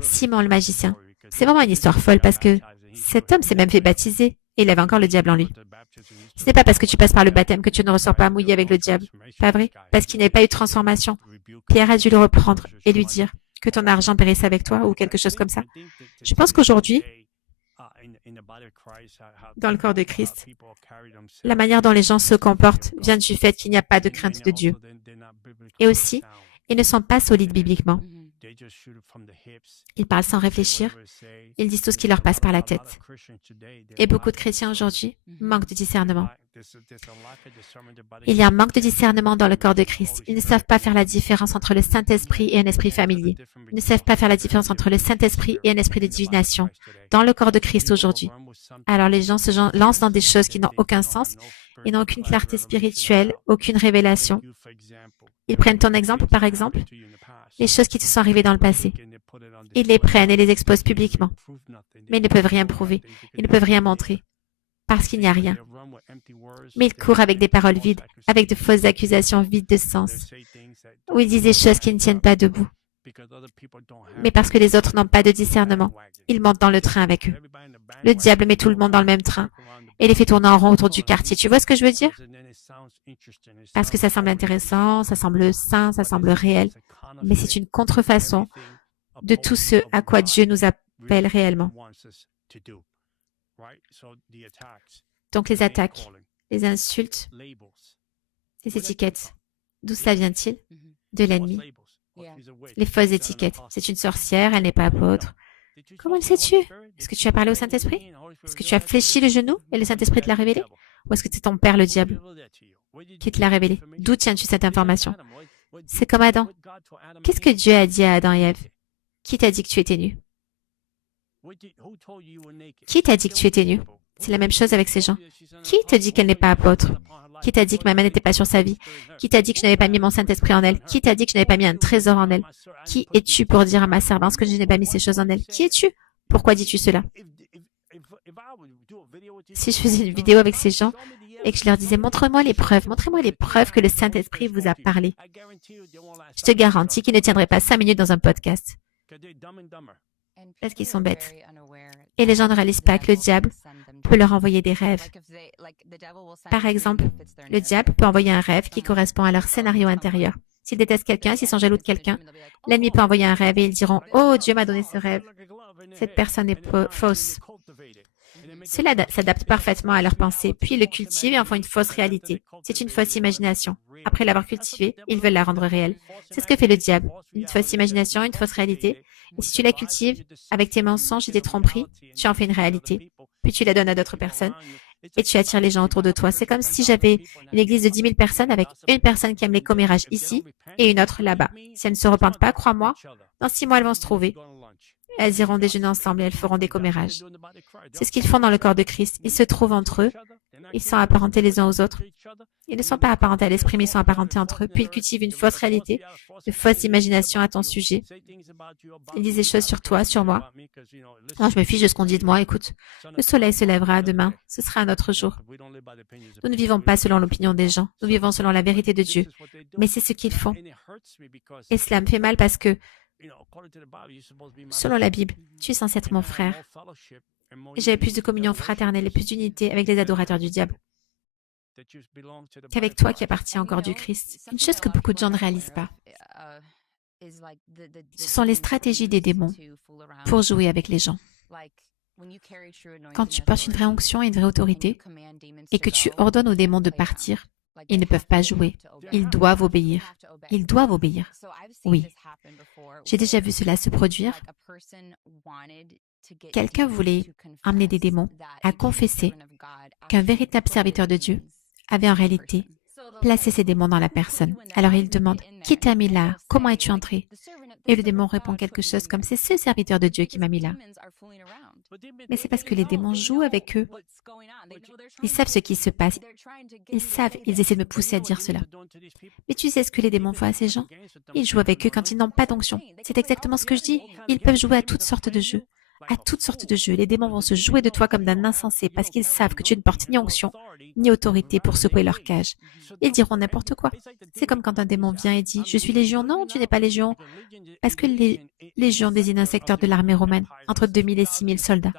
Simon le magicien. C'est vraiment une histoire folle parce que cet homme s'est même fait baptiser et il avait encore le diable en lui. Ce n'est pas parce que tu passes par le baptême que tu ne ressors pas mouillé avec le diable. Pas vrai? Parce qu'il n'avait pas eu de transformation. Pierre a dû le reprendre et lui dire que ton argent périsse avec toi ou quelque chose comme ça. Je pense qu'aujourd'hui, dans le corps de Christ, la manière dont les gens se comportent vient du fait qu'il n'y a pas de crainte de Dieu. Et aussi, ils ne sont pas solides bibliquement. Ils parlent sans réfléchir. Ils disent tout ce qui leur passe par la tête. Et beaucoup de chrétiens aujourd'hui manquent de discernement. Il y a un manque de discernement dans le corps de Christ. Ils ne savent pas faire la différence entre le Saint-Esprit et un esprit familier. Ils ne savent pas faire la différence entre le Saint-Esprit et un esprit de divination dans le corps de Christ aujourd'hui. Alors les gens se lancent dans des choses qui n'ont aucun sens et n'ont aucune clarté spirituelle, aucune révélation. Ils prennent ton exemple, par exemple, les choses qui te sont arrivées dans le passé. Ils les prennent et les exposent publiquement. Mais ils ne peuvent rien prouver. Ils ne peuvent rien montrer. Parce qu'il n'y a rien. Mais ils courent avec des paroles vides, avec de fausses accusations vides de sens, où ils disent des choses qui ne tiennent pas debout. Mais parce que les autres n'ont pas de discernement, ils montent dans le train avec eux. Le diable met tout le monde dans le même train et les fait tourner en rond autour du quartier. Tu vois ce que je veux dire? Parce que ça semble intéressant, ça semble sain, ça semble réel, mais c'est une contrefaçon de tout ce à quoi Dieu nous appelle réellement. Donc les attaques, les insultes, les étiquettes, d'où cela vient-il? De l'ennemi. Les fausses étiquettes. C'est une sorcière, elle n'est pas apôtre. Comment le sais-tu? Est-ce que tu as parlé au Saint-Esprit? Est-ce que tu as fléchi le genou et le Saint-Esprit te l'a révélé? Ou est-ce que c'est ton père, le diable, qui te l'a révélé? D'où tiens-tu cette information? C'est comme Adam. Qu'est-ce que Dieu a dit à Adam et Ève? Qui t'a dit que tu étais nu? Qui t'a dit que tu étais nu? C'est la même chose avec ces gens. Qui te dit qu'elle n'est pas apôtre? Qui t'a dit que ma main n'était pas sur sa vie? Qui t'a dit que je n'avais pas mis mon Saint-Esprit en elle? Qui t'a dit que je n'avais pas mis un trésor en elle? Qui es-tu pour dire à ma servante que je n'ai pas mis ces choses en elle? Qui es-tu? Pourquoi dis-tu cela? Si je faisais une vidéo avec ces gens et que je leur disais, montrez-moi les preuves que le Saint-Esprit vous a parlé, je te garantis qu'ils ne tiendraient pas 5 minutes dans un podcast. Parce qu'ils sont bêtes. Et les gens ne réalisent pas que le diable peut leur envoyer des rêves. Par exemple, le diable peut envoyer un rêve qui correspond à leur scénario intérieur. S'ils détestent quelqu'un, s'ils sont jaloux de quelqu'un, l'ennemi peut envoyer un rêve et ils diront « Oh, Dieu m'a donné ce rêve. Cette personne est fausse. » Cela s'adapte parfaitement à leur pensée, puis ils le cultivent et en font une fausse réalité. C'est une fausse imagination. Après l'avoir cultivée, ils veulent la rendre réelle. C'est ce que fait le diable. Une fausse imagination, une fausse réalité. Et si tu la cultives avec tes mensonges et tes tromperies, tu en fais une réalité. Puis tu la donnes à d'autres personnes et tu attires les gens autour de toi. C'est comme si j'avais une église de 10 000 personnes avec une personne qui aime les commérages ici et une autre là-bas. Si elles ne se repentent pas, crois-moi, dans 6 mois, elles vont se trouver. Elles iront déjeuner ensemble et elles feront des commérages. C'est ce qu'ils font dans le corps de Christ. Ils se trouvent entre eux. Ils sont apparentés les uns aux autres. Ils ne sont pas apparentés à l'esprit, mais ils sont apparentés entre eux. Puis ils cultivent une fausse réalité, une fausse imagination à ton sujet. Ils disent des choses sur toi, sur moi. Non, je me fiche de ce qu'on dit de moi. Écoute, le soleil se lèvera demain. Ce sera un autre jour. Nous ne vivons pas selon l'opinion des gens. Nous vivons selon la vérité de Dieu. Mais c'est ce qu'ils font. Et cela me fait mal parce que selon la Bible, tu es censé être mon frère. J'avais plus de communion fraternelle et plus d'unité avec les adorateurs du diable qu'avec toi qui appartiens au corps du Christ. Une chose que beaucoup de gens ne réalisent pas, ce sont les stratégies des démons pour jouer avec les gens. Quand tu portes une vraie onction et une vraie autorité et que tu ordonnes aux démons de partir, ils ne peuvent pas jouer. Ils doivent obéir. Ils doivent obéir. Oui. J'ai déjà vu cela se produire. Quelqu'un voulait amener des démons à confesser qu'un véritable serviteur de Dieu avait en réalité placé ces démons dans la personne. Alors il demande, qui t'a mis là? Comment es-tu entré? Et le démon répond quelque chose comme, c'est ce serviteur de Dieu qui m'a mis là. Mais c'est parce que les démons jouent avec eux. Ils savent ce qui se passe. Ils savent, ils essaient de me pousser à dire cela. Mais tu sais ce que les démons font à ces gens? Ils jouent avec eux quand ils n'ont pas d'onction. C'est exactement ce que je dis. Ils peuvent jouer à toutes sortes de jeux. À toutes sortes de jeux. Les démons vont se jouer de toi comme d'un insensé parce qu'ils savent que tu ne portes ni onction, ni autorité pour secouer leur cage. Ils diront n'importe quoi. C'est comme quand un démon vient et dit « Je suis légion ». Non, tu n'es pas légion. Parce que les légions désignent un secteur de l'armée romaine, entre 2000 et 6000 soldats.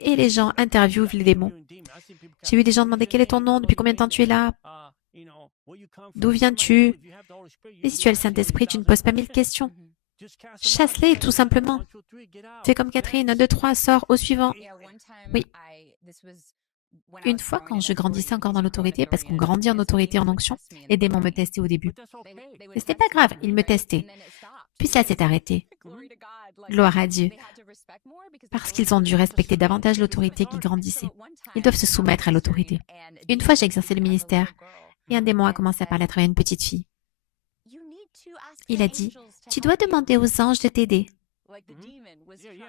Et les gens interviewent les démons. J'ai vu des gens demander « Quel est ton nom? Depuis combien de temps tu es là? D'où viens-tu » Et si tu as le Saint-Esprit, tu ne poses pas 1000 questions. Chasse-les, tout simplement. Fais comme Catherine, 1, 2, 3, sors au suivant. Oui. Une fois, quand je grandissais encore dans l'autorité, parce qu'on grandit en autorité, en onction, les démons me testaient au début. Mais c'était pas grave, ils me testaient. Puis ça s'est arrêté. Gloire à Dieu. Parce qu'ils ont dû respecter davantage l'autorité qu'ils grandissaient. Ils doivent se soumettre à l'autorité. Une fois, j'ai exercé le ministère, et un démon a commencé à parler à travers une petite fille. Il a dit, « Tu dois demander aux anges de t'aider. »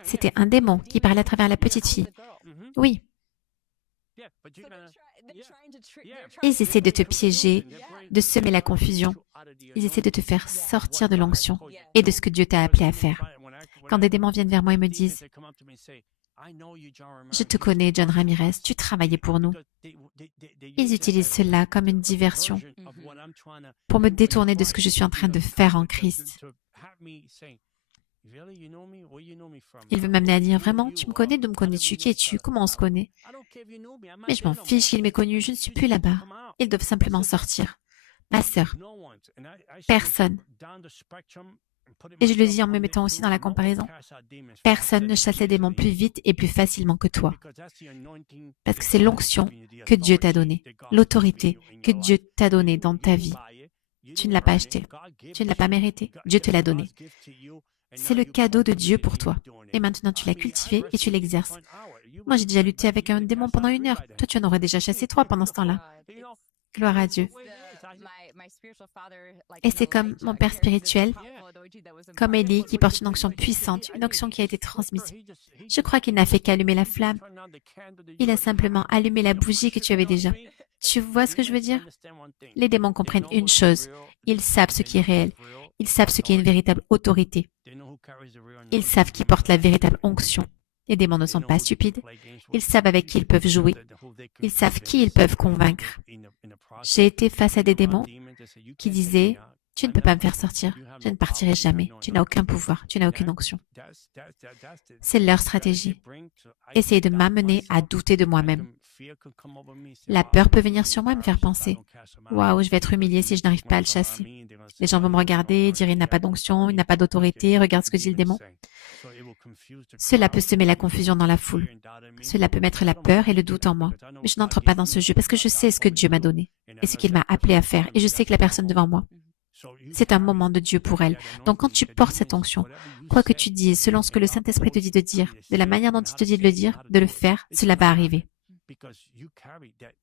C'était un démon qui parlait à travers la petite fille. Oui. Ils essaient de te piéger, de semer la confusion. Ils essaient de te faire sortir de l'onction et de ce que Dieu t'a appelé à faire. Quand des démons viennent vers moi et me disent, « Je te connais, John Ramirez, tu travaillais pour nous. » Ils utilisent cela comme une diversion pour me détourner de ce que je suis en train de faire en Christ. Il veut m'amener à dire, vraiment, tu me connais, d'où me connais-tu, qui es-tu, comment on se connaît? Mais je m'en fiche qu'il m'ait connu, je ne suis plus là-bas. Ils doivent simplement sortir. Ma sœur, personne, et je le dis en me mettant aussi dans la comparaison, personne ne chasse les démons plus vite et plus facilement que toi. Parce que c'est l'onction que Dieu t'a donnée, l'autorité que Dieu t'a donnée dans ta vie. Tu ne l'as pas acheté, tu ne l'as pas mérité, Dieu te l'a donné. C'est le cadeau de Dieu pour toi. Et maintenant, tu l'as cultivé et tu l'exerces. Moi, j'ai déjà lutté avec un démon pendant 1 heure. Toi, tu en aurais déjà chassé 3 pendant ce temps-là. Gloire à Dieu. Et c'est comme mon père spirituel, comme Élie, qui porte une onction puissante, une onction qui a été transmise. Je crois qu'il n'a fait qu'allumer la flamme. Il a simplement allumé la bougie que tu avais déjà. Tu vois ce que je veux dire? Les démons comprennent une chose. Ils savent ce qui est réel. Ils savent ce qui est une véritable autorité. Ils savent qui porte la véritable onction. Les démons ne sont pas stupides. Ils savent avec qui ils peuvent jouer. Ils savent qui ils peuvent convaincre. J'ai été face à des démons qui disaient « Tu ne peux pas me faire sortir. Je ne partirai jamais. Tu n'as aucun pouvoir. Tu n'as aucune onction. » C'est leur stratégie. Essayer de m'amener à douter de moi-même. La peur peut venir sur moi et me faire penser « Waouh, je vais être humilié si je n'arrive pas à le chasser. Les gens vont me regarder, dire « Il n'a pas d'onction, il n'a pas d'autorité. Regarde ce que dit le démon. » Cela peut semer la confusion dans la foule. Cela peut mettre la peur et le doute en moi. Mais je n'entre pas dans ce jeu parce que je sais ce que Dieu m'a donné et ce qu'il m'a appelé à faire. Et je sais que la personne devant moi, c'est un moment de Dieu pour elle. Donc quand tu portes cette onction, quoi que tu dises, selon ce que le Saint-Esprit te dit de dire, de la manière dont il te dit de le dire, de le faire, cela va arriver.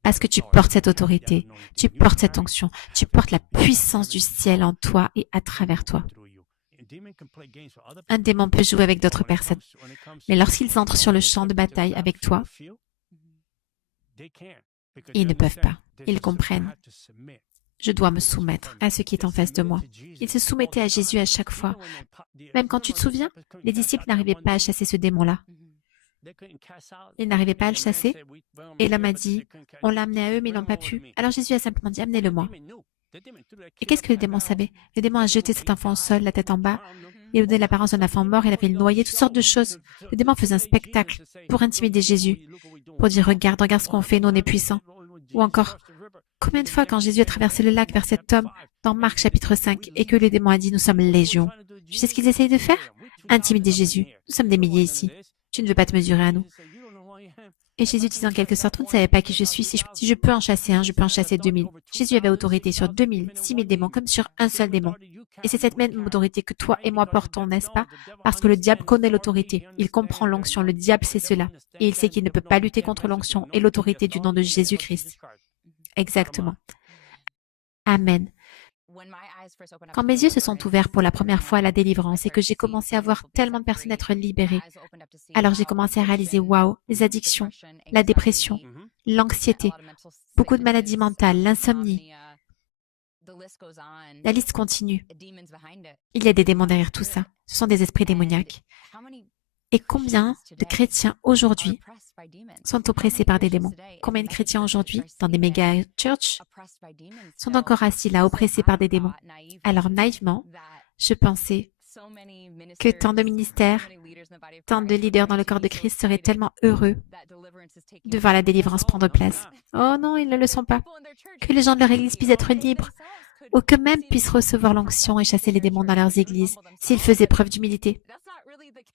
Parce que tu portes cette autorité, tu portes cette onction, tu portes la puissance du ciel en toi et à travers toi. Un démon peut jouer avec d'autres personnes, mais lorsqu'ils entrent sur le champ de bataille avec toi, ils ne peuvent pas. Ils comprennent. Je dois me soumettre à ce qui est en face de moi. Ils se soumettaient à Jésus à chaque fois. Même quand tu te souviens, les disciples n'arrivaient pas à chasser ce démon-là. Ils n'arrivaient pas à le chasser. Et l'homme a dit, on l'a amené à eux, mais ils n'ont pas pu. Alors Jésus a simplement dit, amenez-le-moi. Et qu'est-ce que le démon savait? Le démon a jeté cet enfant au sol, la tête en bas. Il donnait l'apparence d'un enfant mort, il avait le noyé, toutes sortes de choses. Le démon faisait un spectacle pour intimider Jésus, pour dire, regarde ce qu'on fait, nous on est puissants. Ou encore, combien de fois quand Jésus a traversé le lac vers cet homme dans Marc chapitre 5 et que le démon a dit, nous sommes légions. Tu sais ce qu'ils essayent de faire? Intimider Jésus. Nous sommes des milliers ici. Tu ne veux pas te mesurer à nous. Et Jésus disait en quelque sorte, vous ne savez pas qui je suis, si je peux en chasser un, je peux en chasser 2000. Jésus avait autorité sur 2000, 6000 démons, comme sur un seul démon. Et c'est cette même autorité que toi et moi portons, n'est-ce pas? Parce que le diable connaît l'autorité. Il comprend l'onction. Le diable sait cela. Et il sait qu'il ne peut pas lutter contre l'onction et l'autorité du nom de Jésus-Christ. Exactement. Amen. Quand mes yeux se sont ouverts pour la première fois à la délivrance et que j'ai commencé à voir tellement de personnes être libérées, alors j'ai commencé à réaliser, waouh, les addictions, la dépression, l'anxiété, beaucoup de maladies mentales, l'insomnie. La liste continue. Il y a des démons derrière tout ça. Ce sont des esprits démoniaques. Et combien de chrétiens aujourd'hui sont oppressés par des démons? Combien de chrétiens aujourd'hui, dans des méga churches, sont encore assis là, oppressés par des démons? Alors naïvement, je pensais que tant de ministères, tant de leaders dans le corps de Christ seraient tellement heureux de voir la délivrance prendre place. Oh non, ils ne le sont pas. Que les gens de leur église puissent être libres, ou que même puissent recevoir l'onction et chasser les démons dans leurs églises, s'ils faisaient preuve d'humilité.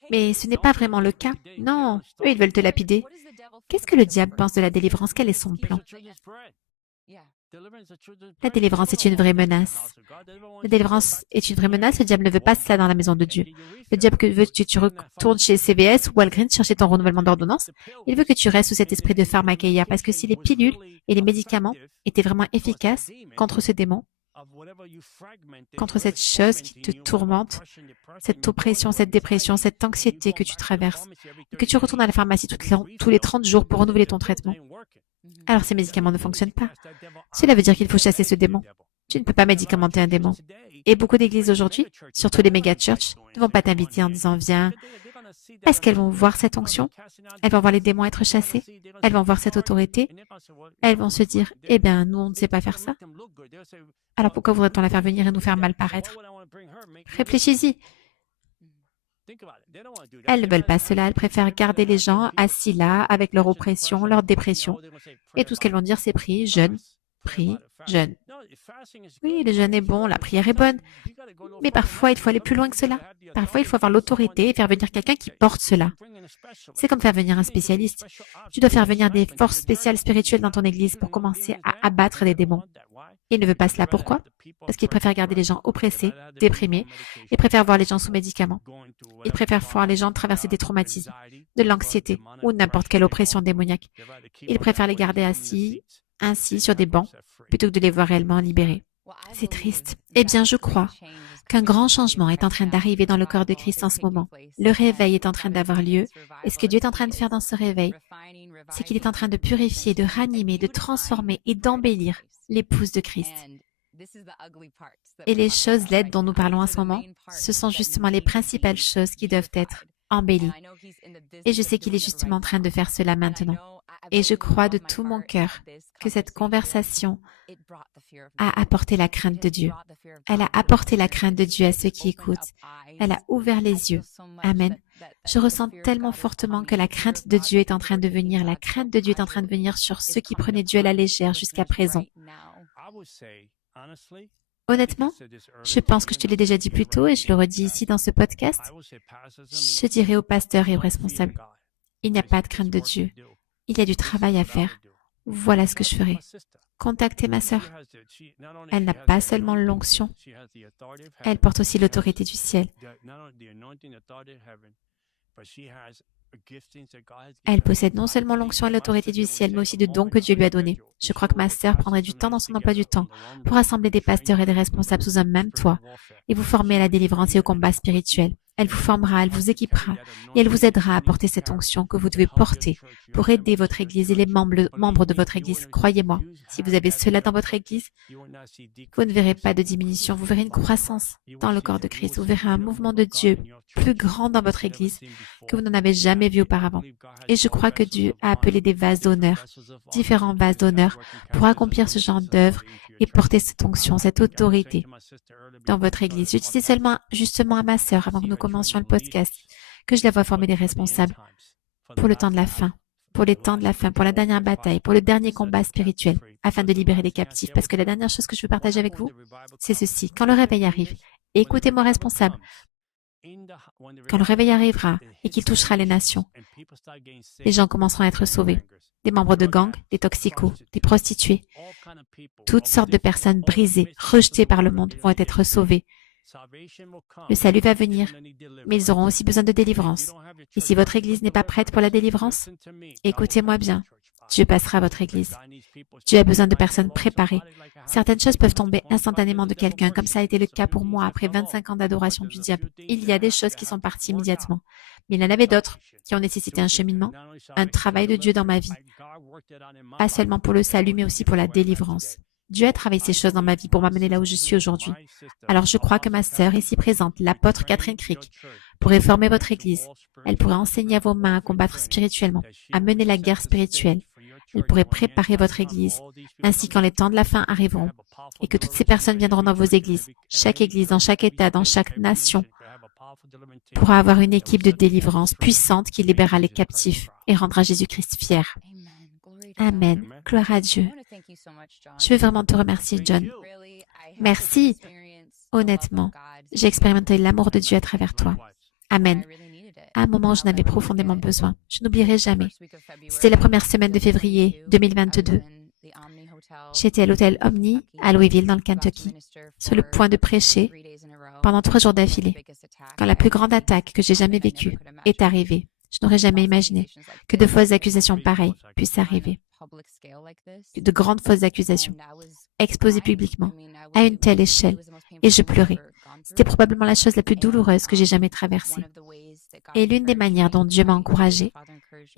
Mais ce n'est pas vraiment le cas. Non, eux, ils veulent te lapider. Qu'est-ce que le diable pense de la délivrance? Quel est son plan? La délivrance est une vraie menace. La délivrance est une vraie menace. Le diable ne veut pas cela dans la maison de Dieu. Le diable veut que tu retournes chez CVS ou Walgreens chercher ton renouvellement d'ordonnance. Il veut que tu restes sous cet esprit de pharmakeia parce que si les pilules et les médicaments étaient vraiment efficaces contre ce démon, contre cette chose qui te tourmente, cette oppression, cette dépression, cette anxiété que tu traverses, et que tu retournes à la pharmacie tous les 30 jours pour renouveler ton traitement. Alors ces médicaments ne fonctionnent pas. Cela veut dire qu'il faut chasser ce démon. Tu ne peux pas médicamenter un démon. Et beaucoup d'églises aujourd'hui, surtout les méga churches, ne vont pas t'inviter en disant viens. Est-ce qu'elles vont voir cette onction? Elles vont voir les démons être chassés? Elles vont voir cette autorité? Elles vont se dire, eh bien, nous, on ne sait pas faire ça. Alors pourquoi voudrait-on la faire venir et nous faire mal paraître? Réfléchis-y. Elles ne veulent pas cela. Elles préfèrent garder les gens assis là, avec leur oppression, leur dépression. Et tout ce qu'elles vont dire, c'est prie, jeûne, prie, jeûne. Oui, le jeûne est bon, la prière est bonne. Mais parfois, il faut aller plus loin que cela. Parfois, il faut avoir l'autorité et faire venir quelqu'un qui porte cela. C'est comme faire venir un spécialiste. Tu dois faire venir des forces spéciales spirituelles dans ton église pour commencer à abattre des démons. Il ne veut pas cela. Pourquoi? Parce qu'il préfère garder les gens oppressés, déprimés. Il préfère voir les gens sous médicaments. Il préfère voir les gens traverser des traumatismes, de l'anxiété ou n'importe quelle oppression démoniaque. Il préfère les garder assis, ainsi, sur des bancs, plutôt que de les voir réellement libérés. C'est triste. Eh bien, je crois qu'un grand changement est en train d'arriver dans le corps de Christ en ce moment. Le réveil est en train d'avoir lieu. Et ce que Dieu est en train de faire dans ce réveil, c'est qu'il est en train de purifier, de ranimer, de transformer et d'embellir l'épouse de Christ. Et les choses laides dont nous parlons en ce moment, ce sont justement les principales choses qui doivent être embellies. Et je sais qu'il est justement en train de faire cela maintenant. Et je crois de tout mon cœur que cette conversation a apporté la crainte de Dieu. Elle a apporté la crainte de Dieu à ceux qui écoutent. Elle a ouvert les yeux. Amen. Je ressens tellement fortement que la crainte de Dieu est en train de venir. La crainte de Dieu est en train de venir sur ceux qui prenaient Dieu à la légère jusqu'à présent. Honnêtement, je pense que je te l'ai déjà dit plus tôt et je le redis ici dans ce podcast. Je dirais aux pasteurs et aux responsables, il n'y a pas de crainte de Dieu. Il y a du travail à faire. Voilà ce que je ferai. Contactez ma sœur. Elle n'a pas seulement l'onction, elle porte aussi l'autorité du ciel. Elle possède non seulement l'onction et l'autorité du ciel, mais aussi de dons que Dieu lui a donnés. Je crois que ma sœur prendrait du temps dans son emploi du temps pour rassembler des pasteurs et des responsables sous un même toit et vous former à la délivrance et au combat spirituel. Elle vous formera, elle vous équipera et elle vous aidera à porter cette onction que vous devez porter pour aider votre Église et les membres de votre Église. Croyez-moi, si vous avez cela dans votre Église, vous ne verrez pas de diminution, vous verrez une croissance dans le corps de Christ. Vous verrez un mouvement de Dieu plus grand dans votre Église que vous n'en avez jamais vu auparavant. Et je crois que Dieu a appelé des vases d'honneur, différents vases d'honneur, pour accomplir ce genre d'œuvre et porter cette onction, cette autorité dans votre Église. Je disais seulement justement à ma sœur, avant que nous commencions le podcast, que je la vois former des responsables pour le temps de la fin, pour les temps de la fin, pour la dernière bataille, pour le dernier combat spirituel, afin de libérer les captifs. Parce que la dernière chose que je veux partager avec vous, c'est ceci. Quand le réveil arrive, et écoutez-moi responsable, quand le réveil arrivera et qu'il touchera les nations, les gens commenceront à être sauvés. Des membres de gangs, des toxicos, des prostituées, toutes sortes de personnes brisées, rejetées par le monde vont être sauvées. Le salut va venir, mais ils auront aussi besoin de délivrance. Et si votre Église n'est pas prête pour la délivrance, écoutez-moi bien, Dieu passera à votre Église. Dieu a besoin de personnes préparées. Certaines choses peuvent tomber instantanément de quelqu'un, comme ça a été le cas pour moi après 25 ans d'adoration du diable. Il y a des choses qui sont parties immédiatement, mais il y en avait d'autres qui ont nécessité un cheminement, un travail de Dieu dans ma vie. Pas seulement pour le salut, mais aussi pour la délivrance. Dieu a travaillé ces choses dans ma vie pour m'amener là où je suis aujourd'hui. Alors je crois que ma sœur ici présente, l'apôtre Catherine Crick, pourrait former votre Église. Elle pourrait enseigner à vos mains à combattre spirituellement, à mener la guerre spirituelle. Elle pourrait préparer votre Église, ainsi quand les temps de la fin arriveront, et que toutes ces personnes viendront dans vos églises. Chaque Église, dans chaque État, dans chaque nation, pourra avoir une équipe de délivrance puissante qui libérera les captifs et rendra Jésus-Christ fier. Amen. Gloire à Dieu. Je veux vraiment te remercier, John. Merci. Honnêtement, j'ai expérimenté l'amour de Dieu à travers toi. Amen. À un moment, j'en avais profondément besoin. Je n'oublierai jamais. C'était la première semaine de février 2022. J'étais à l'hôtel Omni à Louisville, dans le Kentucky, sur le point de prêcher pendant 3 jours d'affilée, quand la plus grande attaque que j'ai jamais vécue est arrivée. Je n'aurais jamais imaginé que de fausses accusations pareilles puissent arriver. De grandes fausses accusations, exposées publiquement, à une telle échelle, et je pleurais. C'était probablement la chose la plus douloureuse que j'ai jamais traversée. Et l'une des manières dont Dieu m'a encouragée,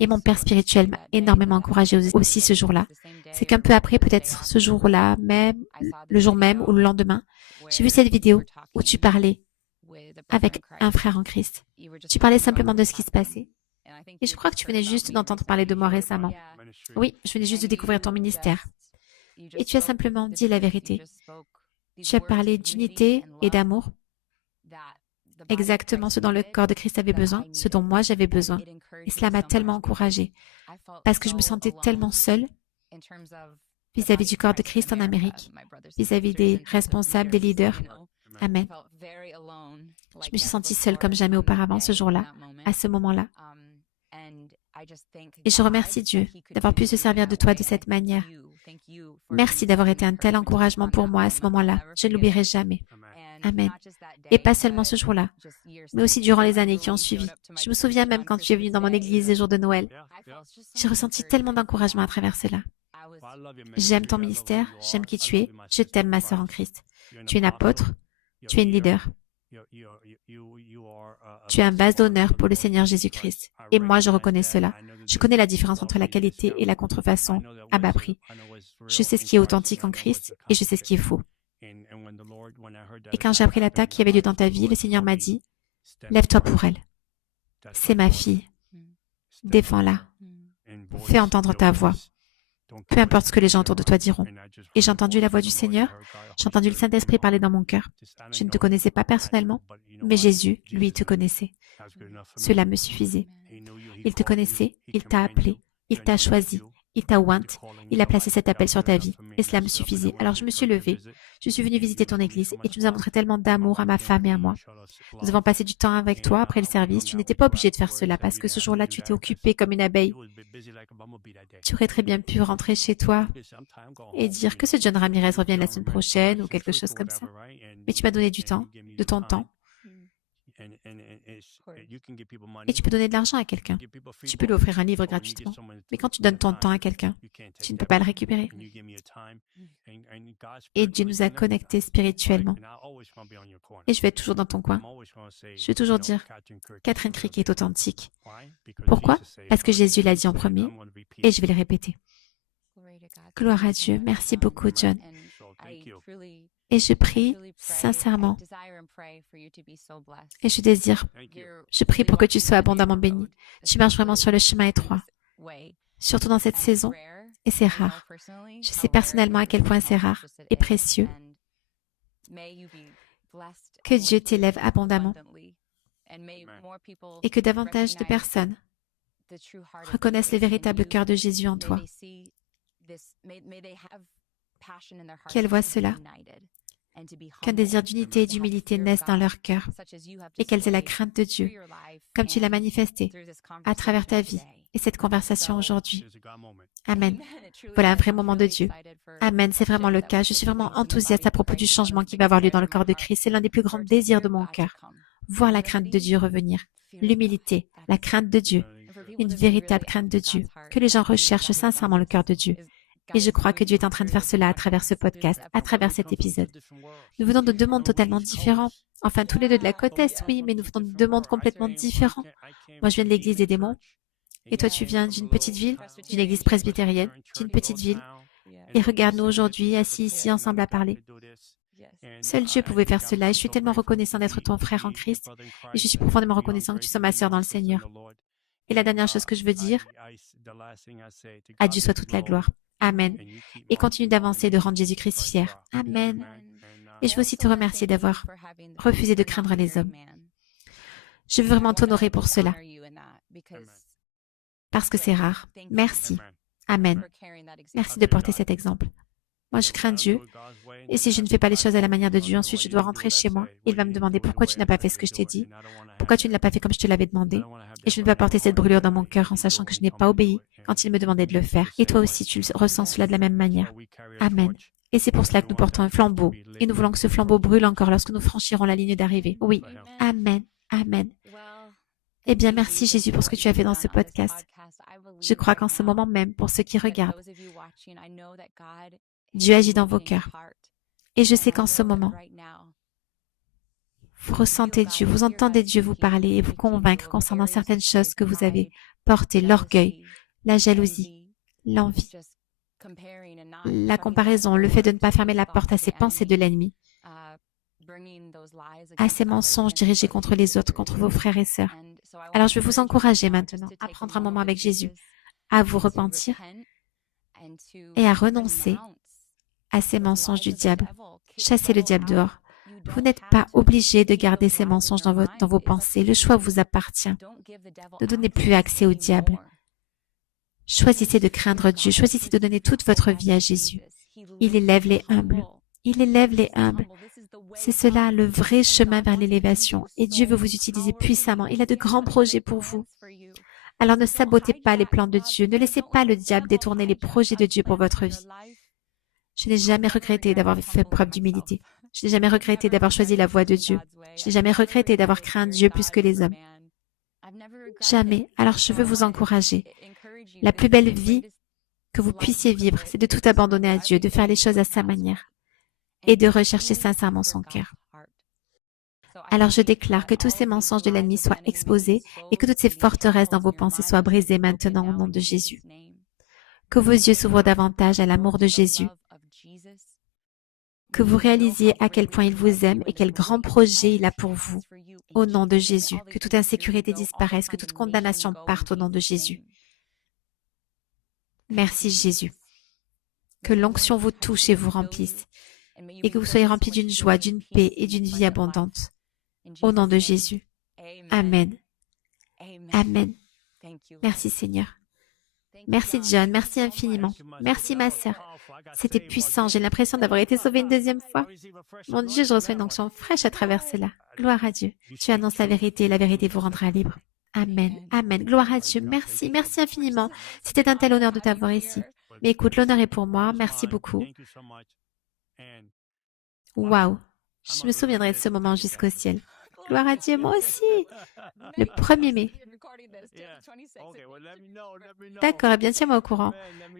et mon père spirituel m'a énormément encouragée aussi ce jour-là, c'est qu'un peu après, peut-être ce jour-là même, le jour même ou le lendemain, j'ai vu cette vidéo où tu parlais avec un frère en Christ. Tu parlais simplement de ce qui se passait. Et je crois que tu venais juste d'entendre parler de moi récemment. Oui, je venais juste de découvrir ton ministère. Et tu as simplement dit la vérité. Tu as parlé d'unité et d'amour. Exactement ce dont le corps de Christ avait besoin, ce dont moi j'avais besoin. Et cela m'a tellement encouragée, parce que je me sentais tellement seule vis-à-vis du corps de Christ en Amérique, vis-à-vis des responsables, des leaders. Amen. Je me suis sentie seule comme jamais auparavant ce jour-là, à ce moment-là. Et je remercie Dieu d'avoir pu se servir de toi de cette manière. Merci d'avoir été un tel encouragement pour moi à ce moment-là. Je ne l'oublierai jamais. Amen. Et pas seulement ce jour-là, mais aussi durant les années qui ont suivi. Je me souviens même quand tu es venu dans mon église les jours de Noël. J'ai ressenti tellement d'encouragement à travers cela. J'aime ton ministère, j'aime qui tu es, je t'aime ma sœur en Christ. Tu es une apôtre, tu es une leader. Tu es un vase d'honneur pour le Seigneur Jésus-Christ. Et moi, je reconnais cela. Je connais la différence entre la qualité et la contrefaçon à bas prix. Je sais ce qui est authentique en Christ et je sais ce qui est faux. Et quand j'ai appris l'attaque qui avait lieu dans ta vie, le Seigneur m'a dit, lève-toi pour elle. C'est ma fille. Défends-la. Fais entendre ta voix. Peu importe ce que les gens autour de toi diront. Et j'ai entendu la voix du Seigneur. J'ai entendu le Saint-Esprit parler dans mon cœur. Je ne te connaissais pas personnellement, mais Jésus, lui, te connaissait. Cela me suffisait. Il te connaissait, il t'a appelé, il t'a choisi, il t'a oint, il a placé cet appel sur ta vie. Et cela me suffisait. Alors je me suis levée. Je suis venue visiter ton église et tu nous as montré tellement d'amour à ma femme et à moi. Nous avons passé du temps avec toi après le service. Tu n'étais pas obligé de faire cela parce que ce jour-là, tu étais occupé comme une abeille. Tu aurais très bien pu rentrer chez toi et dire que ce John Ramirez revienne la semaine prochaine ou quelque chose comme ça. Mais tu m'as donné du temps, de ton temps. Et tu peux donner de l'argent à quelqu'un. Tu peux lui offrir un livre gratuitement. Mais quand tu donnes ton temps à quelqu'un, tu ne peux pas le récupérer. Et Dieu nous a connectés spirituellement. Et je vais être toujours dans ton coin. Je vais toujours dire, Catherine Crick est authentique. Pourquoi? Parce que Jésus l'a dit en premier, et je vais le répéter. Gloire à Dieu. Merci beaucoup, John. Et je prie sincèrement. Et je prie pour que tu sois abondamment béni. Tu marches vraiment sur le chemin étroit, surtout dans cette saison. Et c'est rare. Je sais personnellement à quel point c'est rare et précieux. Que Dieu t'élève abondamment et que davantage de personnes reconnaissent le véritable cœur de Jésus en toi. Qu'elles voient cela, qu'un désir d'unité et d'humilité naisse dans leur cœur et qu'elles aient la crainte de Dieu, comme tu l'as manifesté à travers ta vie et cette conversation aujourd'hui. Amen. Voilà un vrai moment de Dieu. Amen, c'est vraiment le cas. Je suis vraiment enthousiaste à propos du changement qui va avoir lieu dans le corps de Christ. C'est l'un des plus grands désirs de mon cœur. Voir la crainte de Dieu revenir. L'humilité, la crainte de Dieu. Une véritable crainte de Dieu. Que les gens recherchent sincèrement le cœur de Dieu. Et je crois que Dieu est en train de faire cela à travers ce podcast, à travers cet épisode. Nous venons de deux mondes totalement différents. Enfin, tous les deux de la côte Est, oui, mais nous venons de deux mondes complètement différents. Moi, je viens de l'église des démons. Et toi, tu viens d'une petite ville, d'une église presbytérienne, d'une petite ville. Et regarde-nous aujourd'hui, assis ici ensemble à parler. Seul Dieu pouvait faire cela et je suis tellement reconnaissant d'être ton frère en Christ. Et je suis profondément reconnaissant que tu sois ma sœur dans le Seigneur. Et la dernière chose que je veux dire, à Dieu soit toute la gloire. Amen. Et continue d'avancer et de rendre Jésus-Christ fier. Amen. Et je veux aussi te remercier d'avoir refusé de craindre les hommes. Je veux vraiment t'honorer pour cela. Parce que c'est rare. Merci. Amen. Merci de porter cet exemple. Moi, je crains Dieu. Et si je ne fais pas les choses à la manière de Dieu, ensuite je dois rentrer chez moi. Il va me demander pourquoi tu n'as pas fait ce que je t'ai dit. Pourquoi tu ne l'as pas fait comme je te l'avais demandé. Et je ne veux pas porter cette brûlure dans mon cœur en sachant que je n'ai pas obéi quand il me demandait de le faire. Et toi aussi, tu ressens cela de la même manière. Amen. Et c'est pour cela que nous portons un flambeau. Et nous voulons que ce flambeau brûle encore lorsque nous franchirons la ligne d'arrivée. Oui. Amen. Amen. Eh bien, merci Jésus pour ce que tu as fait dans ce podcast. Je crois qu'en ce moment même, pour ceux qui regardent, Dieu agit dans vos cœurs. Et je sais qu'en ce moment, vous ressentez Dieu, vous entendez Dieu vous parler et vous convaincre concernant certaines choses que vous avez portées, l'orgueil, la jalousie, l'envie, la comparaison, le fait de ne pas fermer la porte à ces pensées de l'ennemi, à ces mensonges dirigés contre les autres, contre vos frères et sœurs. Alors je vais vous encourager maintenant à prendre un moment avec Jésus, à vous repentir et à renoncer à ces mensonges du diable. Chassez le diable dehors. Vous n'êtes pas obligé de garder ces mensonges dans vos pensées. Le choix vous appartient. Ne donnez plus accès au diable. Choisissez de craindre Dieu. Choisissez de donner toute votre vie à Jésus. Il élève les humbles. Il élève les humbles. C'est cela le vrai chemin vers l'élévation. Et Dieu veut vous utiliser puissamment. Il a de grands projets pour vous. Alors ne sabotez pas les plans de Dieu. Ne laissez pas le diable détourner les projets de Dieu pour votre vie. Je n'ai jamais regretté d'avoir fait preuve d'humilité. Je n'ai jamais regretté d'avoir choisi la voie de Dieu. Je n'ai jamais regretté d'avoir craint Dieu plus que les hommes. Jamais. Alors je veux vous encourager. La plus belle vie que vous puissiez vivre, c'est de tout abandonner à Dieu, de faire les choses à sa manière et de rechercher sincèrement son cœur. Alors je déclare que tous ces mensonges de l'ennemi soient exposés et que toutes ces forteresses dans vos pensées soient brisées maintenant au nom de Jésus. Que vos yeux s'ouvrent davantage à l'amour de Jésus. Que vous réalisiez à quel point il vous aime et quel grand projet il a pour vous. Au nom de Jésus. Que toute insécurité disparaisse, que toute condamnation parte au nom de Jésus. Merci Jésus. Que l'onction vous touche et vous remplisse. Et que vous soyez remplis d'une joie, d'une paix et d'une vie abondante. Au nom de Jésus. Amen. Amen. Merci Seigneur. Merci John, merci infiniment. Merci ma sœur. C'était puissant, j'ai l'impression d'avoir été sauvée une deuxième fois. Mon Dieu, je reçois une onction fraîche à travers cela. Gloire à Dieu. Tu annonces la vérité et la vérité vous rendra libre. Amen. Amen. Gloire à Dieu. Merci. Merci infiniment. C'était un tel honneur de t'avoir ici. Mais écoute, l'honneur est pour moi. Merci beaucoup. Waouh. Je me souviendrai de ce moment jusqu'au ciel. Gloire à Dieu, moi aussi. Le 1er mai. D'accord, eh bien tiens-moi au courant.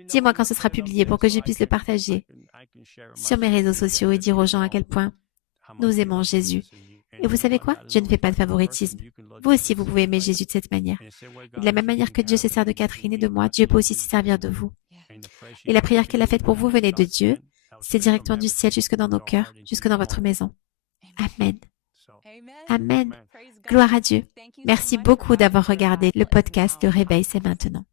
Dis-moi quand ce sera publié pour que je puisse le partager sur mes réseaux sociaux et dire aux gens à quel point nous aimons Jésus. Et vous savez quoi? Je ne fais pas de favoritisme. Vous aussi, vous pouvez aimer Jésus de cette manière. Et de la même manière que Dieu se sert de Catherine et de moi, Dieu peut aussi se servir de vous. Et la prière qu'elle a faite pour vous venait de Dieu. C'est directement du ciel jusque dans nos cœurs, jusque dans votre maison. Amen. Amen. Gloire à Dieu. Merci beaucoup d'avoir regardé le podcast Le Réveil, c'est maintenant.